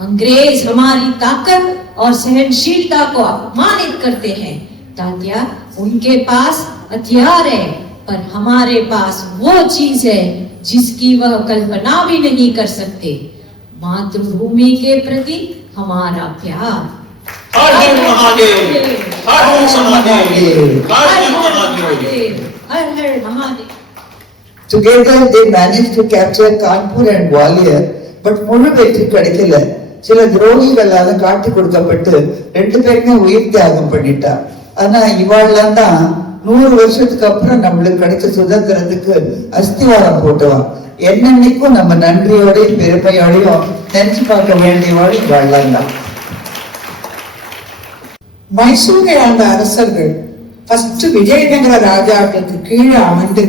अंग्रेज हमारी ताकत और सहनशीलता को अपमानित करते हैं तात्या। उनके पास हथियार है, पर हमारे पास वो चीज है जिसकी वह कल्पना भी नहीं कर सकते, मातृभूमि के प्रति हमारा प्यार। हर हर महादेव, हर हर महादेव, हर हर महादेव, हर हर Mahadev. Together they managed to capture Kanpur and Gwalior, but முழு வெற்றி கிடைக்கல. சில துரோகிகளால காட்டி கொடுக்கப்பட்டு 2 பேருமே உயிர் தியாகம் பண்ணிட்டா. ஆனா இவாள்லாம் தான் 100 வருஷத்துக்கு அப்புறம் நம்மளுக்கு கிடைச்ச சுதந்திரத்துக்கு அஸ்திவாரம் போட்டுவான். என்னன்னைக்கும் நம்ம நன்றியோடையும் பெருமையோடையும் நினைச்சு பார்க்க வேண்டியவாள் இவாள்லாம் தான். மைசூரை ஆண்ட அரசர்கள் ஃபர்ஸ்ட் விஜயநகர ராஜாக்களுக்கு கீழே ஆண்டு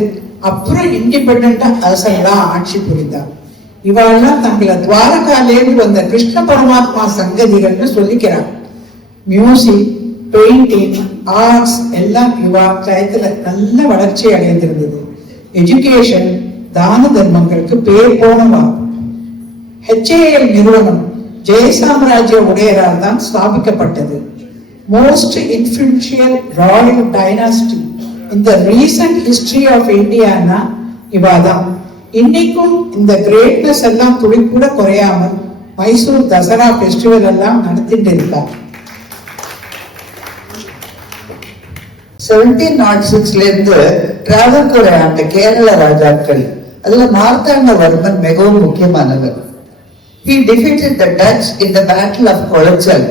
அப்புறம் இண்டிபெண்டா அரசர்களா ஆட்சி புரிந்தார். இவாள்லாம் தங்களை துவாரகாலேருந்து வந்த கிருஷ்ண பரமாத்மா சங்கதிகள்னு சொல்லிக்கிறார். மியூசிக், பெயிண்டிங், ஆர்ட்ஸ் எல்லாம் இவா டயத்துல நல்ல வளர்ச்சி அடைந்திருந்தது. எஜுகேஷன், தான தர்மங்களுக்கு பேர் போனவா. HAL நிறுவனம் ஜெயசாம்ராஜ்ய உடையரால் தான் ஸ்தாபிக்கப்பட்டது. மோஸ்ட் இன்ஃப்ளூயன்ஷியல் ராயல் டைனாஸ்டி இந்த ரீசன்ட் ஹிஸ்டரி ஆஃப் இந்தியானா இவாதான். இன்னைக்கும் இந்த கிரேட்னஸ் எல்லாம் துளி கூட குறையாமல் மைசூர் தசரா ஃபெஸ்டிவல் எல்லாம் நடத்திட்டு இருக்கார். 1706 இருந்து டிராவல்கோர் ஆண்ட கேரள ராஜாக்கள், அதுல மார்த்தாண்டவர்மன் மிகவும் முக்கியமானவர். He defeated the Dutch in the Battle of Kolachal.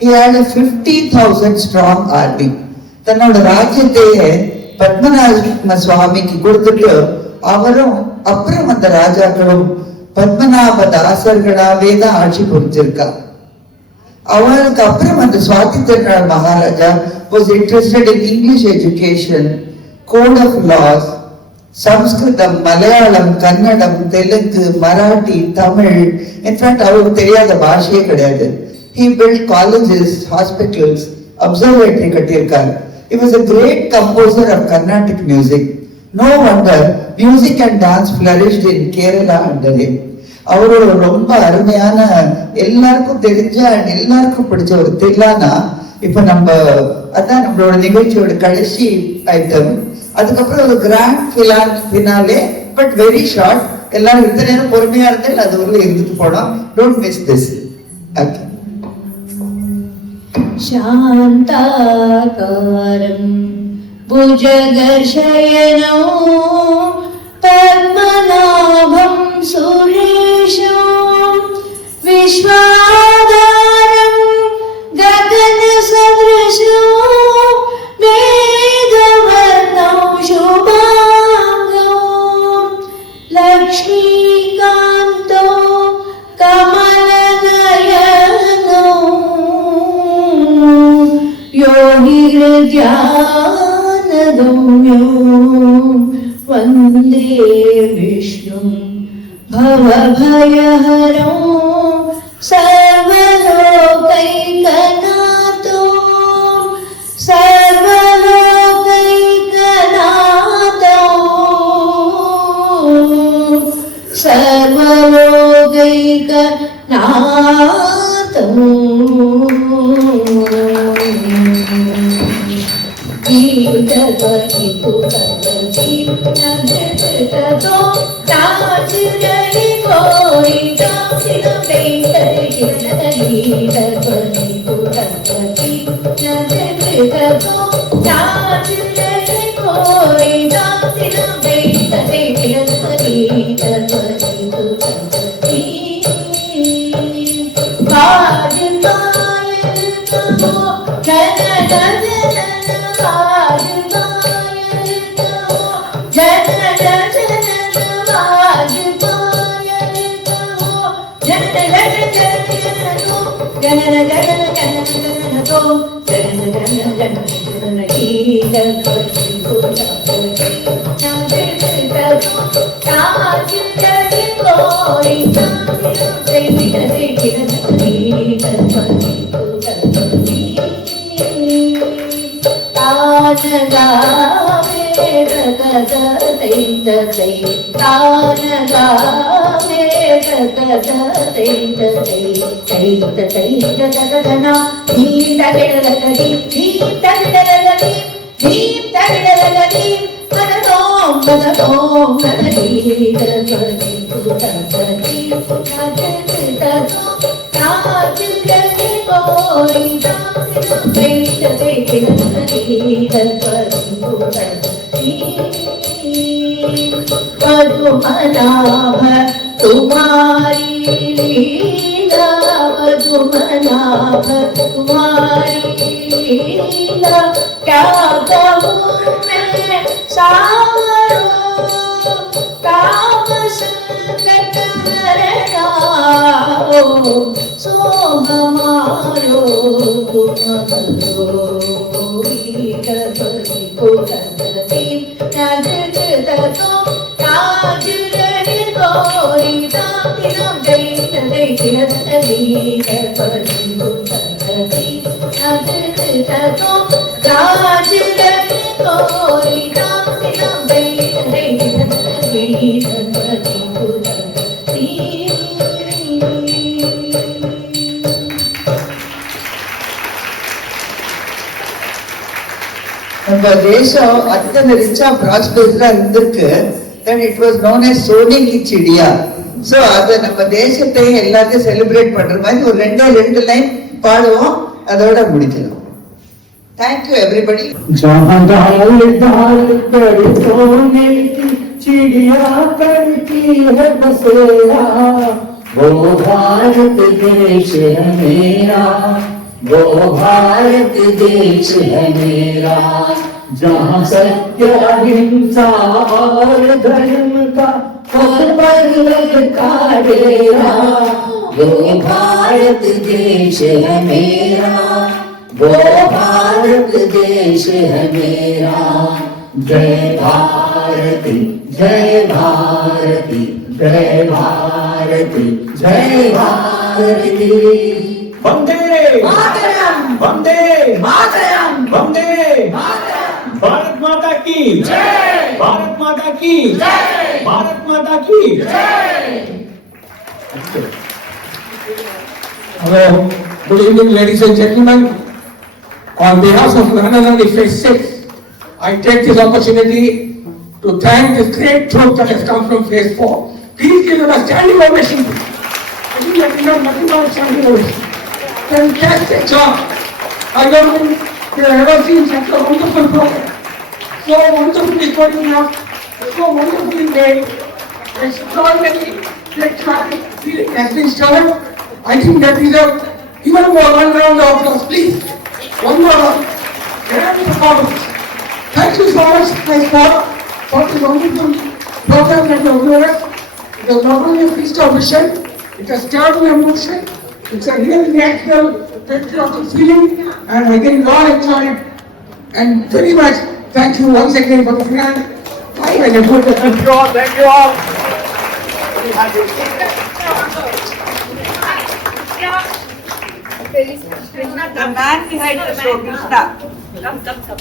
He had a 50,000 strong army. தன்னோட ராஜ்யத்தையே பத்மநாப சுவாமிக்கு கொடுத்துட்டு அவரும் அப்புறம் அந்த ராஜாக்களும் பத்மநாப தாசர்களாவே தான் ஆட்சி புரிஞ்சிருக்கா. அவளுக்கு அப்புறம் அந்த Swathi Thirunal Maharaja was interested in English education, code of laws, Sanskrit, Malayalam, Kannada, Telugu, Marathi, Tamil. In fact அவருக்கு தெரியாத பாஷையே கிடையாது. He built colleges, hospitals, observatory கட்டியிருக்கார். He was a great composer of Carnatic music. No wonder music and dance flourished in Kerala under him. அவரோட ரொம்ப அருமையான எல்லாருக்கும் தெரிஞ்ச எல்லாருக்கும் பிடிச்ச ஒரு தில்லானா இப்ப நம்ம அதான் நம்மளோட நிகழ்ச்சியோட கடைசி ஐட்டம். அதுக்கப்புறம் ஒரு grand finale but very short. எல்லாரும் இந்த நேரம் பொறுமையா இருந்தால் அது ஒரு இருந்துட்டு போனோம். Don't miss this. ஓகே. शान्ताकारं भुजगशयनं पद्मनाभं सुरेशं विश्वाधारं गगनसदृशं मेघवर्णं भव भयहरो सर्वलोकैकनाथो सर्वलोकैकनाथो सर्वलोकैकनाथो गीतवति पुतवति नृततो ताज रहि कोई दासिन बेतरि गीतवति पुतवति नृततो ताज रहि कोई दासिन बेतरि गीतवति पुतवति बाज पायल कहो जन जन मधुमनाभ तुम्हारी लीला मधुमनाभ तुम्हारी लीला क्या कहूँ मैं सावरो काम संकट हरनाओ सो हमारो तुम करो पुतवती नृततो ताज रहि कोई दासिन बेतरि गीतवति पुतवती नृततो ताज रहि कोई दासिन बेतरि गीतवति पुतवती நம்ம தேசம் அத்தனை ரிச்சா ப்ராஸ்பரஸா இருந்திருக்கு. then it was known as Soni ki Chidiya. so அத நம்ம தேசத்தை எல்லாத்தையும் செலிப்ரேட் பண்ற மாதிரி ஒரு ரெண்டு லைன் பாடுவோம், அதோட முடிக்கலாம். Thank you everybody. जहाँ डाल डाल कर सोने की चिड़िया करती है बसेरा, वो भारत देश है मेरा, वो भारत देश है मेरा। जहाँ सत्य अहिंसा और धर्म का पर्वत का डेरा, वो भारत देश है मेरा, वो भारत देश है मेरा। जय भारती जय भारती जय भारती जय भारती। वंदे मातरम वंदे मातरम वंदे मातरम। भारत माता की जय भारत माता की जय भारत माता की जय। Hello, good evening ladies and gentlemen. On behalf of Mahatma Phase 6, I take this opportunity to thank this great troop that has come from Phase 4. Please give them a standing ovation. I think that we have nothing but a standing ovation. Fantastic job. I don't think you have ever seen such a wonderful program. So wonderfully choreographed, so wonderfully made. Extraordinary, electronic feeling has been shown. I think that is a even more one round of applause, please. One more round. Grand performance. Thank you so much, my sport, for this wonderful program that you have given us. It was not only a feast of vision, it has stirred my emotion. It's a real national patriotic feeling, and I think you all enjoyed it. And very much thank you once again for the grand. Thank you all. Thank you all. The man behind the show, Krishna,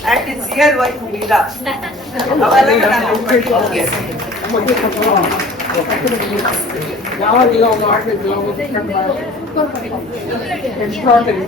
and his dear wife, Meera. ಯಾವಾಗ ಮಾಡಬೇಕು ಎಕ್ಸ್ಟ್ರಾಟರಿ